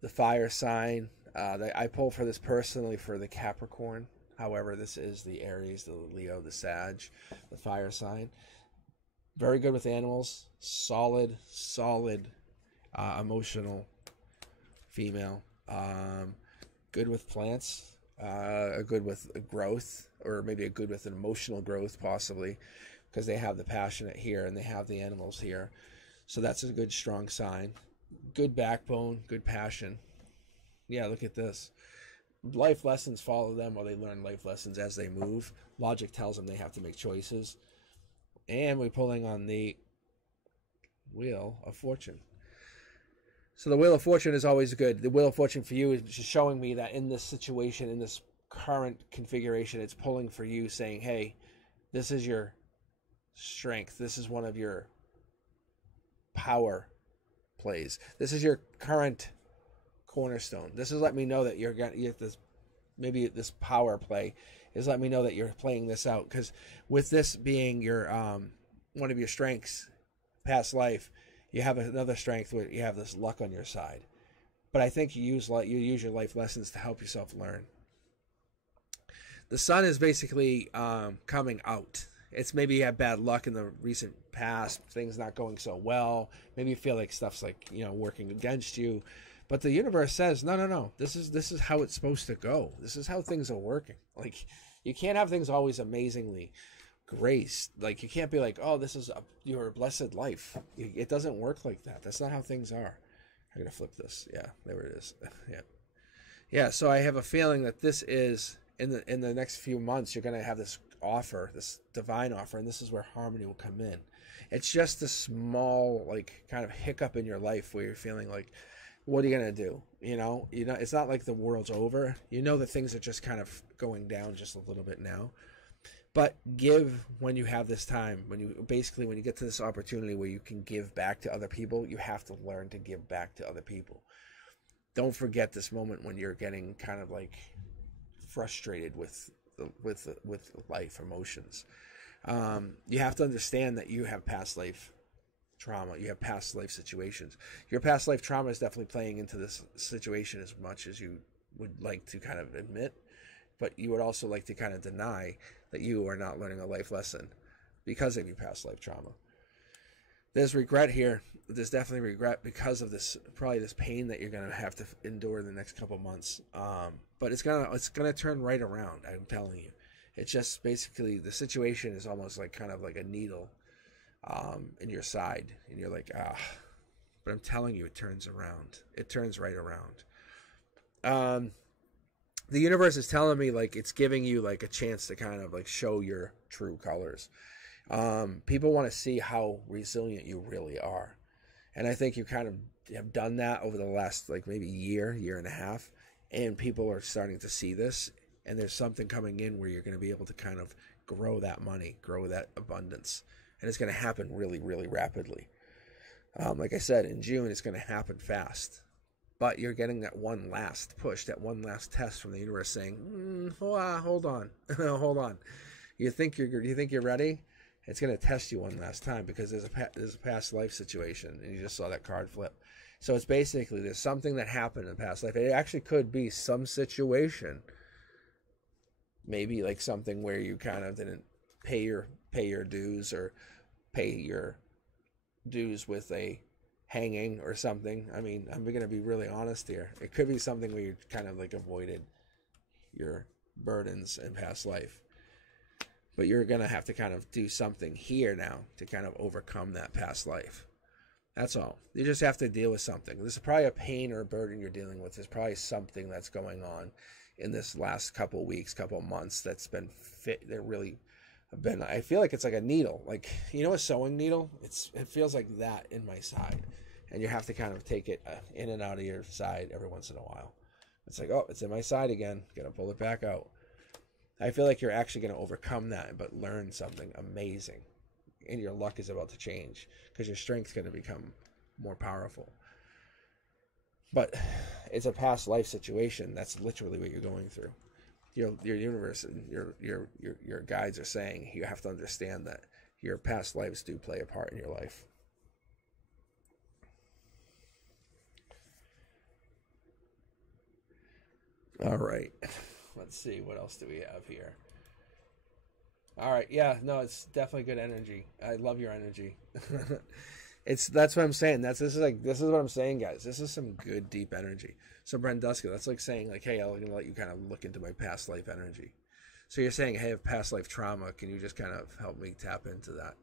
fire sign. I pull for this personally for the Capricorn. However, this is the Aries, the Leo, the Sag, the fire sign. Very good with animals. Solid, emotional female. Good with plants. Good with growth, or maybe a good with an emotional growth, possibly, because they have the passionate here and they have the animals here. So that's a good, strong sign. Good backbone, good passion. Yeah, look at this. Life lessons follow them, or they learn life lessons as they move. Logic tells them they have to make choices. And we're pulling on the Wheel of Fortune. So the Wheel of Fortune is always good. The Wheel of Fortune for you is just showing me that in this situation, in this current configuration, it's pulling for you, saying, hey, this is your strength. This is one of your power plays. This is your current cornerstone. This is letting me know that you have this, maybe this power play is letting me know that you're playing this out, because with this being your one of your strengths, past life, you have another strength where you have this luck on your side. But I think you use your life lessons to help yourself learn. The sun is basically coming out. It's maybe you had bad luck in the recent past, things not going so well. Maybe you feel like stuff's like, working against you. But the universe says, no. This is how it's supposed to go. This is how things are working. Like, you can't have things always amazingly graced. Like, you can't be like, oh, this is your blessed life. It doesn't work like that. That's not how things are. I'm gonna flip this. Yeah, there it is. Yeah. So I have a feeling that this is in the next few months, you're gonna have this offer, this divine offer, and this is where harmony will come in. It's just a small, like, kind of hiccup in your life where you're feeling like, what are you gonna do? It's not like the world's over. That things are just kind of going down just a little bit now. But give when you have this time, when you get to this opportunity where you can give back to other people, you have to learn to give back to other people. Don't forget this moment when you're getting kind of like frustrated with life emotions. You have to understand that you have past life trauma. You have past life situations. Your past life trauma is definitely playing into this situation as much as you would like to kind of admit, but you would also like to kind of deny that you are not learning a life lesson because of your past life trauma. There's regret here. There's definitely regret because of this, probably this pain that you're gonna have to endure in the next couple months. But it's gonna turn right around. I'm telling you. It's just basically the situation is almost like kind of like a needle in your side, and you're like, ah. But I'm telling you, it turns around. It turns right around. The universe is telling me like it's giving you like a chance to kind of like show your true colors. People want to see how resilient you really are. And I think you kind of have done that over the last like maybe year and a half. And people are starting to see this. And there's something coming in where you're going to be able to kind of grow that money, grow that abundance. And it's going to happen really, really rapidly. Like I said, in June, it's going to happen fast. But you're getting that one last push, that one last test from the universe saying, hold on, hold on. You think you're ready? It's going to test you one last time because there's a past life situation, and you just saw that card flip. So it's basically there's something that happened in past life. It actually could be some situation, maybe like something where you kind of didn't pay your dues or pay your dues with a hanging or something. I mean, I'm going to be really honest here. It could be something where you kind of like avoided your burdens in past life. But you're going to have to kind of do something here now to kind of overcome that past life. That's all. You just have to deal with something. This is probably a pain or a burden you're dealing with. There's probably something that's going on in this last couple weeks, couple months that's been fit. They're really been. I feel like it's like a needle. Like, you know, a sewing needle? It feels like that in my side. And you have to kind of take it in and out of your side every once in a while. It's like, oh, it's in my side again. Got to pull it back out. I feel like you're actually going to overcome that, but learn something amazing. And your luck is about to change because your strength's going to become more powerful. But it's a past life situation. That's literally what you're going through. Your universe and your guides are saying you have to understand that your past lives do play a part in your life. All right. Let's see, what else do we have here? All right, yeah, no, it's definitely good energy. I love your energy. That's what I'm saying. This is what I'm saying, guys. This is some good deep energy. So Brenduska, that's like saying like, hey, I'm gonna let you kind of look into my past life energy. So you're saying, hey, I have past life trauma. Can you just kind of help me tap into that?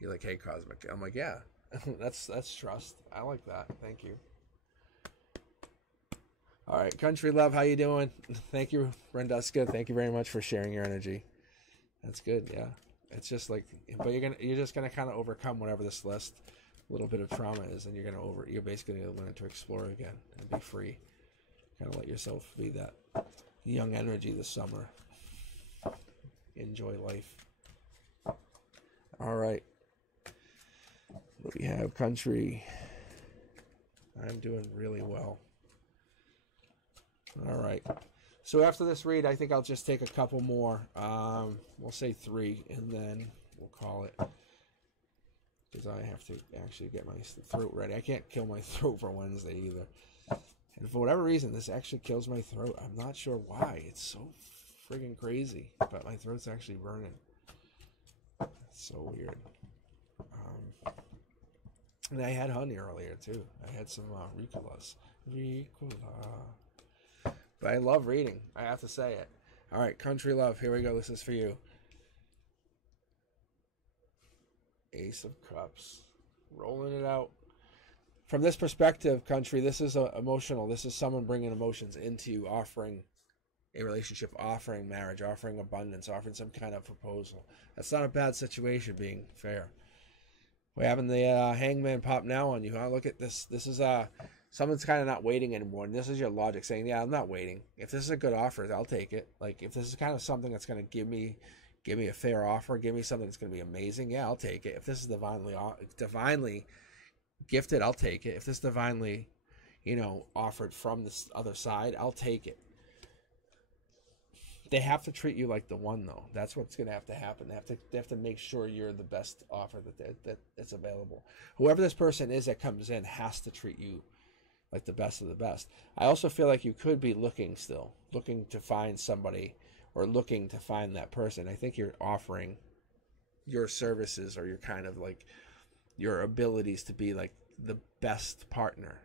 You're like, hey, Cosmic. I'm like, yeah, that's trust. I like that. Thank you. All right, Country Love, how you doing? Thank you, Brenduska. Thank you very much for sharing your energy. That's good, yeah. It's just like, but you're just gonna kind of overcome whatever this last little bit of trauma is, and you're basically gonna learn to explore again and be free. Kind of let yourself be that young energy this summer. Enjoy life. All right. What do we have, Country? I'm doing really well. All right. So after this read, I think I'll just take a couple more. We'll say 3, and then we'll call it. Because I have to actually get my throat ready. I can't kill my throat for Wednesday either. And for whatever reason, this actually kills my throat. I'm not sure why. It's so friggin' crazy. But my throat's actually burning. It's so weird. And I had honey earlier, too. I had some Ricolas. But I love reading. I have to say it. All right, Country Love. Here we go. This is for you. Ace of Cups. Rolling it out. From this perspective, Country, this is emotional. This is someone bringing emotions into you, offering a relationship, offering marriage, offering abundance, offering some kind of proposal. That's not a bad situation, being fair. We're having the hangman pop now on you, huh? Look at this. This is someone's kind of not waiting anymore. And this is your logic saying, yeah, I'm not waiting. If this is a good offer, I'll take it. Like, if this is kind of something that's going to give me a fair offer, give me something that's going to be amazing, yeah, I'll take it. If this is divinely gifted, I'll take it. If this is divinely, offered from this other side, I'll take it. They have to treat you like the one, though. That's what's going to have to happen. They have to make sure you're the best offer that's available. Whoever this person is that comes in has to treat you like the best of the best. I also feel like you could be looking to find somebody or looking to find that person. I think you're offering your services, or you're kind of like your abilities to be like the best partner,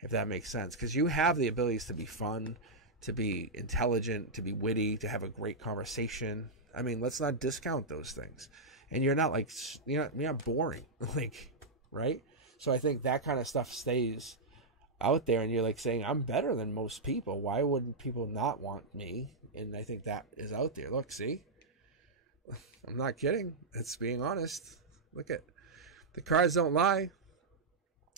if that makes sense. Because you have the abilities to be fun, to be intelligent, to be witty, to have a great conversation. I mean, let's not discount those things. And you're not like, you're not boring, like, right? So I think that kind of stuff stays out there, and you're like saying, I'm better than most people. Why wouldn't people not want me? And I think that is out there. Look, see? I'm not kidding. It's being honest. Look at the cards don't lie.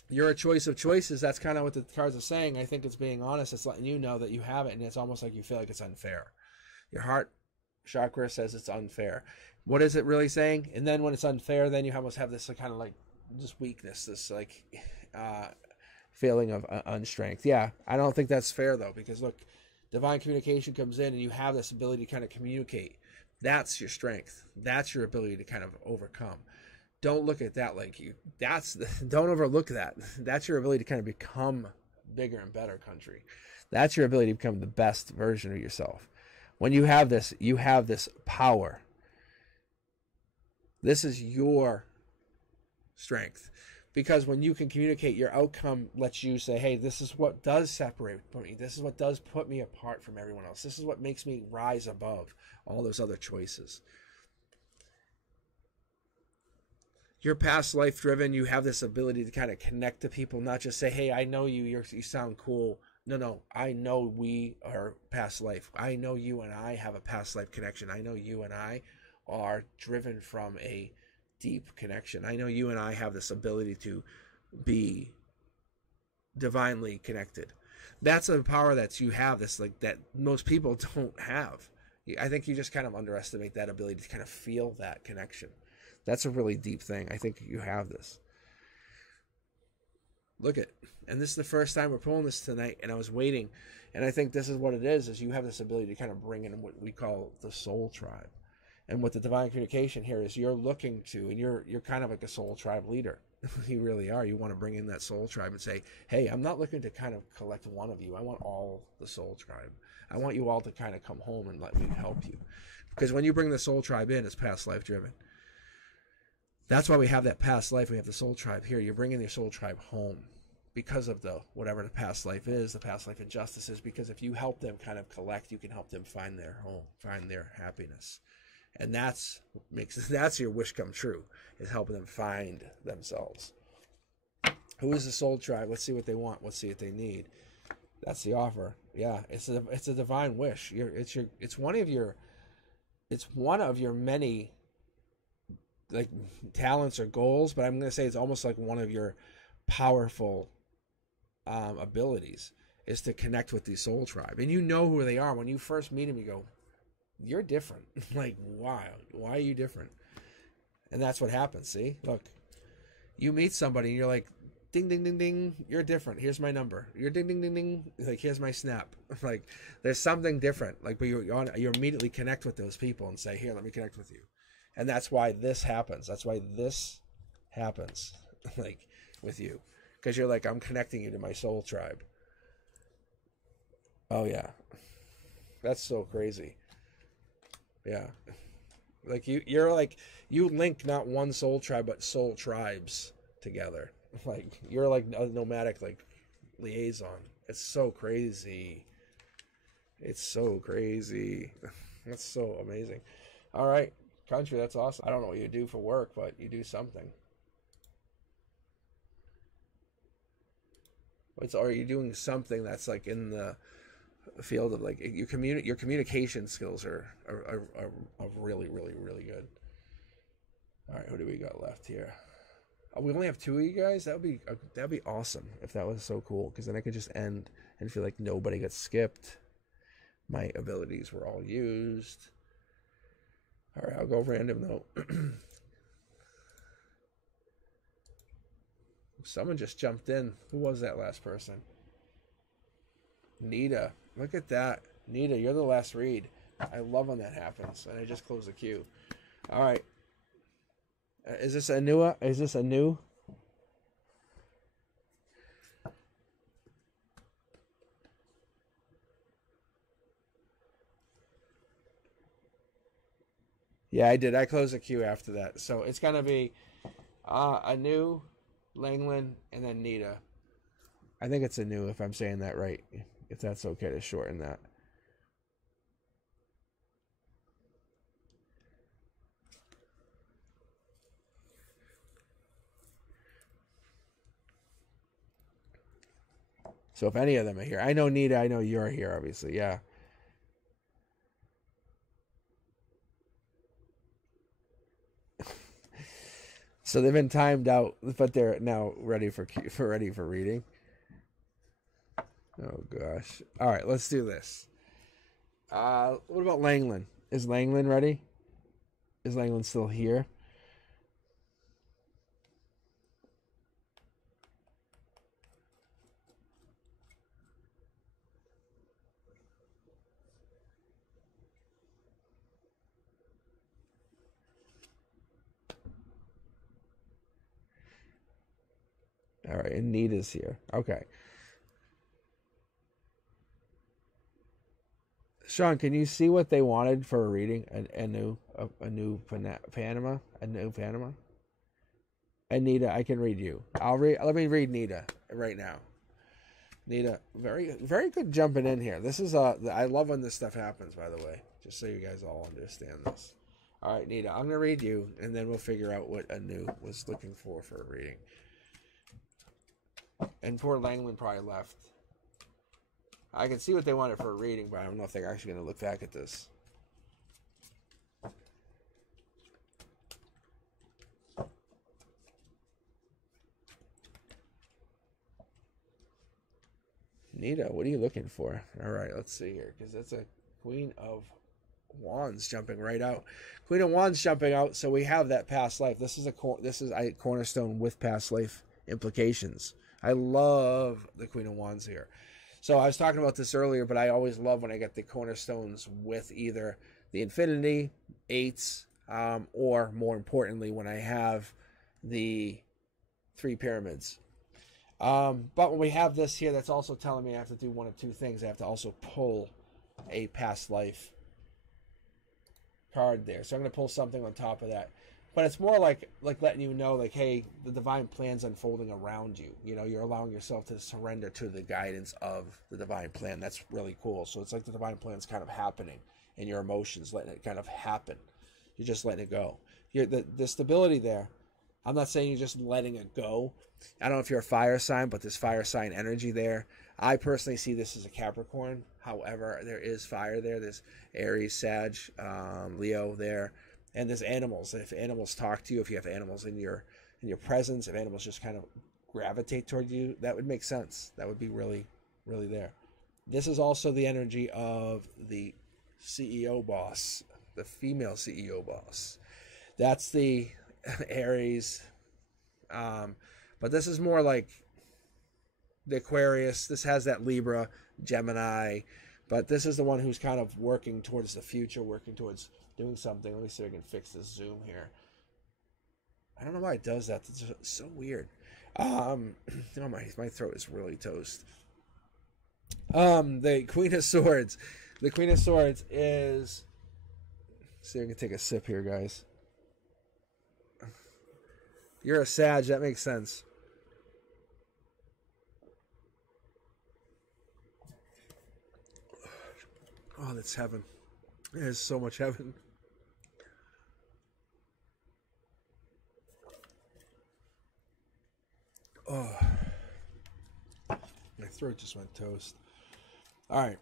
You're a choice of choices. That's kind of what the cards are saying. I think it's being honest. It's letting you know that you have it, and it's almost like you feel like it's unfair. Your heart chakra says it's unfair. What is it really saying? And then when it's unfair, then you almost have this kind of like just weakness, this like feeling of unstrength. Yeah, I don't think that's fair though, because look, divine communication comes in, and you have this ability to kind of communicate. That's your strength. That's your ability to kind of overcome. Don't look at that like you. Don't overlook that. That's your ability to kind of become bigger and better, country. That's your ability to become the best version of yourself. When you have this power. This is your strength. Because when you can communicate, your outcome lets you say, hey, this is what does separate me. This is what does put me apart from everyone else. This is what makes me rise above all those other choices. You're past life driven. You have this ability to kind of connect to people, not just say, hey, I know you, you sound cool. No, I know we are past life. I know you and I have a past life connection. I know you and I are driven from a deep connection. I know you and I have this ability to be divinely connected. That's a power that you have, this like that most people don't have. I think you just kind of underestimate that ability to kind of feel that connection. That's a really deep thing. I think you have this. Look at, and this is the first time we're pulling this tonight, and I was waiting, and I think this is what it is you have this ability to kind of bring in what we call the soul tribe. And what the divine communication here is you're looking to, and you're kind of like a soul tribe leader. You really are. You want to bring in that soul tribe and say, hey, I'm not looking to kind of collect one of you. I want all the soul tribe. I want you all to kind of come home and let me help you. Because when you bring the soul tribe in, it's past life driven. That's why we have that past life. We have the soul tribe here. You're bringing your soul tribe home because of the whatever the past life is, the past life injustices. Because if you help them kind of collect, you can help them find their home, find their happiness. And that's your wish come true, is helping them find themselves. Who is the soul tribe? Let's see what they want. Let's see what they need. That's the offer. Yeah, it's a divine wish. It's one of your many like talents or goals, but I'm going to say it's almost like one of your powerful abilities is to connect with the soul tribe. And you know who they are. When you first meet them, you go, you're different. Like, why are you different? And that's what happens. See, look, you meet somebody and you're like, ding, ding, ding, ding, you're different. Here's my number. You're ding, ding, ding, ding. Like, here's my snap. Like, there's something different. Like, but you immediately connect with those people and say, here, let me connect with you. And that's why this happens. That's why this happens, like, with you. Because you're like, I'm connecting you to my soul tribe. Oh, yeah. That's so crazy. Yeah. Like, you're like, you link not one soul tribe, but soul tribes together. Like, you're like a nomadic, like, liaison. It's so crazy. It's so crazy. That's so amazing. All right. Country, that's awesome. I don't know what you do for work, but you do something. Or you're doing something that's like in the field of like your communication skills are really, really, really good. All right, who do we got left here? Oh, we only have two of you guys. That'd be awesome if that was so cool, because then I could just end and feel like nobody got skipped. My abilities were all used. All right, I'll go random though. Someone just jumped in. Who was that last person? Nita. Look at that. Nita, you're the last read. I love when that happens. And I just closed the queue. All right. Is this a new? Yeah, I did. I closed the queue after that. So it's going to be Anu, Langland, and then Nita. I think it's Anu if I'm saying that right. If that's okay to shorten that. So if any of them are here, I know Nita, I know you're here, obviously, yeah. So they've been timed out, but they're now ready for reading. Oh gosh! All right, let's do this. What about Langland? Is Langland ready? Is Langland still here? All right, and Nita's here. Okay. Sean, can you see what they wanted for a reading? A new Panama? A new Panama? And Nita, I can read you. Let me read Nita right now. Nita, very very good jumping in here. This is I love when this stuff happens, by the way. Just so you guys all understand this. All right, Nita, I'm gonna read you, and then we'll figure out what Anu was looking for a reading. And poor Langland probably left. I can see what they wanted for a reading, but I don't know if they're actually going to look back at this. Nita, what are you looking for? All right, let's see here, because that's a Queen of Wands jumping right out. Queen of Wands jumping out, so we have that past life. This is a cornerstone with past life implications. I love the Queen of Wands here. So I was talking about this earlier, but I always love when I get the cornerstones with either the infinity, eights, or more importantly, when I have the three pyramids. But when we have this here, that's also telling me I have to do one of two things. I have to also pull a past life card there. So I'm going to pull something on top of that. But it's more like letting you know, like, hey, the divine plan's unfolding around you. You know, you're allowing yourself to surrender to the guidance of the divine plan. That's really cool. So it's like the divine plan's kind of happening, and your emotions letting it kind of happen. You're just letting it go. The stability there. I'm not saying you're just letting it go. I don't know if you're a fire sign, but there's fire sign energy there. I personally see this as a Capricorn. However, there is fire there. There's Aries, Sag, Leo there. And there's animals. If animals talk to you, if you have animals in your presence, if animals just kind of gravitate toward you, that would make sense. That would be really, really there. This is also the energy of the CEO boss, the female CEO boss. That's the Aries. But this is more like the Aquarius. This has that Libra, Gemini. But this is the one who's kind of working towards the future, working towards doing something. Let me see if I can fix this zoom here. I don't know why it does that. It's so weird. Oh, my throat is really toast. The Queen of Swords. The Queen of Swords is... See if I can take a sip here, guys. You're a Sag. That makes sense. Oh, that's heaven. It is so much heaven. Oh, my throat just went toast. All right.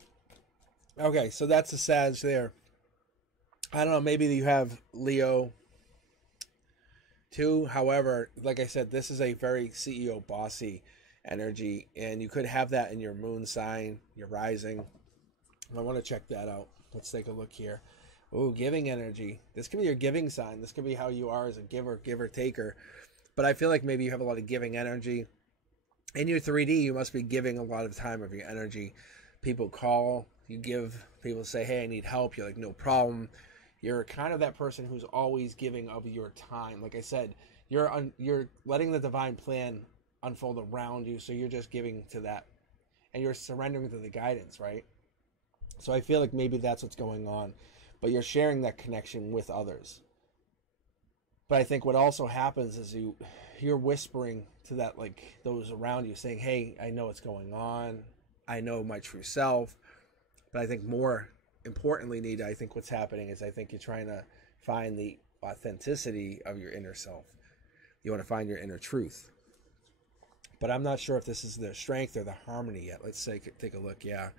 Okay, so that's the Sag there. I don't know, maybe you have Leo too. However, like I said, this is a very CEO bossy energy, and you could have that in your moon sign, your rising. I want to check that out. Let's take a look here. Oh, giving energy. This could be your giving sign. This could be how you are as a giver, taker. But I feel like maybe you have a lot of giving energy. In your 3D, you must be giving a lot of time of your energy. People call, you give, people say, hey, I need help. You're like, no problem. You're kind of that person who's always giving of your time. Like I said, you're letting the divine plan unfold around you, so you're just giving to that. And you're surrendering to the guidance, right? So I feel like maybe that's what's going on. But you're sharing that connection with others. But I think what also happens is you're whispering to that, like those around you, saying, hey, I know what's going on, I know my true self. But I think more importantly, Nita, I think what's happening is I think you're trying to find the authenticity of your inner self. You want to find your inner truth. But I'm not sure if this is the strength or the harmony yet. Let's take a look. Yeah.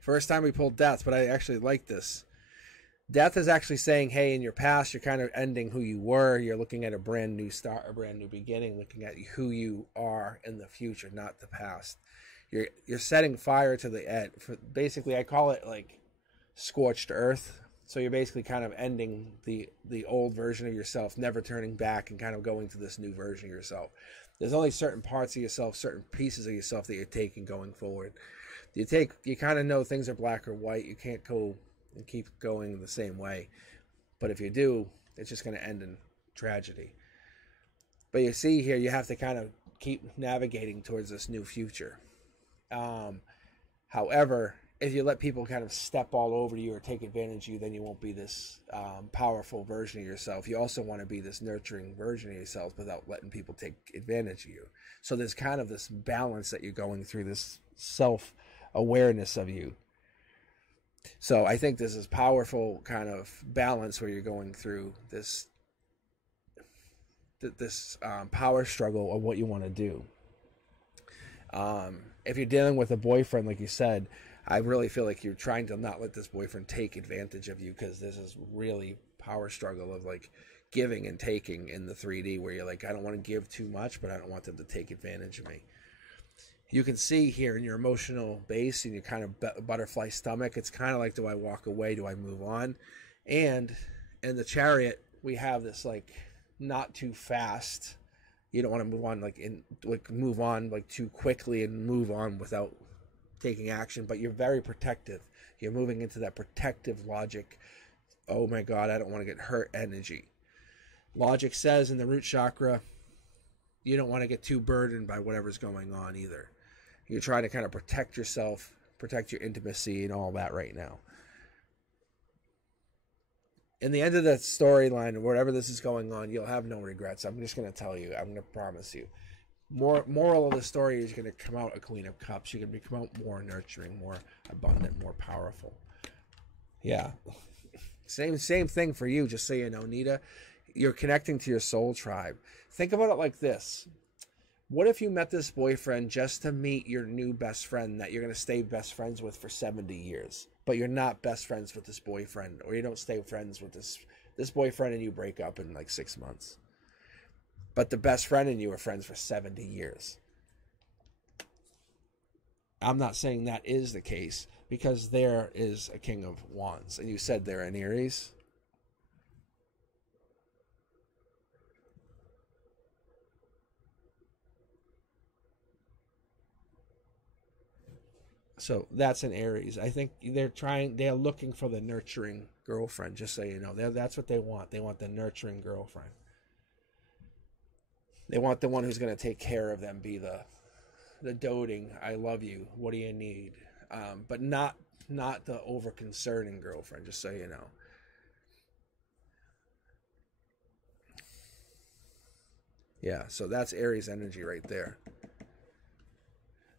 First time we pulled death, but I actually like this. Death is actually saying, hey, in your past, you're kind of ending who you were. You're looking at a brand new start, a brand new beginning, looking at who you are in the future, not the past. You're setting fire to the end. Basically, I call it like scorched earth. So you're basically kind of ending the old version of yourself, never turning back, and kind of going to this new version of yourself. There's only certain parts of yourself, certain pieces of yourself that you're taking going forward. You kind of know things are black or white. You can't go and keep going the same way. But if you do, it's just going to end in tragedy. But you see here, you have to kind of keep navigating towards this new future. However, if you let people kind of step all over you or take advantage of you, then you won't be this powerful version of yourself. You also want to be this nurturing version of yourself without letting people take advantage of you. So there's kind of this balance that you're going through, this self-awareness of you. So I think this is powerful kind of balance where you're going through this power struggle of what you want to do. If you're dealing with a boyfriend, like you said, I really feel like you're trying to not let this boyfriend take advantage of you, because this is really power struggle of like giving and taking in the 3D, where you're like, I don't want to give too much, but I don't want them to take advantage of me. You can see here in your emotional base and your kind of butterfly stomach, it's kind of like, do I walk away? Do I move on? And in the Chariot, we have this like not too fast. You don't want to move on like too quickly and move on without taking action, but you're very protective. You're moving into that protective logic. Oh my God, I don't want to get hurt energy. Logic says in the root chakra, you don't want to get too burdened by whatever's going on either. You're trying to kind of protect yourself, protect your intimacy and all that right now. In the end of the storyline, whatever this is going on, you'll have no regrets. I'm just going to tell you. I'm going to promise you. Moral of the story is you're going to come out a Queen of Cups. You're going to come out more nurturing, more abundant, more powerful. Yeah. Same thing for you, just so you know, Nita. You're connecting to your soul tribe. Think about it like this. What if you met this boyfriend just to meet your new best friend that you're going to stay best friends with for 70 years? But you're not best friends with this boyfriend, or you don't stay friends with this boyfriend and you break up in like 6 months. But the best friend and you are friends for 70 years. I'm not saying that is the case, because there is a King of Wands. And you said they're in Aries. So that's an Aries. I think they're looking for the nurturing girlfriend, just so you know. That's what they want. They want the nurturing girlfriend. They want the one who's going to take care of them, be the doting, I love you, what do you need? But not the over-concerning girlfriend, just so you know. Yeah, so that's Aries energy right there.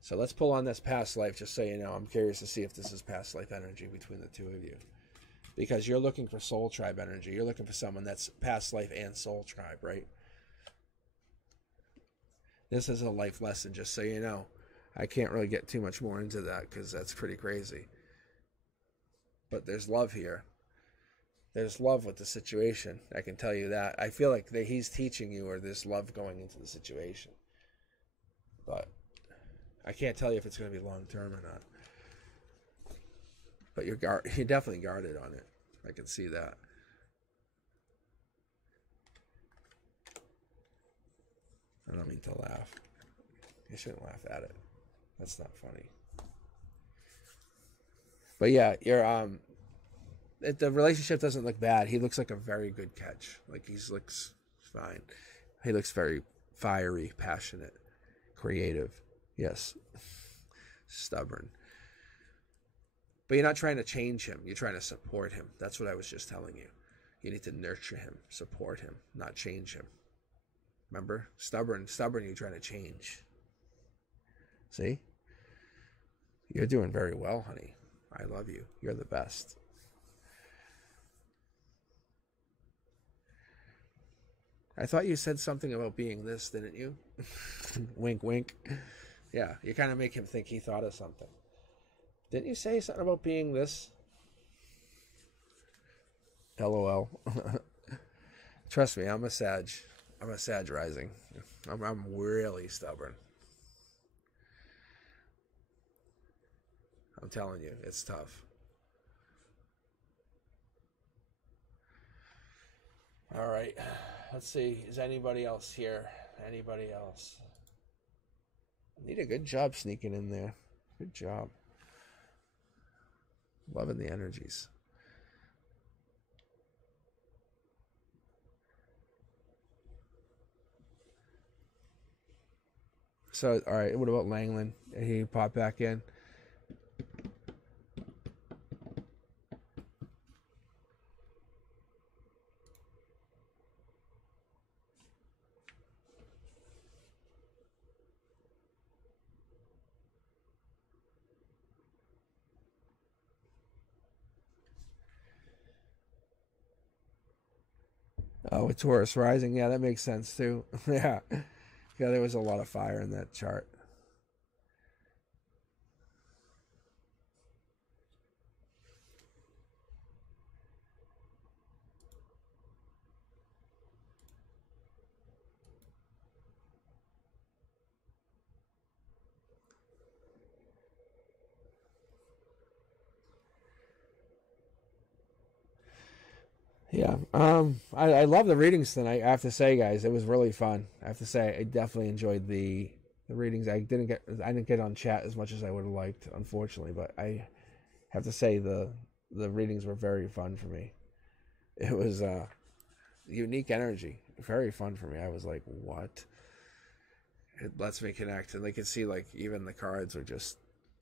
So let's pull on this past life, just so you know. I'm curious to see if this is past life energy between the two of you. Because you're looking for soul tribe energy. You're looking for someone that's past life and soul tribe, right? This is a life lesson, just so you know. I can't really get too much more into that because that's pretty crazy. But there's love here. There's love with the situation. I can tell you that. I feel like he's teaching you, or there's love going into the situation. But I can't tell you if it's going to be long term or not. But you're definitely guarded on it. I can see that. I don't mean to laugh. You shouldn't laugh at it. That's not funny. But yeah, the relationship doesn't look bad. He looks like a very good catch. Like he looks fine. He looks very fiery, passionate, creative. Yes. Stubborn. But you're not trying to change him. You're trying to support him. That's what I was just telling you. You need to nurture him, support him, not change him. Remember? Stubborn, you're trying to change. See? You're doing very well, honey. I love you. You're the best. I thought you said something about being this, didn't you? Wink, wink. Yeah, you kind of make him think he thought of something. Didn't you say something about being this? LOL. Trust me, I'm a Sag. I'm a Sag rising. I'm really stubborn. I'm telling you, it's tough. All right. Let's see. Is anybody else here? Anybody else? I need a good job sneaking in there. Good job. Loving the energies. So, all right. What about Langland? He popped back in. Oh, a Taurus rising. Yeah, that makes sense too. Yeah. Yeah, there was a lot of fire in that chart. Yeah. I love the readings tonight. I have to say, guys, it was really fun. I have to say, I definitely enjoyed the readings. I didn't get on chat as much as I would have liked, unfortunately, but I have to say the readings were very fun for me. It was unique energy, very fun for me. I was like, what? It lets me connect, and they can see like even the cards are just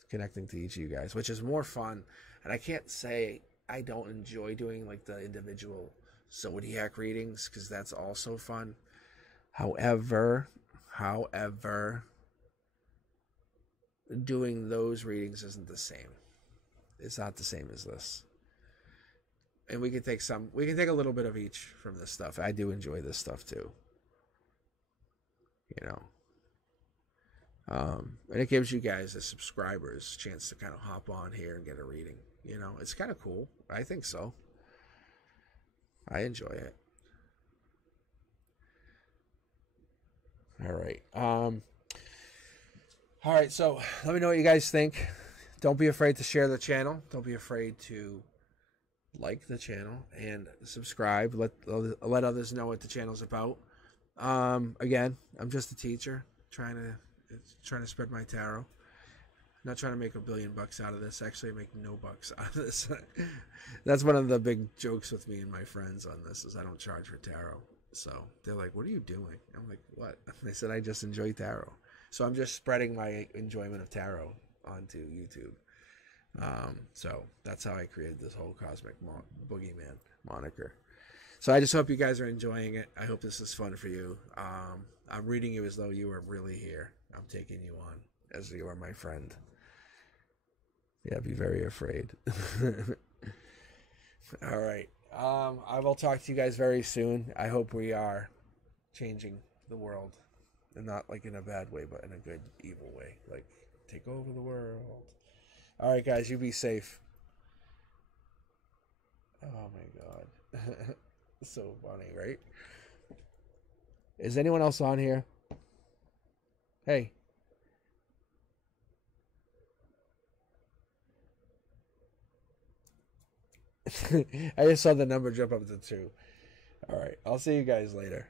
connecting to each of you guys, which is more fun. And I can't say I don't enjoy doing like the individual zodiac readings because that's also fun. However, doing those readings isn't the same. It's not the same as this. And we can take a little bit of each from this stuff. I do enjoy this stuff too. You know. And it gives you guys, the subscribers, a chance to kind of hop on here and get a reading. You know, it's kind of cool. I think so. I enjoy it. All right. All right. So let me know what you guys think. Don't be afraid to share the channel. Don't be afraid to like the channel and subscribe. Let others know what the channel's about. Again, I'm just a teacher trying to spread my tarot. Not trying to make $1 billion out of this. Actually, I make no bucks out of this. That's one of the big jokes with me and my friends on this is I don't charge for tarot. So they're like, "What are you doing?" I'm like, "What?" They said, "I just enjoy tarot." So I'm just spreading my enjoyment of tarot onto YouTube. So that's how I created this whole Cosmic Boogeyman moniker. So I just hope you guys are enjoying it. I hope this is fun for you. I'm reading you as though you were really here. I'm taking you on as you are my friend. Yeah, be very afraid. All right. I will talk to you guys very soon. I hope we are changing the world. And not like in a bad way, but in a good, evil way. Like, take over the world. All right, guys, you be safe. Oh, my God. So funny, right? Is anyone else on here? Hey. I just saw the number jump up to 2. All right. I'll see you guys later.